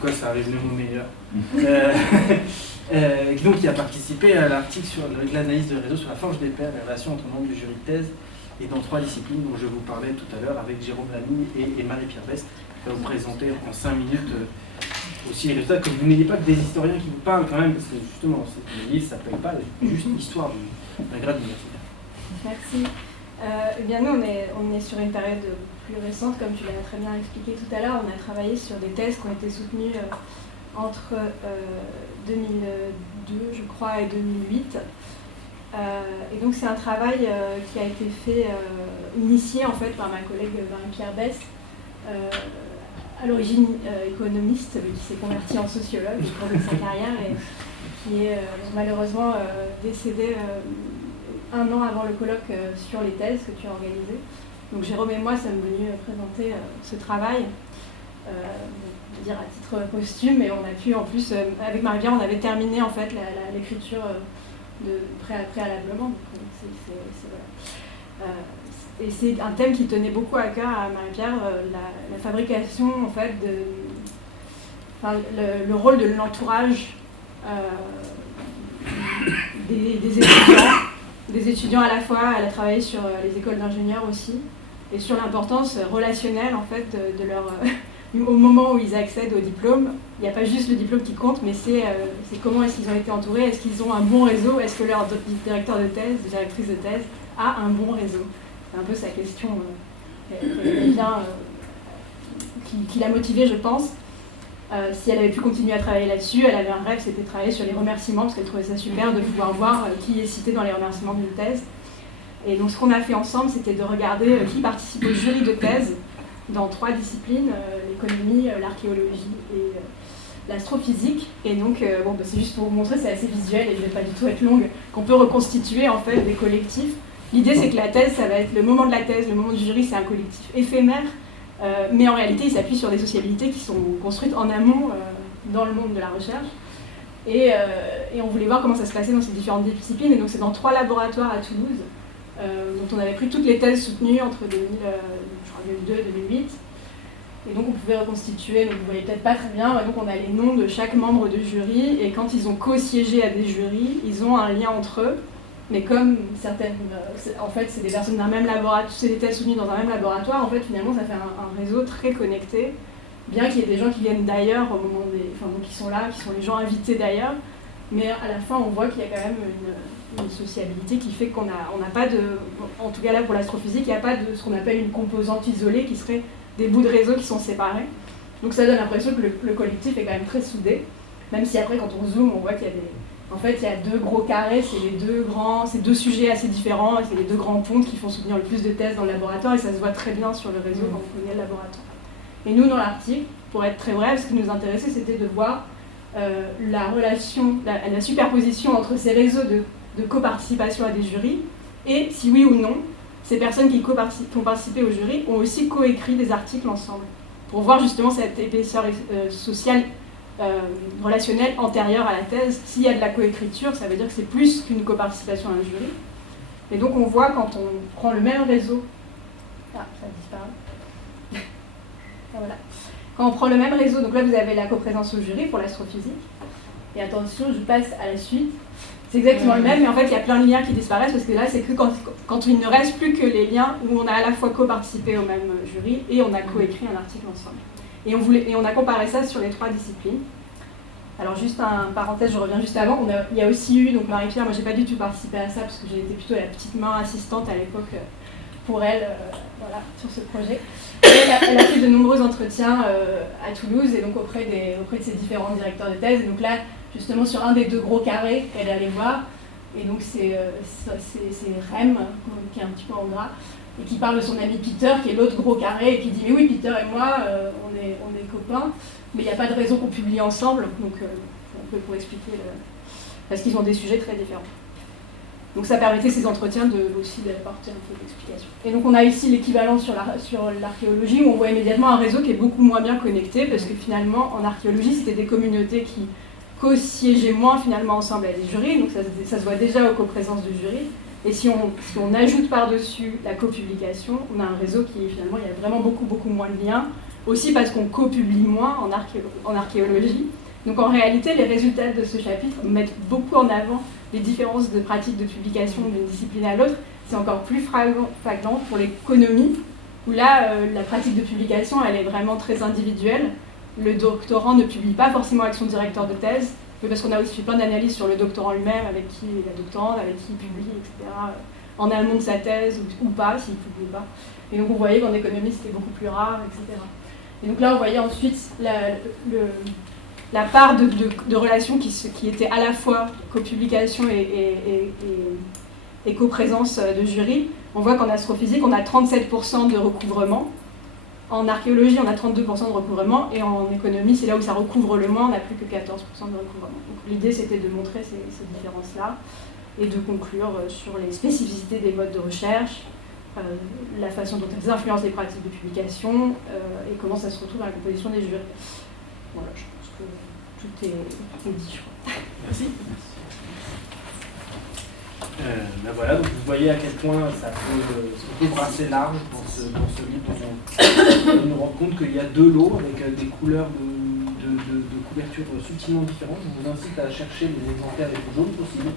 Quoi, ça arrive même au meilleur. Donc, qui a participé à l'article sur l'analyse de réseau sur la forge des pairs, les relations entre membres du jury de thèse et dans 3 disciplines dont je vous parlais tout à l'heure avec Jérôme Lamy et Marie-Pierre Best, qui va vous présenter en 5 minutes aussi les résultats, que vous n'ayez pas que des historiens qui vous parlent quand même, parce que justement, le livre ne s'appelle pas juste l'histoire d'un grade universitaire. Merci. Eh bien, nous, on est sur une période plus récente, comme tu l'as très bien expliqué tout à l'heure. On a travaillé sur des thèses qui ont été soutenues entre 2002, je crois, et 2008. Et donc, c'est un travail qui a été fait, initié en fait par ma collègue Marie-Pierre Best, à l'origine économiste, qui s'est convertie en sociologue au cours de sa carrière et qui est malheureusement décédée 1 an avant le colloque sur les thèses que tu as organisé. Donc Jérôme et moi sommes venus présenter ce travail, dire à titre posthume, et on a pu en plus, avec Marie-Pierre, on avait terminé en fait l'écriture préalablement. Donc, voilà. Et c'est un thème qui tenait beaucoup à cœur à Marie-Pierre, la fabrication en fait le rôle de l'entourage des étudiants à la fois. Elle a travaillé sur les écoles d'ingénieurs aussi, et sur l'importance relationnelle en fait de leur au moment où ils accèdent au diplôme. Il n'y a pas juste le diplôme qui compte, mais c'est comment est-ce qu'ils ont été entourés, est-ce qu'ils ont un bon réseau, est-ce que leur directeur de thèse, directrice de thèse a un bon réseau. C'est un peu sa question qui l'a motivée, je pense. Si elle avait pu continuer à travailler là-dessus, elle avait un rêve, c'était de travailler sur les remerciements, parce qu'elle trouvait ça super de pouvoir voir qui est cité dans les remerciements d'une thèse. Et donc ce qu'on a fait ensemble, c'était de regarder qui participe au jury de thèse dans 3 disciplines, l'économie, l'archéologie et l'astrophysique. Et donc, c'est juste pour vous montrer, c'est assez visuel et je ne vais pas du tout être longue, qu'on peut reconstituer en fait des collectifs. L'idée, c'est que la thèse, ça va être le moment de la thèse, le moment du jury, c'est un collectif éphémère, mais en réalité, il s'appuie sur des sociabilités qui sont construites en amont dans le monde de la recherche. Et on voulait voir comment ça se passait dans ces différentes disciplines. Et donc, c'est dans 3 laboratoires à Toulouse, dont on avait pris toutes les thèses soutenues entre 2002 et 2008. Et donc, on pouvait reconstituer, donc vous voyez peut-être pas très bien, donc on a les noms de chaque membre du jury, et quand ils ont co-siégé à des jurys, ils ont un lien entre eux. Mais comme certaines, en fait, c'est des personnes d'un même laboratoire, c'est des thèses soutenues dans un même laboratoire, en fait, finalement, ça fait un réseau très connecté, bien qu'il y ait des gens qui viennent d'ailleurs au moment donc qui sont là, qui sont les gens invités d'ailleurs, mais à la fin, on voit qu'il y a quand même une sociabilité qui fait qu'on n'a pas de, en tout cas là pour l'astrophysique, il n'y a pas de ce qu'on appelle une composante isolée qui serait des bouts de réseau qui sont séparés. Donc ça donne l'impression que le collectif est quand même très soudé, même si après, quand on zoome, on voit qu'il y a en fait, il y a 2 gros carrés, c'est 2 sujets assez différents, et c'est les 2 grands pontes qui font soutenir le plus de thèses dans le laboratoire, et ça se voit très bien sur le réseau quand on connaît le laboratoire. Et nous, dans l'article, pour être très bref, ce qui nous intéressait, c'était de voir la relation, la superposition entre ces réseaux de coparticipation à des jurys, et si oui ou non, ces personnes qui ont participé au jury ont aussi coécrit des articles ensemble, pour voir justement cette épaisseur sociale relationnelle antérieure à la thèse. S'il y a de la coécriture, ça veut dire que c'est plus qu'une coparticipation à un jury. Et donc on voit quand on prend le même réseau... Ah, ça disparaît. Ah, voilà. Quand on prend le même réseau, donc là vous avez la coprésence au jury pour l'astrophysique, Et attention, je passe à la suite. C'est exactement le même, mais en fait, il y a plein de liens qui disparaissent parce que là, c'est que quand il ne reste plus que les liens où on a à la fois co-participé au même jury et on a co-écrit un article ensemble. Et on a comparé ça sur les 3 disciplines. Alors juste un parenthèse, je reviens juste avant. Il y a aussi eu, donc Marie-Pierre, moi j'ai pas du tout participé à ça parce que j'ai été plutôt la petite main assistante à l'époque pour elle, voilà, sur ce projet. Et elle a fait de nombreux entretiens à Toulouse et donc auprès de ses différents directeurs de thèse. Et donc là, justement sur un des 2 gros carrés qu'elle est allée voir, et donc c'est Rem, qui est un petit peu en gras, et qui parle de son ami Peter, qui est l'autre gros carré, et qui dit « Mais oui, Peter et moi, on est copains, mais il n'y a pas de raison qu'on publie ensemble. » Donc un peu pour expliquer, parce qu'ils ont des sujets très différents. Donc ça permettait ces entretiens aussi d'apporter un peu d'explication. Et donc on a ici l'équivalent sur l'archéologie, où on voit immédiatement un réseau qui est beaucoup moins bien connecté, parce que finalement en archéologie c'était des communautés qui co-siégeaient moins finalement ensemble à des jurys, donc ça se voit déjà aux coprésence de jury. Et si on ajoute par-dessus la copublication, on a un réseau qui finalement il y a vraiment beaucoup moins de liens, aussi parce qu'on copublie moins en archéologie. Donc en réalité les résultats de ce chapitre mettent beaucoup en avant les différences de pratiques de publication d'une discipline à l'autre. C'est encore plus flagrant pour l'économie, où là, la pratique de publication, elle est vraiment très individuelle. Le doctorant ne publie pas forcément avec son directeur de thèse, mais parce qu'on a aussi fait plein d'analyses sur le doctorant lui-même, avec qui la doctorante, avec qui il publie, etc., en amont de sa thèse, ou pas, s'il ne publie pas. Et donc, vous voyez qu'en économie, c'était beaucoup plus rare, etc. Et donc là, on voyait ensuite la part de relations qui était à la fois copublication et coprésence de jury. On voit qu'en astrophysique, on a 37% de recouvrement. En archéologie, on a 32% de recouvrement. Et en économie, c'est là où ça recouvre le moins, on n'a plus que 14% de recouvrement. Donc l'idée, c'était de montrer ces différences-là et de conclure sur les spécificités des modes de recherche, la façon dont elles influencent les pratiques de publication et comment ça se retrouve dans la composition des jurys. Voilà, je pense que tout est dit, je crois. Merci. Ben voilà, donc vous voyez à quel point ça peut brasser large dans ce livre. On nous rend compte qu'il y a 2 lots avec des couleurs de couverture subtilement différentes. Je vous incite à chercher les exemplaires les plus jaunes possibles,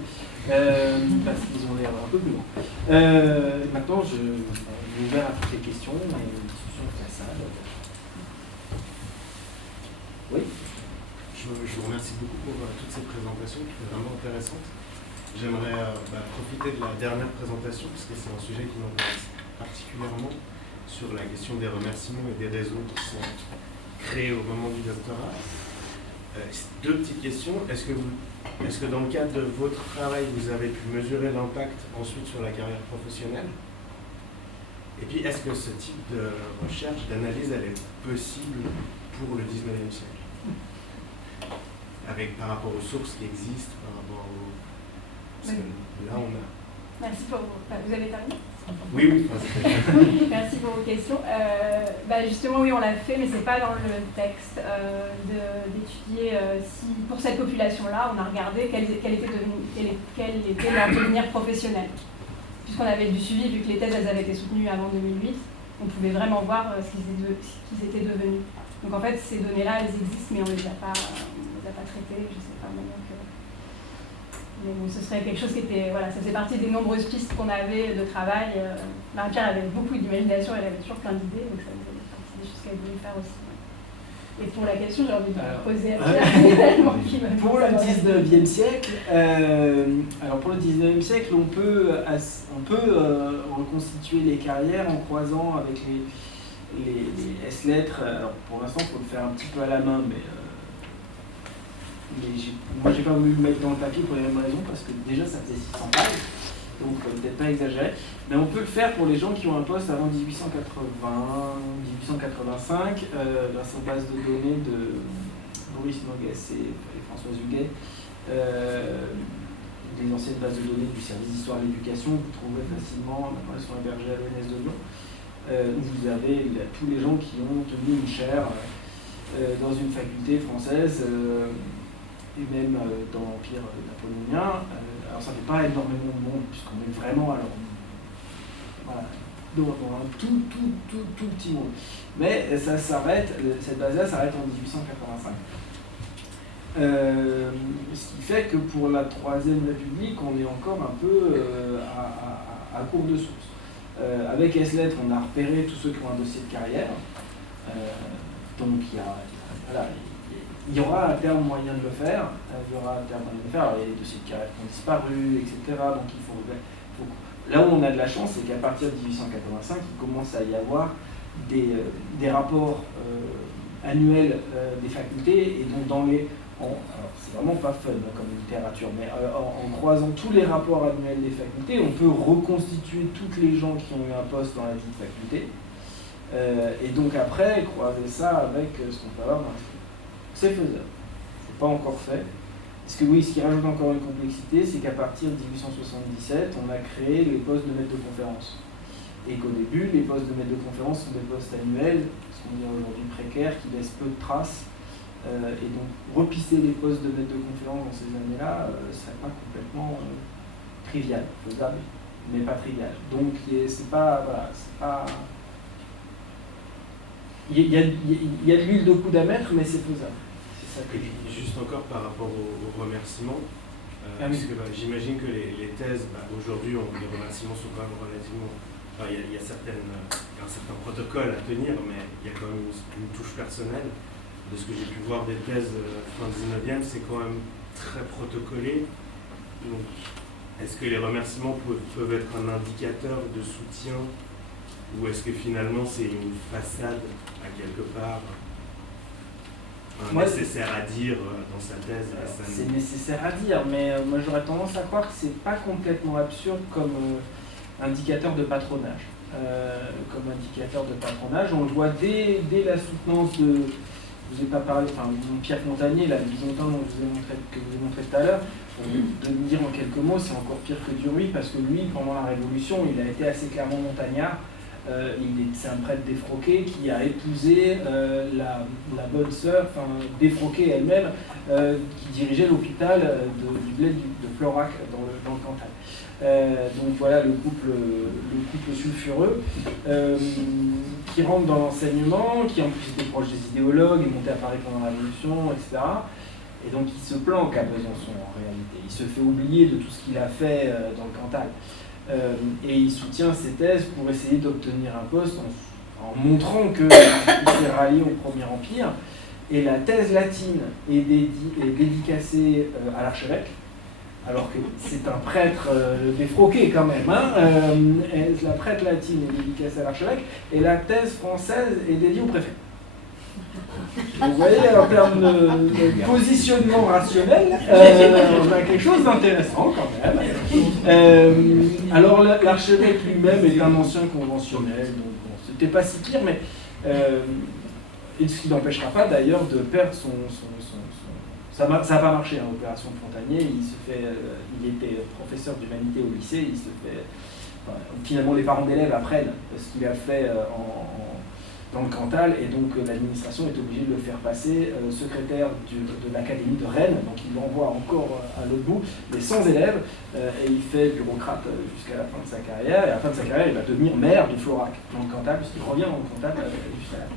parce qu'ils ont l'air un peu plus grands. Maintenant, je suis ouvert à toutes les questions et une discussion de la salle. Oui. Je vous remercie beaucoup pour toutes ces présentations qui étaient vraiment intéressantes. J'aimerais profiter de la dernière présentation, parce que c'est un sujet qui m'intéresse particulièrement, sur la question des remerciements et des réseaux qui sont créés au moment du doctorat. 2 petites questions. Est-ce que dans le cadre de votre travail, vous avez pu mesurer l'impact ensuite sur la carrière professionnelle? Et puis, est-ce que ce type de recherche, d'analyse, elle est possible pour le 19e siècle? Par rapport aux sources qui existent, par rapport aux... Parce que là, on a... Merci pour vous. Vous avez terminé? Oui. Merci pour vos questions. Justement, oui, on l'a fait, mais ce n'est pas dans le texte d'étudier si, pour cette population-là, on a regardé quel était leur devenir professionnel. Puisqu'on avait du suivi, vu que les thèses elles avaient été soutenues avant 2008, on pouvait vraiment voir ce qu'ils étaient devenus. Donc en fait, ces données-là, elles existent, mais on ne les a pas traitées, je ne sais pas maintenant que... Mais bon, ce serait quelque chose qui était... Voilà, ça faisait partie des nombreuses pistes qu'on avait de travail. Marie-Pierre avait beaucoup d'imagination, elle avait toujours plein d'idées, donc ça faisait partie des choses qu'elle voulait faire aussi. Et pour la question, j'ai envie de poser à Pierre. Pour le 19e siècle, pour le 19e siècle, on peut reconstituer les carrières en croisant avec les S-lettres. Alors pour l'instant, il faut le faire un petit peu à la main, mais moi j'ai pas voulu le mettre dans le papier pour les mêmes raisons, parce que déjà ça faisait 600 pages, donc peut-être pas exagérer. Mais on peut le faire pour les gens qui ont un poste avant 1885, grâce aux bases de données de Boris Noguès et Françoise Huguet, des anciennes bases de données du service d'histoire de l'éducation, vous trouverez facilement, maintenant elles sont hébergées à l'ENS de Lyon, où vous avez tous les gens qui ont tenu une chaire dans une faculté française, et même dans l'Empire napoléonien. Alors ça ne fait pas énormément de monde, puisqu'on est vraiment dans un tout petit monde. Mais ça s'arrête, cette base-là s'arrête en 1885. Ce qui fait que pour la Troisième République, on est encore un peu à court de sources. Avec S-Lettres, on a repéré tous ceux qui ont un dossier de carrière. Donc il y aura à terme moyen de le faire. Alors, il y a des dossiers de carrière qui ont disparu, etc. Donc là où on a de la chance, c'est qu'à partir de 1885, il commence à y avoir des rapports annuels des facultés, et donc alors c'est vraiment pas fun comme littérature, mais en croisant tous les rapports annuels des facultés, on peut reconstituer toutes les gens qui ont eu un poste dans la vie de faculté, et donc après croiser ça avec ce qu'on peut avoir dans l'inscrit. C'est faisable, c'est pas encore fait. Parce que oui, ce qui rajoute encore une complexité, c'est qu'à partir de 1877, on a créé les postes de maître de conférence. Et qu'au début, les postes de maître de conférence sont des postes annuels, ce qu'on dit aujourd'hui précaires, qui laissent peu de traces. Et donc, repisser les postes de maître de conférence dans ces années-là, ne serait pas complètement trivial, faisable, mais pas trivial. Donc, c'est pas. Voilà, c'est pas. Il y a de l'huile de coude à mettre, mais c'est faisable. C'est ça que juste encore par rapport aux remerciements, parce que j'imagine que les thèses, aujourd'hui, les remerciements sont quand même relativement. Enfin, il y a un certain protocole à tenir, mais il y a quand même une touche personnelle. De ce que j'ai pu voir des thèses fin 19e, c'est quand même très protocolé. Donc, est-ce que les remerciements peuvent être un indicateur de soutien, ou est-ce que finalement c'est une façade à quelque part, nécessaire à dire dans sa thèse? C'est nécessaire à dire, mais moi j'aurais tendance à croire que c'est pas complètement absurde comme indicateur de patronage. On le voit dès la soutenance de. Je ne vous ai pas parlé, Pierre Montagnier, là, le Bisontin que je vous ai montré tout à l'heure, de me dire en quelques mots, c'est encore pire que Duruy, parce que lui, pendant la Révolution, il a été assez clairement montagnard. C'est un prêtre défroqué qui a épousé la bonne sœur, défroquée elle-même, qui dirigeait l'hôpital du bled de Florac dans le Cantal. Donc voilà le couple sulfureux qui rentre dans l'enseignement, qui en plus était proche des idéologues, est monté à Paris pendant la Révolution, etc. Et donc il se planque à Besançon en réalité. Il se fait oublier de tout ce qu'il a fait dans le Cantal. Et il soutient ses thèses pour essayer d'obtenir un poste en montrant qu'il s'est rallié au Premier Empire. Et la thèse latine est dédicacée à l'archevêque, alors que c'est un prêtre défroqué quand même. La prêtre latine est dédicacée à l'archevêque, et la thèse française est dédiée au préfet. Vous voyez, en termes de positionnement rationnel, on a quelque chose d'intéressant quand même. Alors l'archevêque lui-même est un ancien conventionnel, donc bon, c'était pas si pire, mais ce qui n'empêchera pas d'ailleurs de perdre son ça n'a pas marché, Opération Fontanier. Il était professeur d'humanité au lycée, finalement les parents d'élèves apprennent ce qu'il a fait dans le Cantal, et donc l'administration est obligée de le faire passer secrétaire de l'Académie de Rennes, donc il l'envoie encore à l'autre bout, mais sans élèves, et il fait bureaucrate jusqu'à la fin de sa carrière, et à la fin de sa carrière il va devenir maire de Florac, dans le Cantal, puisqu'il revient dans le Cantal jusqu'à la fin.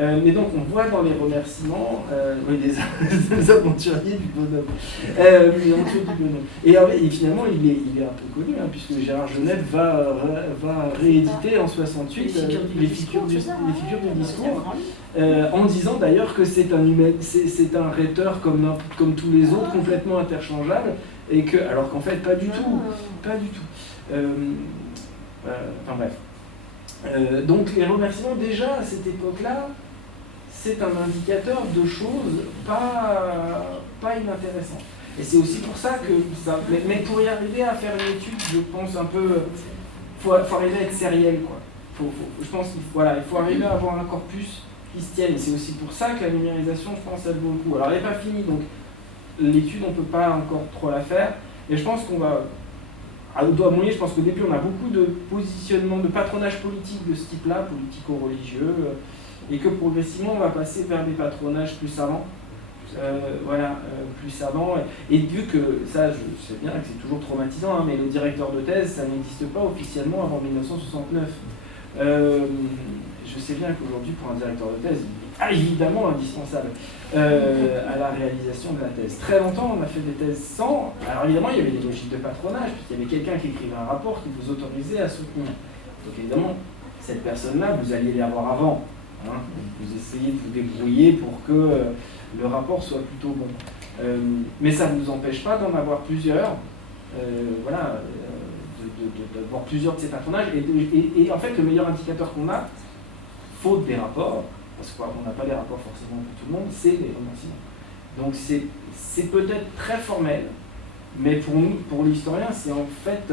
Mais donc on voit dans les remerciements des aventuriers du bonhomme. Et finalement il est un peu connu, puisque Gérard Genette va rééditer en 68 les figures du discours, en disant d'ailleurs que c'est un rhéteur comme tous les autres, complètement interchangeable, et que, alors qu'en fait pas du tout. Bref. Donc les remerciements déjà à cette époque-là, c'est un indicateur de choses pas inintéressantes. Et c'est aussi pour ça que mais pour y arriver à faire une étude, je pense un peu, faut arriver à être sériel, quoi. Je pense qu'il faut arriver à avoir un corpus qui se tienne. Et c'est aussi pour ça que la numérisation, je pense, elle vaut le coup. Alors elle n'est pas finie, donc l'étude on ne peut pas encore trop la faire. Et je pense qu'on va, à haut doigt mouillé, je pense qu'au début on a beaucoup de positionnement, de patronage politique de ce type-là, politico-religieux. Et que progressivement on va passer vers des patronages plus savants, plus savants. Et vu que ça, je sais bien que c'est toujours traumatisant, mais le directeur de thèse, ça n'existe pas officiellement avant 1969. Je sais bien qu'aujourd'hui, pour un directeur de thèse, il est évidemment indispensable à la réalisation de la thèse. Très longtemps, on a fait des thèses sans. Alors évidemment, il y avait des logiques de patronage, puisqu'il y avait quelqu'un qui écrivait un rapport qui vous autorisait à soutenir. Donc évidemment, cette personne-là, vous alliez l'avoir avant. Hein, vous essayez de vous débrouiller pour que le rapport soit plutôt bon. Mais ça ne vous empêche pas d'en avoir plusieurs, d'avoir plusieurs de ces patronages. Et en fait, le meilleur indicateur qu'on a, faute des rapports, parce qu'on n'a pas les rapports forcément pour tout le monde, c'est les remerciements. Donc c'est peut-être très formel, mais pour nous, pour l'historien, c'est en fait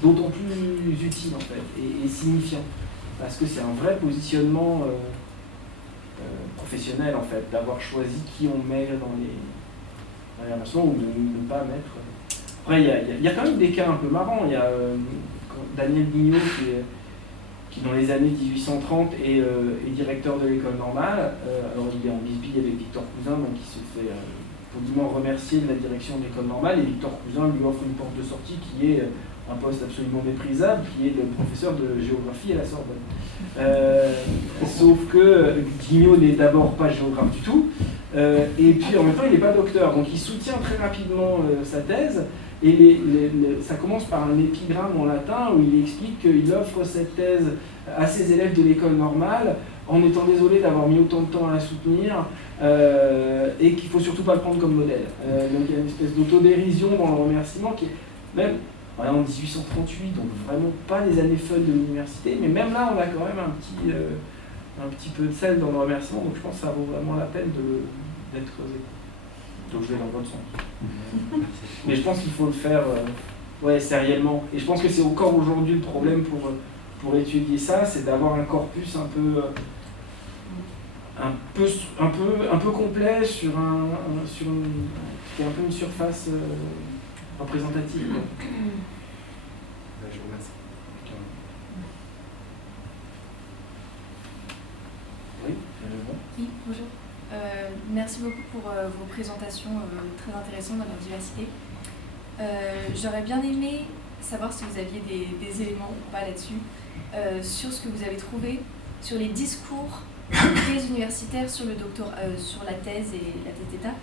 d'autant plus utile en fait, et signifiant, parce que c'est un vrai positionnement professionnel en fait, d'avoir choisi qui on met dans les remerciements ou de ne pas mettre. Après, il y a quand même des cas un peu marrants. Il y a Daniel Guignot qui dans les années 1830 est directeur de l'école normale. Alors il est en bisbille avec Victor Cousin, donc il se fait poliment remercier de la direction de l'école normale, et Victor Cousin lui offre une porte de sortie qui est un poste absolument méprisable, qui est le professeur de géographie à la Sorbonne. Sauf que Guignot n'est d'abord pas géographe du tout, et puis en même temps il n'est pas docteur, donc il soutient très rapidement sa thèse. Et ça commence par un épigramme en latin où il explique qu'il offre cette thèse à ses élèves de l'école normale en étant désolé d'avoir mis autant de temps à la soutenir et qu'il ne faut surtout pas le prendre comme modèle. Donc il y a une espèce d'autodérision dans le remerciement qui est même en 1838, donc vraiment pas les années fun de l'université, mais même là on a quand même un petit peu de sel dans le remerciement, donc je pense que ça vaut vraiment la peine d'être creusé. Donc je vais dans votre sens. Mais je pense qu'il faut le faire sériellement. Et je pense que c'est encore aujourd'hui le problème pour étudier ça, c'est d'avoir un corpus un peu complet sur qui est un peu une surface représentative. Je vous remercie. Oui, oui, bonjour. Merci beaucoup pour vos présentations très intéressantes dans leur diversité. J'aurais bien aimé savoir si vous aviez des éléments ou pas là-dessus, sur ce que vous avez trouvé, sur les discours des universitaires sur le sur la thèse et la thèse d'État.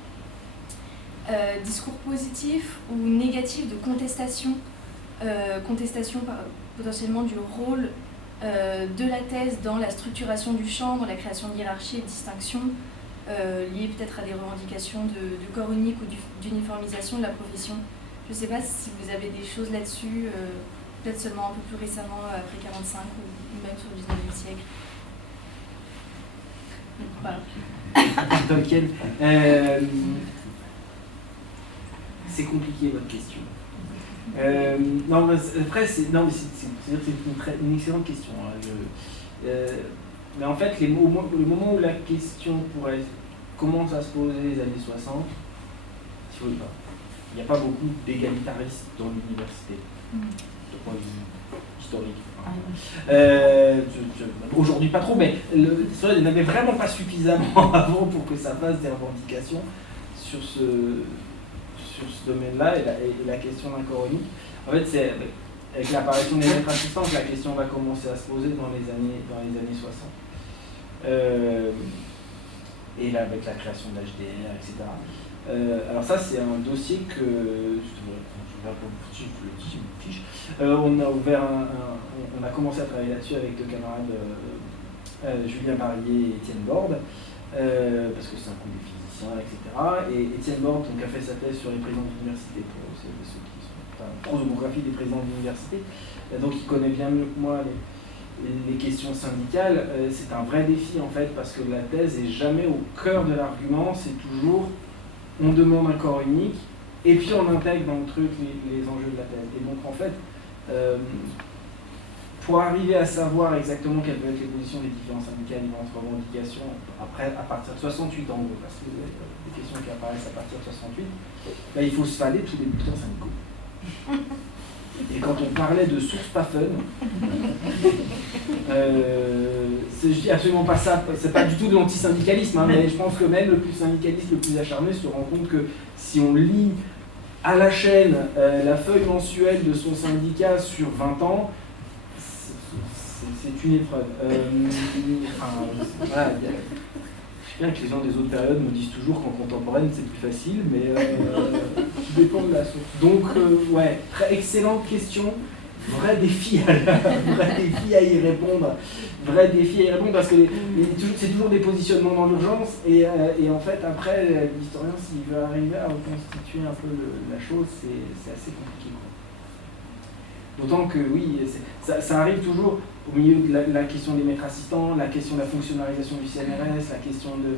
Discours positifs ou négatifs de contestation, potentiellement du rôle de la thèse dans la structuration du champ, dans la création de hiérarchie et de distinction, liées peut-être à des revendications de corps unique ou d'uniformisation de la profession. Je ne sais pas si vous avez des choses là-dessus, peut-être seulement un peu plus récemment, après 45 ou même sur le 19e siècle. Voilà. Tolkien. C'est compliqué votre question. Non, mais après, c'est une excellente question. Hein. Mais en fait, le moment où la question commence à se poser les années 60, il n'y a pas beaucoup d'égalitaristes dans l'université, de point de vue historique. Aujourd'hui pas trop, mais il n'y en avait vraiment pas suffisamment avant pour que ça fasse des revendications sur ce domaine-là et la question d'un corps unique. En fait, c'est avec l'apparition des maîtres assistants que la question va commencer à se poser dans les années 60. Et là, avec la création de l'HDR, etc. Alors ça, c'est un dossier que on a commencé à travailler là-dessus avec deux camarades, Julien Barrier et Étienne Borde, parce que c'est un coup des physiciens, etc. Et Étienne Borde donc, a fait sa thèse sur les présidents d'université, pour ceux qui sont prosomographie des présidents d'université, donc il connaît bien mieux que moi les questions syndicales. C'est un vrai défi en fait, parce que la thèse n'est jamais au cœur de l'argument, c'est toujours on demande un corps unique et puis on intègre dans le truc les enjeux de la thèse. Et donc en fait, pour arriver à savoir exactement quelles peuvent être les positions des différents syndicats et différentes revendications, après, à partir de 68 en gros, parce que des questions qui apparaissent à partir de 68, là, il faut se fader tous les bulletins syndicaux. Et quand on parlait de sources pas fun, je dis absolument pas ça, c'est pas du tout de l'antisyndicalisme, hein, mais je pense que même le plus syndicaliste, le plus acharné se rend compte que si on lit à la chaîne la feuille mensuelle de son syndicat sur 20 ans, c'est une épreuve. Voilà, je sais bien que les gens des autres périodes me disent toujours qu'en contemporaine c'est plus facile, mais tout dépend de la source. Donc, ouais, très excellente question. Vrai défi à y répondre. Vrai défi à y répondre parce que c'est toujours des positionnements dans l'urgence et en fait après l'historien s'il veut arriver à reconstituer un peu la chose c'est assez compliqué quoi. D'autant que oui ça arrive toujours au milieu de la question des maîtres assistants, la question de la fonctionnalisation du CNRS, la question de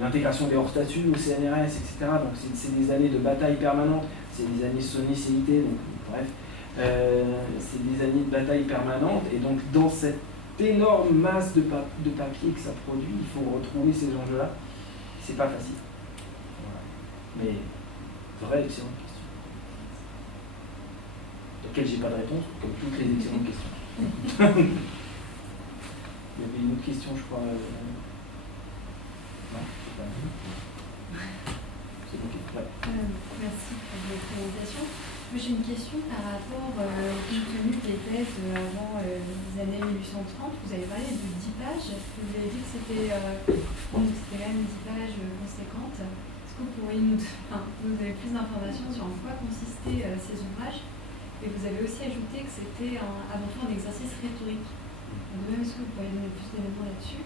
l'intégration des hors-statuts au CNRS, etc. Donc c'est des années de bataille permanente, c'est des années Sony-CIT, donc bref, c'est des années de bataille permanente, et donc dans cette énorme masse de papier que ça produit, il faut retrouver ces enjeux-là. C'est pas facile. Voilà. Mais, vraie excellente question. Auquel j'ai pas de réponse, comme toutes les excellentes questions. Il y avait une autre question, je crois. Non, c'est pas c'est ok. Ouais. Merci pour votre présentation. J'ai une question par rapport au contenu des thèses avant les années 1830. Vous avez parlé de 10 pages. Vous avez dit que c'était quand même 10 pages conséquentes. Est-ce que vous pourriez nous donner plus d'informations sur en quoi consistaient ces ouvrages? Et vous avez aussi ajouté que c'était avant tout un exercice rhétorique. De même, est-ce que vous pourriez donner plus d'éléments là-dessus?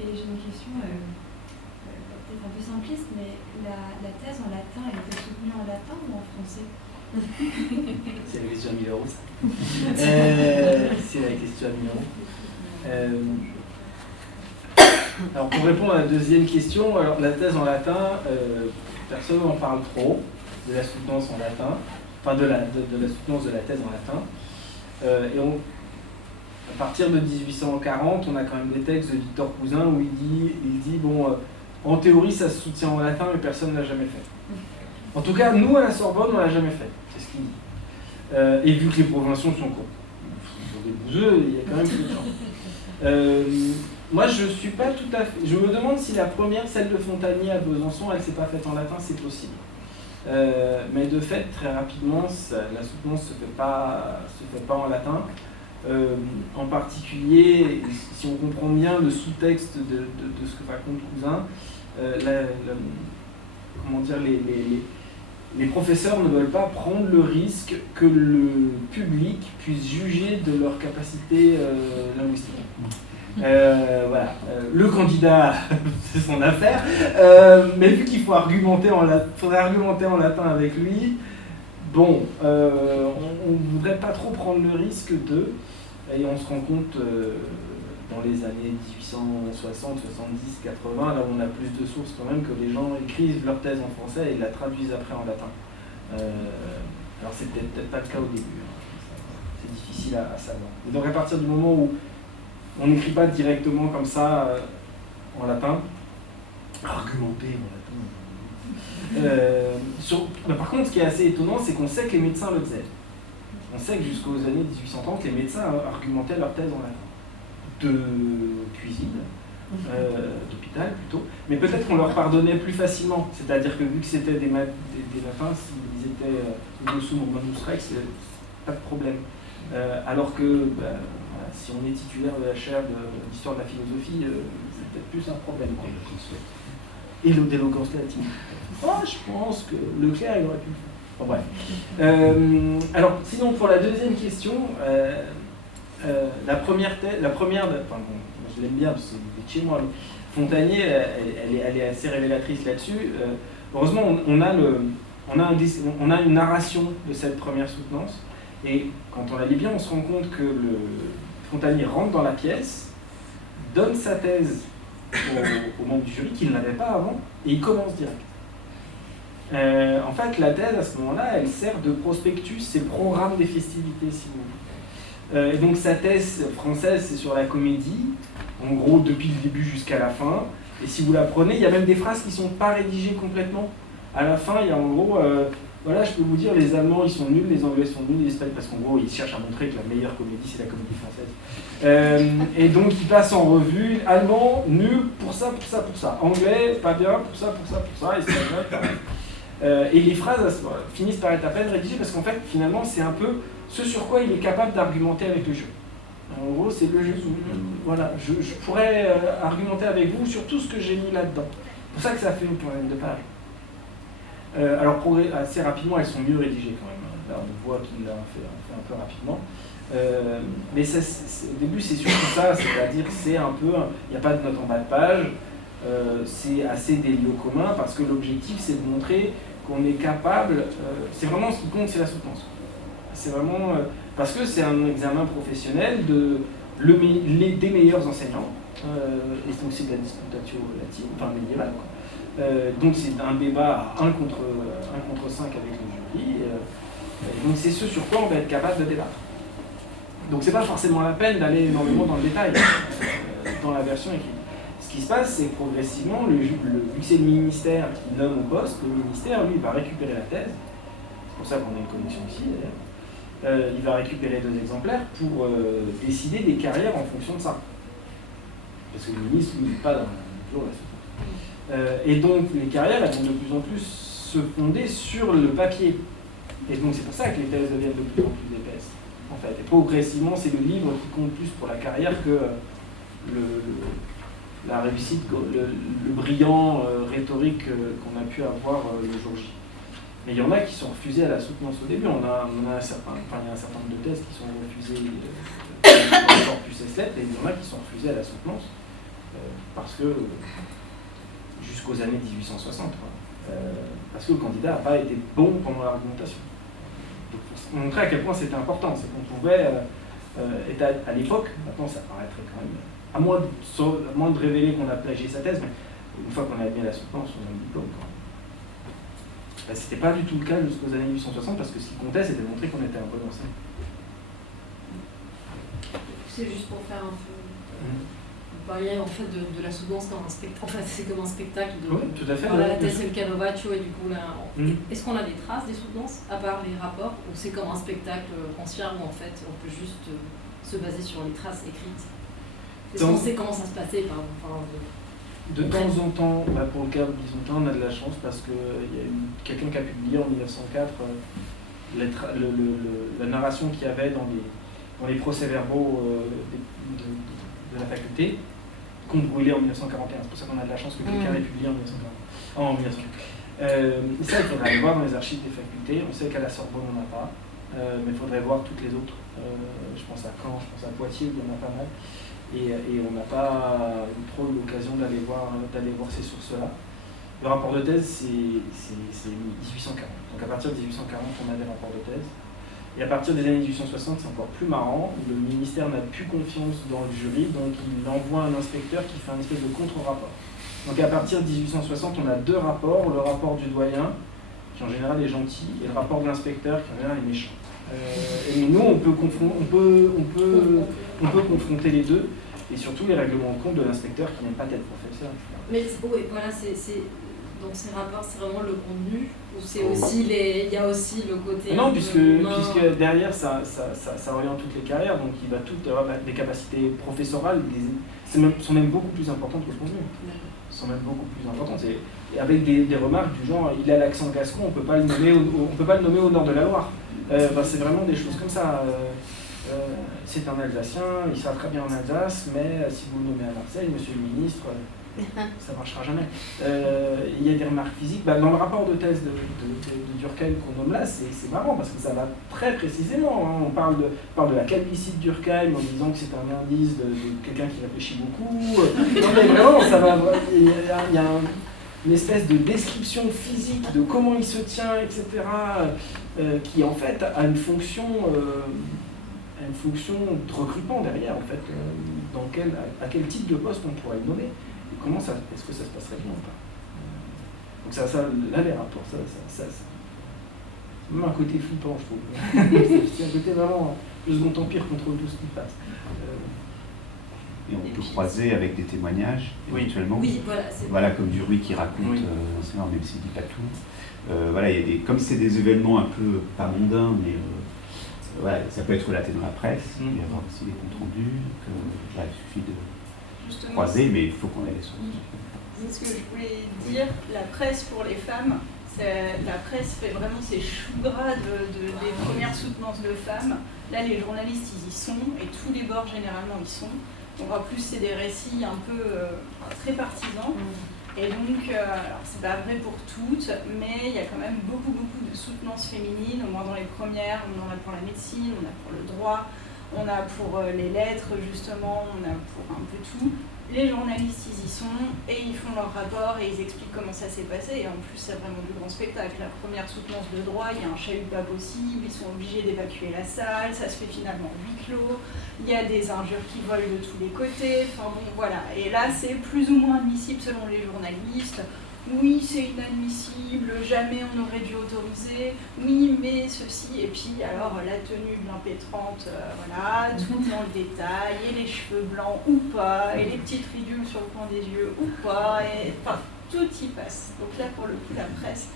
Et j'ai une question peut-être un peu simpliste, mais la thèse en latin, elle était soutenue en latin ou en français? C'est la question à 1000 euros, ça. C'est la question à 1000 euros. Alors, pour répondre à la deuxième question, alors, la thèse en latin, personne n'en parle trop, de la soutenance en latin, enfin de la soutenance de la thèse en latin. Et à partir de 1840, on a quand même des textes de Victor Cousin où il dit bon, en théorie, ça se soutient en latin, mais personne ne l'a jamais fait. En tout cas, nous, à la Sorbonne, on ne l'a jamais fait. C'est ce qu'il dit. Et vu que les provinciaux sont des bouseux, il y a quand même plus de chance. Moi, je suis pas tout à fait... Je me demande si la première, celle de Fontanier à Besançon, elle ne s'est pas faite en latin, c'est possible. Mais de fait, très rapidement, la soutenance ne se fait pas en latin. En particulier, si on comprend bien le sous-texte de ce que raconte Cousin, comment dire, les professeurs ne veulent pas prendre le risque que le public puisse juger de leur capacité linguistique. Voilà. Le candidat, c'est son affaire, mais vu qu'il faut faudrait argumenter en latin avec lui, bon, on ne voudrait pas trop prendre le risque et on se rend compte dans les années 1860, 70, 80, là où on a plus de sources quand même, que les gens écrivent leur thèse en français et la traduisent après en latin. Alors c'est peut-être pas le cas au début, hein. C'est difficile à savoir. Et donc à partir du moment où on n'écrit pas directement comme ça en latin, argumenter en latin. Par contre, ce qui est assez étonnant, c'est qu'on sait que les médecins le faisaient. On sait que jusqu'aux années 1830, les médecins argumentaient leur thèse en latin. De cuisine, d'hôpital plutôt, mais peut-être qu'on leur pardonnait plus facilement, c'est-à-dire que vu que c'était des latins, s'ils étaient dessous ou manus rex, pas de problème. Alors que voilà, si on est titulaire de la chaire d'histoire de la philosophie, c'est peut-être plus un problème. Et l'éloquence latine. Oh, je pense que Leclerc, il aurait pu le faire. Bon, bref. Alors, sinon, pour la deuxième question, la première, enfin, bon, je l'aime bien parce que c'est chez moi, mais Fontanier, elle est assez révélatrice là-dessus. Heureusement, on a une narration de cette première soutenance, et quand on la lit bien, on se rend compte que Fontanier rentre dans la pièce, donne sa thèse aux membres du jury qu'il n'avait pas avant, et il commence direct. En fait, la thèse, à ce moment-là, elle sert de prospectus, c'est programme des festivités, si vous voulez. Et donc sa thèse française, c'est sur la comédie, en gros depuis le début jusqu'à la fin. Et si vous la prenez, il y a même des phrases qui ne sont pas rédigées complètement. À la fin, il y a en gros, voilà, je peux vous dire, les Allemands ils sont nuls, les Anglais sont nuls, les Espagnols, parce qu'en gros ils cherchent à montrer que la meilleure comédie c'est la comédie française. Et donc ils passent en revue, Allemand, nul, pour ça, pour ça, pour ça. Anglais, pas bien, pour ça, pour ça, pour ça. Espagnol, pareil. Et les phrases finissent par être à peine rédigées parce qu'en fait, finalement, c'est un peu ce sur quoi il est capable d'argumenter avec le jury. En gros, c'est le jury. Voilà, je pourrais argumenter avec vous sur tout ce que j'ai mis là-dedans. C'est pour ça que ça fait une quinzaine de pages. Alors, assez rapidement, elles sont mieux rédigées quand même. Là, on voit qu'il l'a fait un peu rapidement. Mais au début, c'est surtout ça, c'est-à-dire c'est un peu, il n'y a pas de note en bas de page, c'est assez des lieux communs parce que l'objectif, c'est de montrer qu'on est capable, c'est vraiment ce qui compte, c'est la soutenance. C'est vraiment, parce que c'est un examen professionnel des meilleurs enseignants, et donc c'est de la disputatio latine, enfin médiévale, quoi. Donc c'est un débat à 1 contre 5 avec le jury, donc c'est ce sur quoi on va être capable de débattre. Donc c'est pas forcément la peine d'aller énormément dans le détail dans la version écrite. Ce qui se passe, c'est que progressivement, vu que c'est le ministère qui nomme au poste, le ministère, lui, va récupérer la thèse. C'est pour ça qu'on a une connexion ici, d'ailleurs. Il va récupérer 2 exemplaires pour décider des carrières en fonction de ça. Parce que le ministre ne dit pas dans toujours la suite. Et donc, les carrières, elles vont de plus en plus se fonder sur le papier. Et donc, c'est pour ça que les thèses deviennent de plus en plus épaisses. En fait. Et progressivement, c'est le livre qui compte plus pour la carrière que la réussite, le brillant rhétorique qu'on a pu avoir le jour J. Mais il y en a qui sont refusés à la soutenance au début. Il y a un certain nombre de thèses qui sont refusées dans le corpus S7 et il y en a qui sont refusés à la soutenance parce que jusqu'aux années 1860, parce que le candidat n'a pas été bon pendant l'argumentation. Donc, pour montrer à quel point c'était important, c'est qu'on pouvait être à l'époque, maintenant ça paraîtrait quand même, à moins de révéler qu'on a plagié sa thèse, mais une fois qu'on a admis la soutenance, on a le diplôme quand même. Ben, c'était pas du tout le cas jusqu'aux années 1860, parce que ce qui comptait, c'était de montrer qu'on était un bon enseignant. C'est juste pour faire un peu... Vous parliez en fait de la soutenance comme un spectacle, enfin c'est comme un spectacle de... Oui, tout à fait. Voilà, la thèse c'est le Canovaccio et du coup là... Est-ce qu'on a des traces des soutenances, à part les rapports, ou c'est comme un spectacle ancien où en fait on peut juste se baser sur les traces écrites? Est-ce qu'on sait comment ça se passait de temps en temps, pour le cas d'Isontin, on a de la chance parce qu'il y a quelqu'un qui a publié en 1904 la narration qu'il y avait dans les procès-verbaux de la faculté, qu'on brûlait en 1941. C'est pour ça qu'on a de la chance que quelqu'un ait publié en 1940. Ça, il faudrait aller voir dans les archives des facultés. On sait qu'à la Sorbonne, on n'en a pas, mais il faudrait voir toutes les autres. Je pense à Caen, je pense à Poitiers, où il y en a pas mal. Et on n'a pas eu trop l'occasion d'aller voir ces sources-là. Le rapport de thèse, c'est 1840. Donc à partir de 1840, on a des rapports de thèse. Et à partir des années 1860, c'est encore plus marrant. Le ministère n'a plus confiance dans le jury, donc il envoie un inspecteur qui fait un espèce de contre-rapport. Donc à partir de 1860, on a 2 rapports. Le rapport du doyen, qui en général est gentil, et le rapport de l'inspecteur, qui en général est méchant. Et nous, on peut confronter les deux, et surtout les règlements de compte de l'inspecteur qui n'aime pas être professeur. Mais oui, voilà, donc ces rapports, c'est vraiment le contenu, ou c'est aussi il y a aussi le côté... Non, puisque derrière, ça oriente toutes les carrières, donc il va tout avoir des capacités professorales, sont même beaucoup plus importantes que le contenu. Sont même beaucoup plus importantes. Et avec des remarques du genre, il a l'accent gascon, on peut pas le nommer au nord de la Loire. C'est vraiment des choses comme ça. C'est un Alsacien, il sera très bien en Alsace, mais si vous le nommez à Marseille, monsieur le ministre, ça ne marchera jamais. Il y a des remarques physiques. Dans le rapport de thèse de Durkheim qu'on nomme là, c'est marrant parce que ça va très précisément. Hein. On parle de la calvitie de Durkheim en disant que c'est un indice de quelqu'un qui réfléchit beaucoup. Non mais vraiment, ça va. Il y a une espèce de description physique de comment il se tient, etc., qui en fait a une fonction de recrutement derrière, en fait, à quel type de poste on pourrait le nommer, et comment est-ce que ça se passerait bien ou pas. Donc là, les rapports, ça même un côté flippant, je trouve. C'est un côté vraiment le Second Empire contrôle tout ce qui passe. Et on peut croiser avec des témoignages, éventuellement. Oui, voilà, comme Duruy qui raconte, même s'il ne dit pas tout. Voilà, il y a comme c'est des événements un peu, pas mondains, mais voilà, ça peut être relaté dans la presse, il y a aussi des comptes rendus, il suffit de croiser, mais il faut qu'on ait les sources. Ce que je voulais dire, la presse pour les femmes, La presse fait vraiment ses choux gras des premières soutenances de femmes. Là, les journalistes, ils y sont, et tous les bords, généralement, y sont. Donc, en plus, c'est des récits un peu très partisans. Et donc, alors, c'est pas vrai pour toutes, mais il y a quand même beaucoup de soutenances féminines. Au moins dans les premières, on en a pour la médecine, on a pour le droit, on a pour les lettres, justement, on a pour un peu tout. Les journalistes, ils y sont, et ils font leur rapport, et ils expliquent comment ça s'est passé. Et en plus, c'est vraiment du grand spectacle. La première soutenance de droit, il y a un chahut pas possible, ils sont obligés d'évacuer la salle, ça se fait finalement huis clos, il y a des injures qui volent de tous les côtés, enfin bon, voilà. Et là, c'est plus ou moins admissible selon les journalistes. Oui, c'est inadmissible, jamais on n'aurait dû autoriser, oui, mais ceci, et puis alors la tenue de l'impétrante, voilà, tout dans le détail, et les cheveux blancs ou pas, et les petites ridules sur le coin des yeux ou pas, et enfin, tout y passe. Donc là, pour le coup, la presse,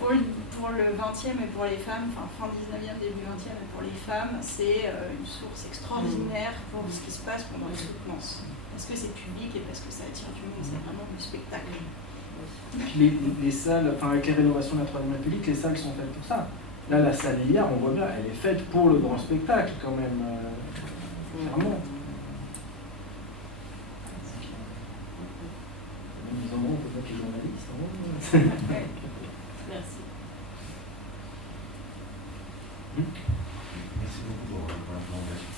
pour le 20e et pour les femmes, enfin fin 19e, début 20e et pour les femmes, c'est une source extraordinaire pour ce qui se passe pendant les soutenances. Parce que c'est public et parce que ça attire du monde, c'est vraiment du spectacle. Puis les salles, enfin avec les rénovations de la 3e République, les salles sont faites pour ça. Là, la salle Liard, on voit bien, elle est faite pour le grand spectacle quand même, clairement. Ils en ont peut-être les journalistes. Merci. Merci beaucoup pour la présentation.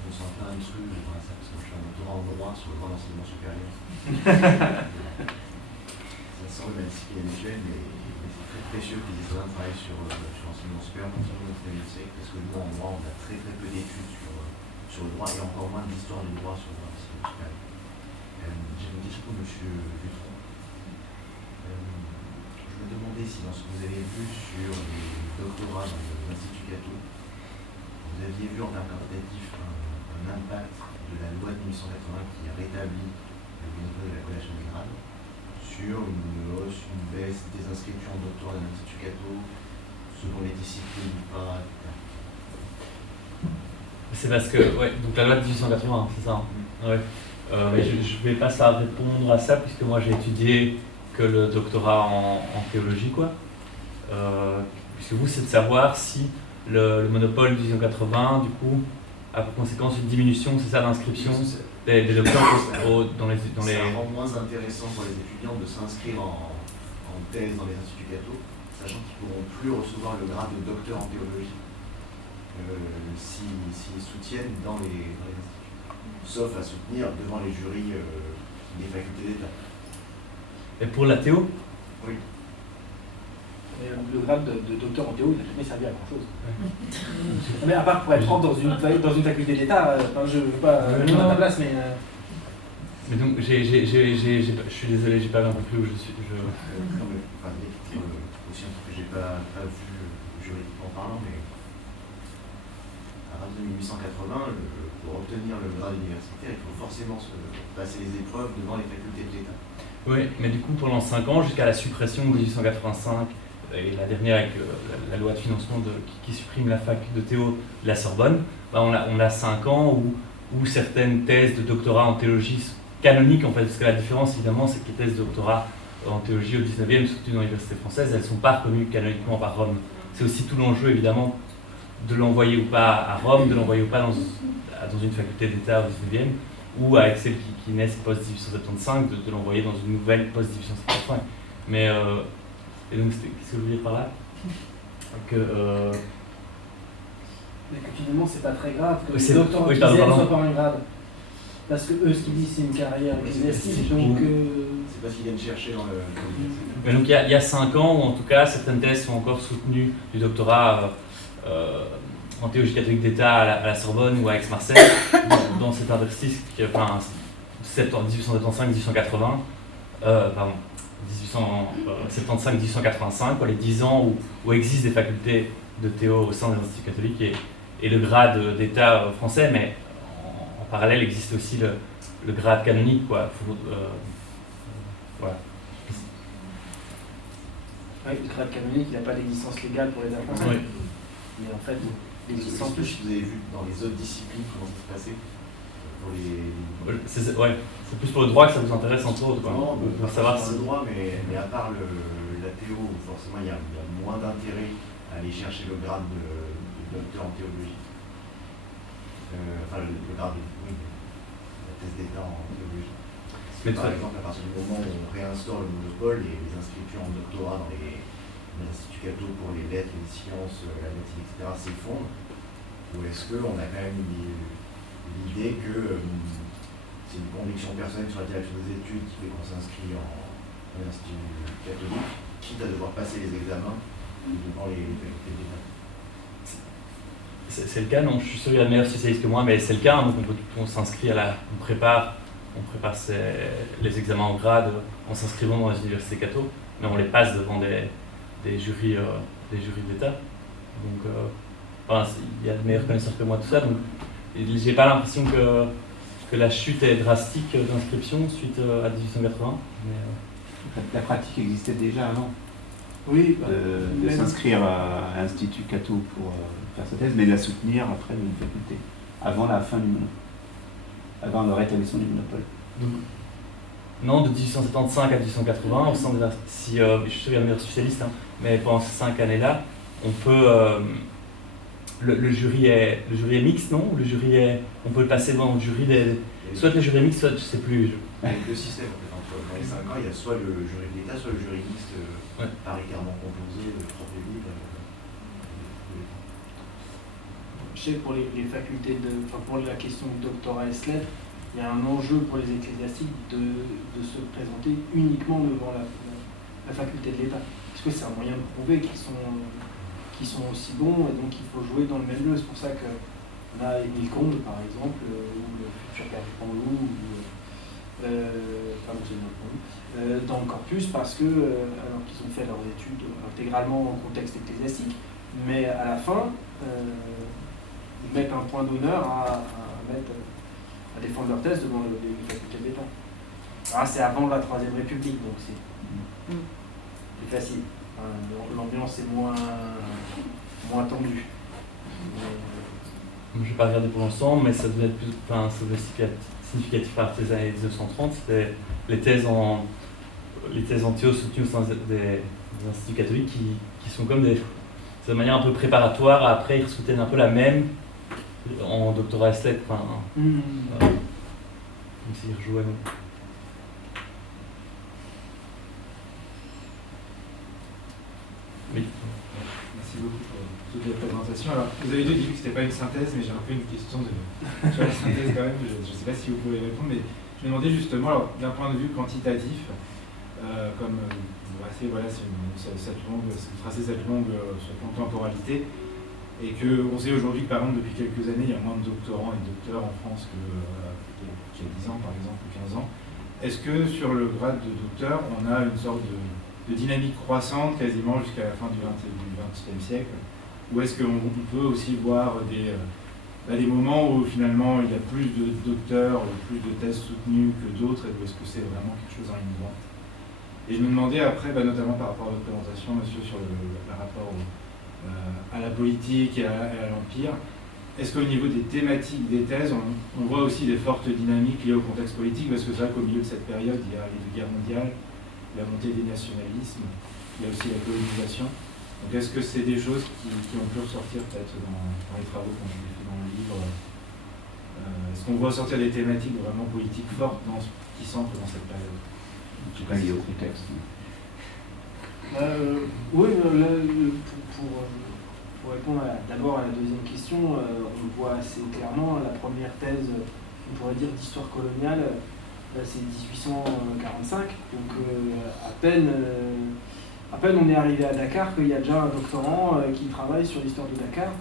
Je me sens plein de trucs dans ça parce que je suis un doctorat en droit sur le droit d'enseignement supérieur. Ça semble même si habituel, mais c'est très précieux que les historiens travaillent sur l'enseignement supérieur à partir du XIXe siècle, parce que nous en droit on a très peu d'études sur le droit et encore moins d'histoire du droit sur le droit d'enseignement supérieur. J'ai une question pour M. Dutron. Je me demandais si dans ce que vous avez vu sur les doctorats dans l'Institut Cato, vous aviez vu en termes interprétatifs un impact de la loi de 1880 qui a rétabli le niveau de la collation des grades sur une hausse, une baisse des inscriptions en doctorat dans l'Institut Cato, selon les disciplines ou pas, etc. C'est parce que, ouais, donc la loi de 1880, c'est ça. Ouais. Mais je ne vais pas ça répondre à ça, puisque moi j'ai étudié que le doctorat en théologie, quoi. Puisque vous, c'est de savoir si le monopole de 1880, du coup, a pour conséquence une diminution, c'est ça, d'inscription des docteurs dans les... Ça rend moins intéressant pour les étudiants de s'inscrire en thèse dans les instituts Cato, sachant qu'ils ne pourront plus recevoir le grade de docteur en théologie s'ils soutiennent dans les instituts. Sauf à soutenir devant les jurys des facultés d'État. Et pour la théo? Oui. Et le grade de docteur en théo, il n'a jamais servi à grand chose. Mais à part pour être prof dans une faculté d'État, je ne veux pas répondre à ta place, mais. Mais donc, je suis désolé, j'ai pas bien compris où je suis. Non, mais aussi un truc que j'ai pas vu juridiquement parlant, mais à partir de 1880, pour obtenir le grade universitaire, il faut forcément passer les épreuves devant les facultés de l'État. Oui, mais du coup, pendant 5 ans, jusqu'à la suppression de 1885, et la dernière avec la loi de financement qui supprime la fac de Théo de la Sorbonne, bah on a 5 ans où certaines thèses de doctorat en théologie canoniques, en fait, parce que la différence, évidemment, c'est que les thèses de doctorat en théologie au 19e, surtout dans l'université française, elles ne sont pas reconnues canoniquement par Rome. C'est aussi tout l'enjeu, évidemment, de l'envoyer ou pas à Rome, de l'envoyer ou pas dans une faculté d'État au 19e, ou avec celles qui naissent post-1875, de l'envoyer dans une nouvelle post-1885. Mais, et donc, qu'est-ce que je veux dire par là? Mais que finalement, c'est pas très grave que les docteurs en dizaine soient pas un grade. Parce que eux, ce qu'ils disent, c'est une carrière ecclésiastique, donc... C'est parce qu'ils viennent chercher dans le... Mais donc, il y a 5 ans, où en tout cas, certaines thèses sont encore soutenues du doctorat en théologie catholique d'État à la Sorbonne ou à Aix-Marseille, dans cet interstice, enfin, 1875-1880, pardon, 1875-1885, les 10 ans où existent des facultés de théo au sein des instituts catholiques et le grade d'État français, mais en parallèle existe aussi le grade canonique, quoi. Voilà. Oui, le grade canonique, il n'a pas d'existence légale pour les Français. Oui. Mais en fait, l'existence... Je sais pas si vous avez vu dans les autres disciplines comment ça se passait. pour les... C'est plus pour le droit que ça vous intéresse entre autres, quoi. Non, pour savoir le droit, mais à part la théo, forcément il y a moins d'intérêt à aller chercher le grade de docteur en théologie. Le grade la thèse d'État en théologie. Par exemple, à partir du moment où on réinstaure le monopole et les inscriptions en doctorat dans les instituts catho pour les lettres, les sciences, la médecine, etc. s'effondrent, ou est-ce qu'on a quand même l'idée que c'est une conviction personnelle sur la direction des études qui fait qu'on s'inscrit en institut catholique, quitte à devoir passer les examens devant les facultés d'État? C'est le cas, non, je suis sûr qu'il y a de meilleurs spécialistes que moi, mais c'est le cas, donc on s'inscrit on prépare les examens en grade en s'inscrivant dans les universités catho, mais on les passe devant des jurys d'État. Donc il y a de meilleurs connaisseurs que moi, tout ça, donc j'ai pas l'impression que la chute est drastique d'inscription suite à 1880. Mais, La pratique existait déjà avant. Oui, de s'inscrire à l'Institut Catho pour faire sa thèse, mais de la soutenir après une faculté, avant la fin du monopole, avant le rétablissement du monopole. Donc, non, de 1875 à 1880, au sein de je suis sûr qu'il y a de meilleurs spécialistes, mais pendant ces 5 années-là, on peut... le jury est mixte, non? On peut le passer devant le jury soit le jury est mixte, soit je sais plus. Le système, en fait, dans les 5 ans, il y a soit le jury de l'État, soit le jury mixte paritairement composé de 3 pays. Je sais que pour les facultés pour la question du doctorat S-lettres, il y a un enjeu pour les ecclésiastiques de se présenter uniquement devant la faculté de l'État. Parce que c'est un moyen de prouver qu'ils sont aussi bons, et donc il faut jouer dans le même jeu. C'est pour ça qu'on a Émile Combes, par exemple, ou le futur père Panlou, dans le corpus, parce que, alors qu'ils ont fait leurs études intégralement en contexte ecclésiastique, mais à la fin, ils mettent un point d'honneur à défendre leur thèse devant les facultés de l'État. C'est avant la Troisième République, donc c'est plus facile. L'ambiance est moins tendue. Je ne vais pas regarder pour l'instant, mais ça devait être significatif à partir des années 1930. C'était les thèses en théo soutenues au sein des instituts catholiques qui sont comme c'est de manière un peu préparatoire. Après, ils soutiennent un peu la même en doctorat S-lettres. Comme s'ils rejouaient. Oui. Merci beaucoup pour toute la présentation. Alors, vous avez dit que ce n'était pas une synthèse, mais j'ai un peu une question sur la synthèse quand même. Je ne sais pas si vous pouvez répondre, mais je me demandais justement, d'un point de vue quantitatif, comme vous tracez cette longue temporalité, et qu'on sait aujourd'hui que par exemple depuis quelques années, il y a moins de doctorants et de docteurs en France qu'il y a 10 ans par exemple, ou 15 ans. Est-ce que sur le grade de docteur, on a une sorte de dynamique croissante quasiment jusqu'à la fin du XXe siècle, ou est-ce qu'on peut aussi voir des moments où finalement il y a plus de docteurs, plus de thèses soutenues que d'autres, et est-ce que c'est vraiment quelque chose en ligne droite? Et je me demandais après, notamment par rapport à votre présentation, monsieur, sur le rapport à la politique et à l'Empire, est-ce qu'au niveau des thématiques des thèses, on voit aussi des fortes dynamiques liées au contexte politique? Parce que c'est vrai qu'au milieu de cette période, il y a les 2 guerres mondiales, la montée des nationalismes, il y a aussi la colonisation. Donc est-ce que c'est des choses qui ont pu ressortir peut-être dans les travaux qu'on a fait dans le livre? Est-ce qu'on voit ressortir des thématiques vraiment politiques fortes qui s'ancrent dans cette période? Je ne sais pas lié au contexte. Oui, pour répondre d'abord à la deuxième question, on voit assez clairement la première thèse, on pourrait dire d'histoire coloniale, c'est 1845, donc à peine on est arrivé à Dakar qu'il y a déjà un doctorant qui travaille sur l'histoire de Dakar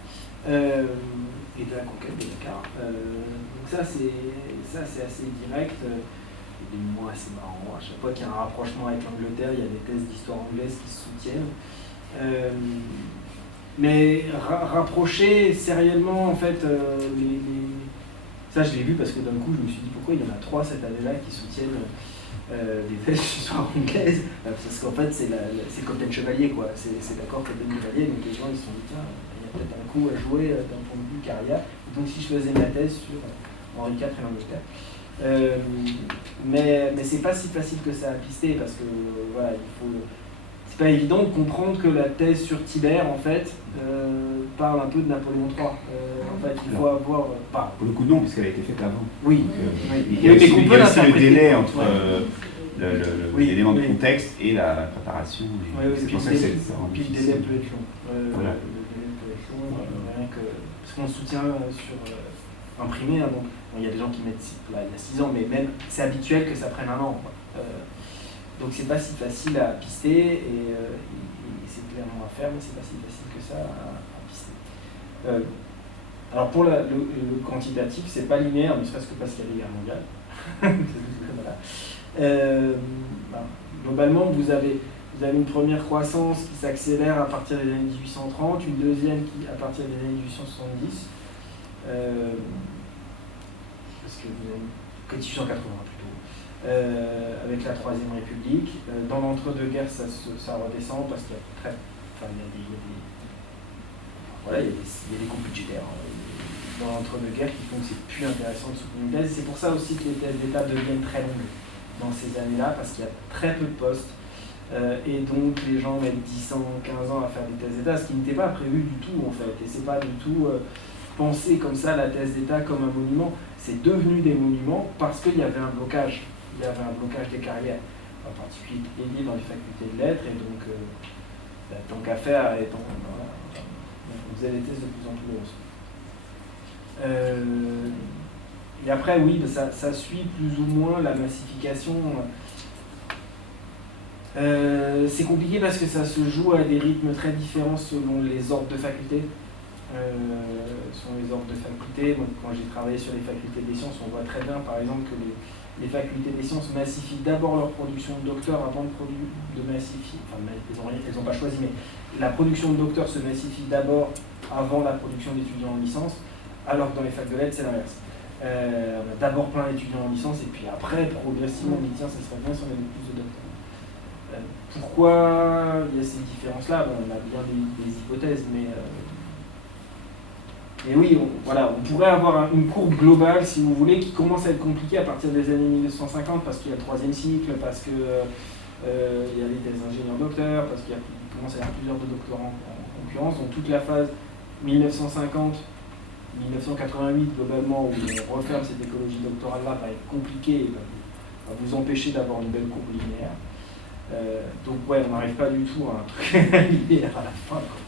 et de la conquête de Dakar. Donc ça c'est assez direct. Des mots assez marrants. À chaque fois qu'il y a un rapprochement avec l'Angleterre, il y a des thèses d'histoire anglaise qui se soutiennent. Mais rapprocher sériellement, en fait, ça je l'ai vu parce que d'un coup je me suis dit pourquoi il y en a 3 cette année-là qui soutiennent des thèses d'histoire anglaise, parce qu'en fait c'est Cotton Chevalier, quoi. C'est d'accord Cotton Chevalier, donc les gens ils se sont dit tiens, il y a peut-être un coup à jouer d'un point de vue carrière. Donc si je faisais ma thèse sur Henri IV et l'Angleterre. Mais c'est pas si facile que ça à pister parce que voilà, c'est pas évident de comprendre que la thèse sur Tibère en fait parle un peu de Napoléon III. En fait, il faut avoir pas. Pour le coup, non, puisqu'elle a été faite avant. Oui. Donc, il y a aussi le délai entre l'élément de contexte et la préparation. C'est pour ça que puis le délai peut être long. Voilà. Le délai peut être long, rien que parce qu'on soutient sur imprimé, hein, donc il y a des gens qui mettent là, il y a 6 ans, mais même c'est habituel que ça prenne un an. Donc c'est pas si facile à pister et c'est clairement à faire, mais c'est pas si facile que ça à pister. Alors pour le quantitatif, c'est pas linéaire, ne serait-ce que parce qu'il y a des guerres mondiales. Voilà. Globalement, vous avez une première croissance qui s'accélère à partir des années 1830, une deuxième qui à partir des années 1870. Parce que vous avez 1880 plutôt, avec la Troisième République. Dans l'entre-deux-guerres, ça redescend parce qu'il y a il y a des coupes budgétaires dans l'entre-deux-guerres qui font que c'est plus intéressant de soutenir une thèse. C'est pour ça aussi que les thèses d'État deviennent très longues dans ces années-là, parce qu'il y a très peu de postes. Et donc les gens mettent 10 ans, 15 ans à faire des thèses d'État, ce qui n'était pas prévu du tout en fait. Et c'est pas du tout penser comme ça la thèse d'État comme un monument. C'est devenu des monuments parce qu'il y avait un blocage. Il y avait un blocage des carrières, en particulier dans les facultés de lettres. Et donc, tant qu'à faire, on faisait des thèses de plus en plus grosses. Et après, oui, ça suit plus ou moins la massification. C'est compliqué parce que ça se joue à des rythmes très différents selon les ordres de faculté. Sont les ordres de faculté. Donc, quand j'ai travaillé sur les facultés des sciences, on voit très bien, par exemple, que les facultés des sciences massifient d'abord leur production de docteurs avant de massifier. Enfin, elles n'ont pas choisi, mais la production de docteurs se massifie d'abord avant la production d'étudiants en licence, alors que dans les facs de lettres, c'est l'inverse. On a d'abord plein d'étudiants en licence, et puis après, progressivement, on dit tiens, ça serait bien si on avait plus de docteurs. Pourquoi il y a ces différences-là? On a bien des hypothèses, mais oui, on pourrait avoir une courbe globale, si vous voulez, qui commence à être compliquée à partir des années 1950, parce qu'il y a le troisième cycle, parce qu'il y a les thèses ingénieurs-docteurs, parce qu'il commence à y avoir plusieurs de doctorants en concurrence. Donc toute la phase 1950-1988, globalement, où on referme cette écologie doctorale-là, va être compliquée, va vous empêcher d'avoir une belle courbe linéaire. Donc ouais, on n'arrive pas du tout à un truc linéaire à la fin, quoi.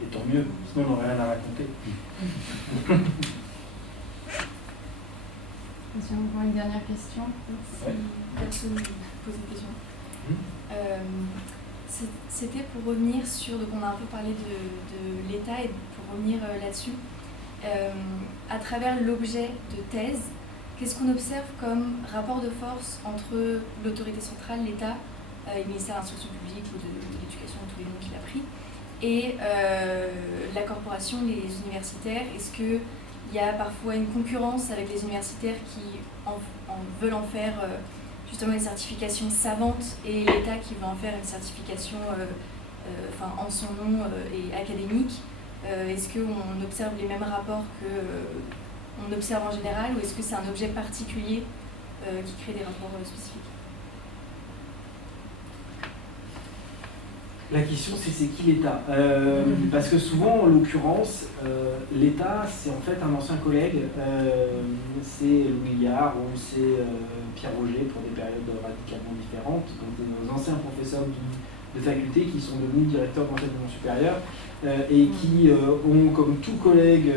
Et tant mieux, sinon on n'aurait rien à raconter. Si on voit une dernière question. Si personne pose une question. C'était pour revenir sur, donc on a un peu parlé de l'État, et pour revenir là-dessus, à travers l'objet de thèse, qu'est-ce qu'on observe comme rapport de force entre l'autorité centrale, l'État, et le ministère de l'Instruction publique ou de l'Éducation, tous les noms qu'il a pris, et la corporation, les universitaires? Est-ce qu'il y a parfois une concurrence avec les universitaires qui veulent en faire justement une certification savante, et l'État qui va en faire une certification en son nom et académique? Est-ce qu'on observe les mêmes rapports qu'on observe en général, ou est-ce que c'est un objet particulier qui crée des rapports spécifiques? La question, c'est qui l'État? Parce que souvent, en l'occurrence, l'État, c'est en fait un ancien collègue, c'est Louis Liard ou c'est Pierre Roger pour des périodes radicalement différentes, donc des anciens professeurs de faculté qui sont devenus directeurs d'enseignement supérieur et qui ont, comme tout collègue,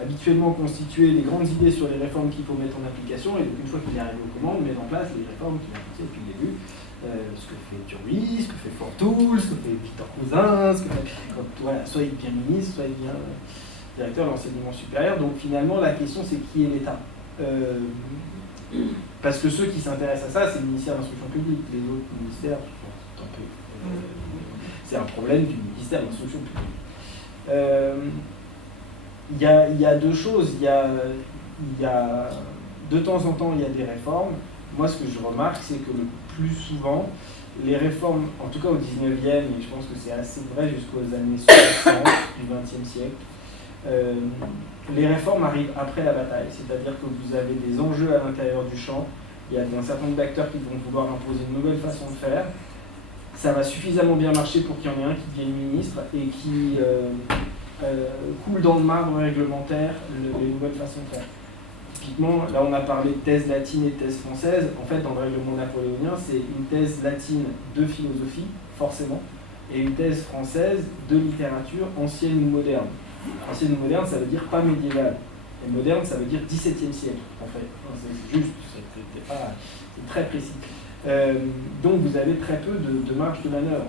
habituellement constitué des grandes idées sur les réformes qu'il faut mettre en application, et donc une fois qu'il est arrivé aux commandes, met en place les réformes qu'il a appliquées depuis le début. Ce que fait Turby, ce que fait Fortoul, ce que fait Victor Cousin, soit il devient ministre, soit il devient directeur de l'enseignement supérieur. Donc finalement, la question, c'est qui est l'État? Parce que ceux qui s'intéressent à ça, c'est le ministère de l'Instruction publique. Les autres ministères, c'est un problème du ministère de l'Instruction publique. Il y a deux choses. Il y a de temps en temps, il y a des réformes. Moi, ce que je remarque, c'est que le plus souvent, les réformes, en tout cas au 19e, et je pense que c'est assez vrai jusqu'aux années 60 du XXe siècle, les réformes arrivent après la bataille, c'est-à-dire que vous avez des enjeux à l'intérieur du champ, il y a un certain nombre d'acteurs qui vont vouloir imposer une nouvelle façon de faire, ça va suffisamment bien marcher pour qu'il y en ait un qui devienne ministre et qui coule dans le marbre réglementaire les nouvelles façons de faire. Typiquement, là on a parlé de thèse latine et de thèse française. En fait, dans le règlement napoléonien, c'est une thèse latine de philosophie, forcément, et une thèse française de littérature ancienne ou moderne. Ancienne ou moderne, ça veut dire pas médiévale. Et moderne, ça veut dire XVIIe siècle, en fait. C'est juste, c'est très précis. Donc vous avez très peu de marge de manœuvre.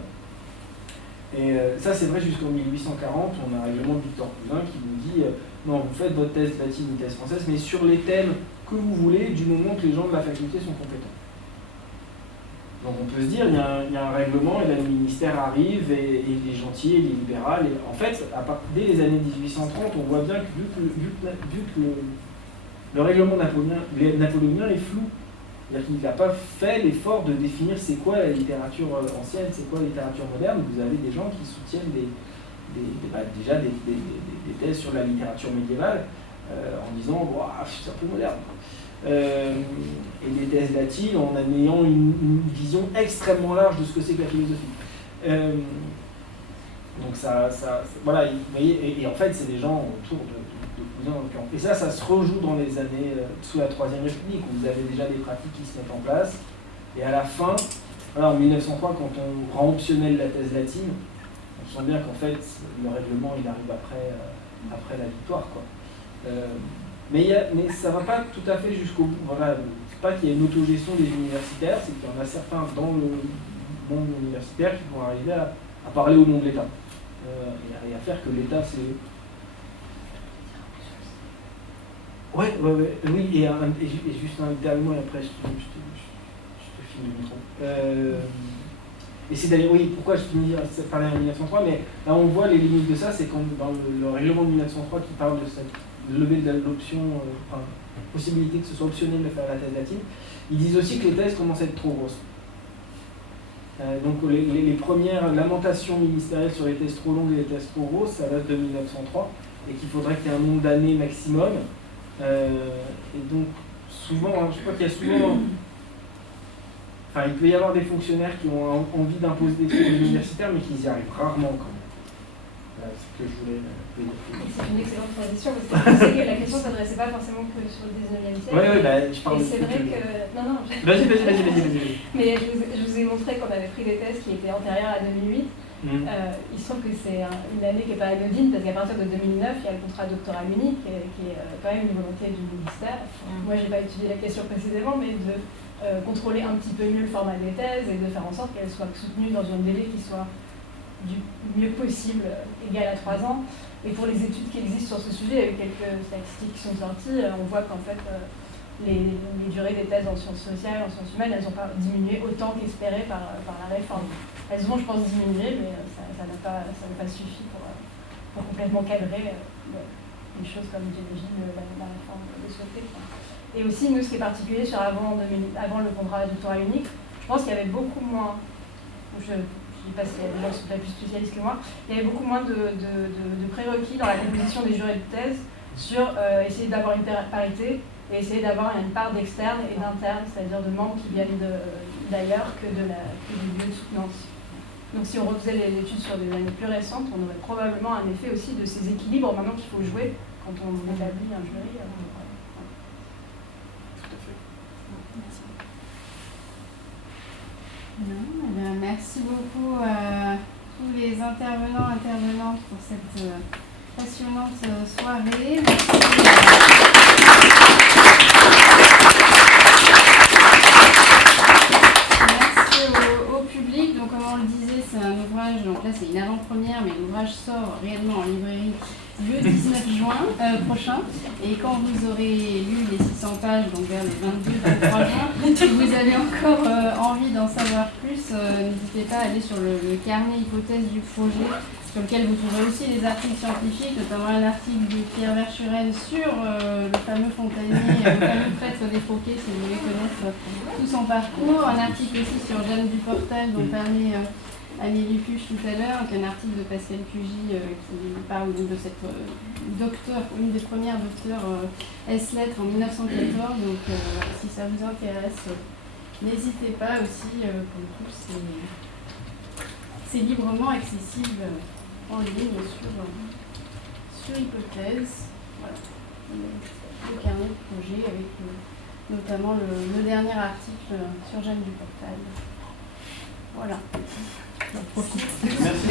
Et ça, c'est vrai jusqu'en 1840, on a un règlement de Victor Cousin qui nous dit non, vous faites votre thèse latine ou thèse française, mais sur les thèmes que vous voulez, du moment que les gens de la faculté sont compétents. Donc on peut se dire, il y a un règlement, et là le ministère arrive, et il est gentil, il est libéral. Et en fait, dès les années 1830, on voit bien que vu que le règlement napoléonien est flou, c'est-à-dire qu'il n'a pas fait l'effort de définir c'est quoi la littérature ancienne, c'est quoi la littérature moderne. Vous avez des gens qui soutiennent déjà des thèses sur la littérature médiévale en disant c'est un peu moderne. Et des thèses latines en ayant une vision extrêmement large de ce que c'est que la philosophie. Donc voilà, vous voyez, et en fait c'est des gens autour de Cousin en l'occurrence. Et ça se rejoue dans les années sous la Troisième République, où vous avez déjà des pratiques qui se mettent en place. Et à la fin, en 1903, quand on rend optionnel la thèse latine, on sent bien qu'en fait, le règlement, il arrive après la victoire, quoi. Mais ça ne va pas tout à fait jusqu'au bout. Voilà, c'est pas qu'il y ait une autogestion des universitaires, c'est qu'il y en a certains dans le monde universitaire qui vont arriver à parler au nom de l'État. Et à faire que l'État, c'est eux. Oui, et juste un dernier mot, et après je te filme le micro. Et c'est d'ailleurs, oui, pourquoi je finis à parler en 1903, mais là on voit les limites de ça, c'est quand dans le règlement de 1903 qui parle de cette levée de l'option, possibilité que ce soit optionnel de faire la thèse latine, ils disent aussi que les thèses commencent à être trop grosses. Donc les premières lamentations ministérielles sur les thèses trop longues et les thèses trop grosses, ça date de 1903, et qu'il faudrait qu'il y ait un nombre d'années maximum. Et donc, souvent, je crois qu'il y a souvent. Enfin, il peut y avoir des fonctionnaires qui ont envie d'imposer des trucs universitaires, mais qui y arrivent rarement quand même. Voilà, c'est ce que je voulais dire. C'est une excellente transition, parce que je pensais que la question ne s'adressait pas forcément que sur le 19e siècle. Oui, je parle et c'est vrai que. Non. Vas-y. Mais je vous ai montré qu'on avait pris des thèses qui étaient antérieures à 2008. Il se trouve que c'est une année qui n'est pas anodine parce qu'à partir de 2009, il y a le contrat doctoral unique qui est quand même une volonté du ministère. Moi, je n'ai pas étudié la question précisément, mais de contrôler un petit peu mieux le format des thèses et de faire en sorte qu'elles soient soutenues dans un délai qui soit du mieux possible égal à 3 ans. Et pour les études qui existent sur ce sujet, il y a eu quelques statistiques qui sont sorties, on voit qu'en fait, les durées des thèses en sciences sociales, en sciences humaines, elles n'ont pas diminué autant qu'espéré par la réforme. Elles vont, je pense, diminuer, mais ça n'a pas suffi pour complètement cadrer une chose comme j'imagine la réforme de souhaiter. Et aussi, nous, ce qui est particulier sur avant le contrat doctoral unique, je pense qu'il y avait beaucoup moins, je ne sais pas s'il y a des gens qui sont plus spécialistes que moi, il y avait beaucoup moins de prérequis dans la composition des jurés de thèse sur essayer d'avoir une parité et essayer d'avoir une part d'externes et d'internes, c'est-à-dire de membres qui viennent d'ailleurs que du lieu de soutenance. Donc si on refaisait les études sur des années plus récentes, on aurait probablement un effet aussi de ces équilibres maintenant qu'il faut jouer quand on établit un jury. Tout à fait. Non, merci beaucoup à tous les intervenantes pour cette passionnante soirée. Au public, donc comme on le disait, c'est un ouvrage, donc là c'est une avant-première, mais l'ouvrage sort réellement en librairie le 19 juin prochain, et quand vous aurez lu les 600 pages, donc vers les 22-23 juin, si vous avez encore envie d'en savoir plus, n'hésitez pas à aller sur le carnet hypothèse du projet sur lequel vous trouverez aussi des articles scientifiques, notamment un article de Pierre Verschuren sur le fameux Fontanier, le fameux prêtre défroqué, si vous voulez connaître tout son parcours. Un article aussi sur Jeanne Duportal, dont parlait Amélie Puch tout à l'heure, un article de Pascal Cugy qui parle de cette docteure, une des premières docteurs S-lettres en 1914. Donc si ça vous intéresse, n'hésitez pas aussi, pour le coup, c'est librement accessible en ligne sur Hypothèse. Voilà. Le carnet de projet avec notamment le dernier article sur Jeanne Duportal. Voilà. Merci.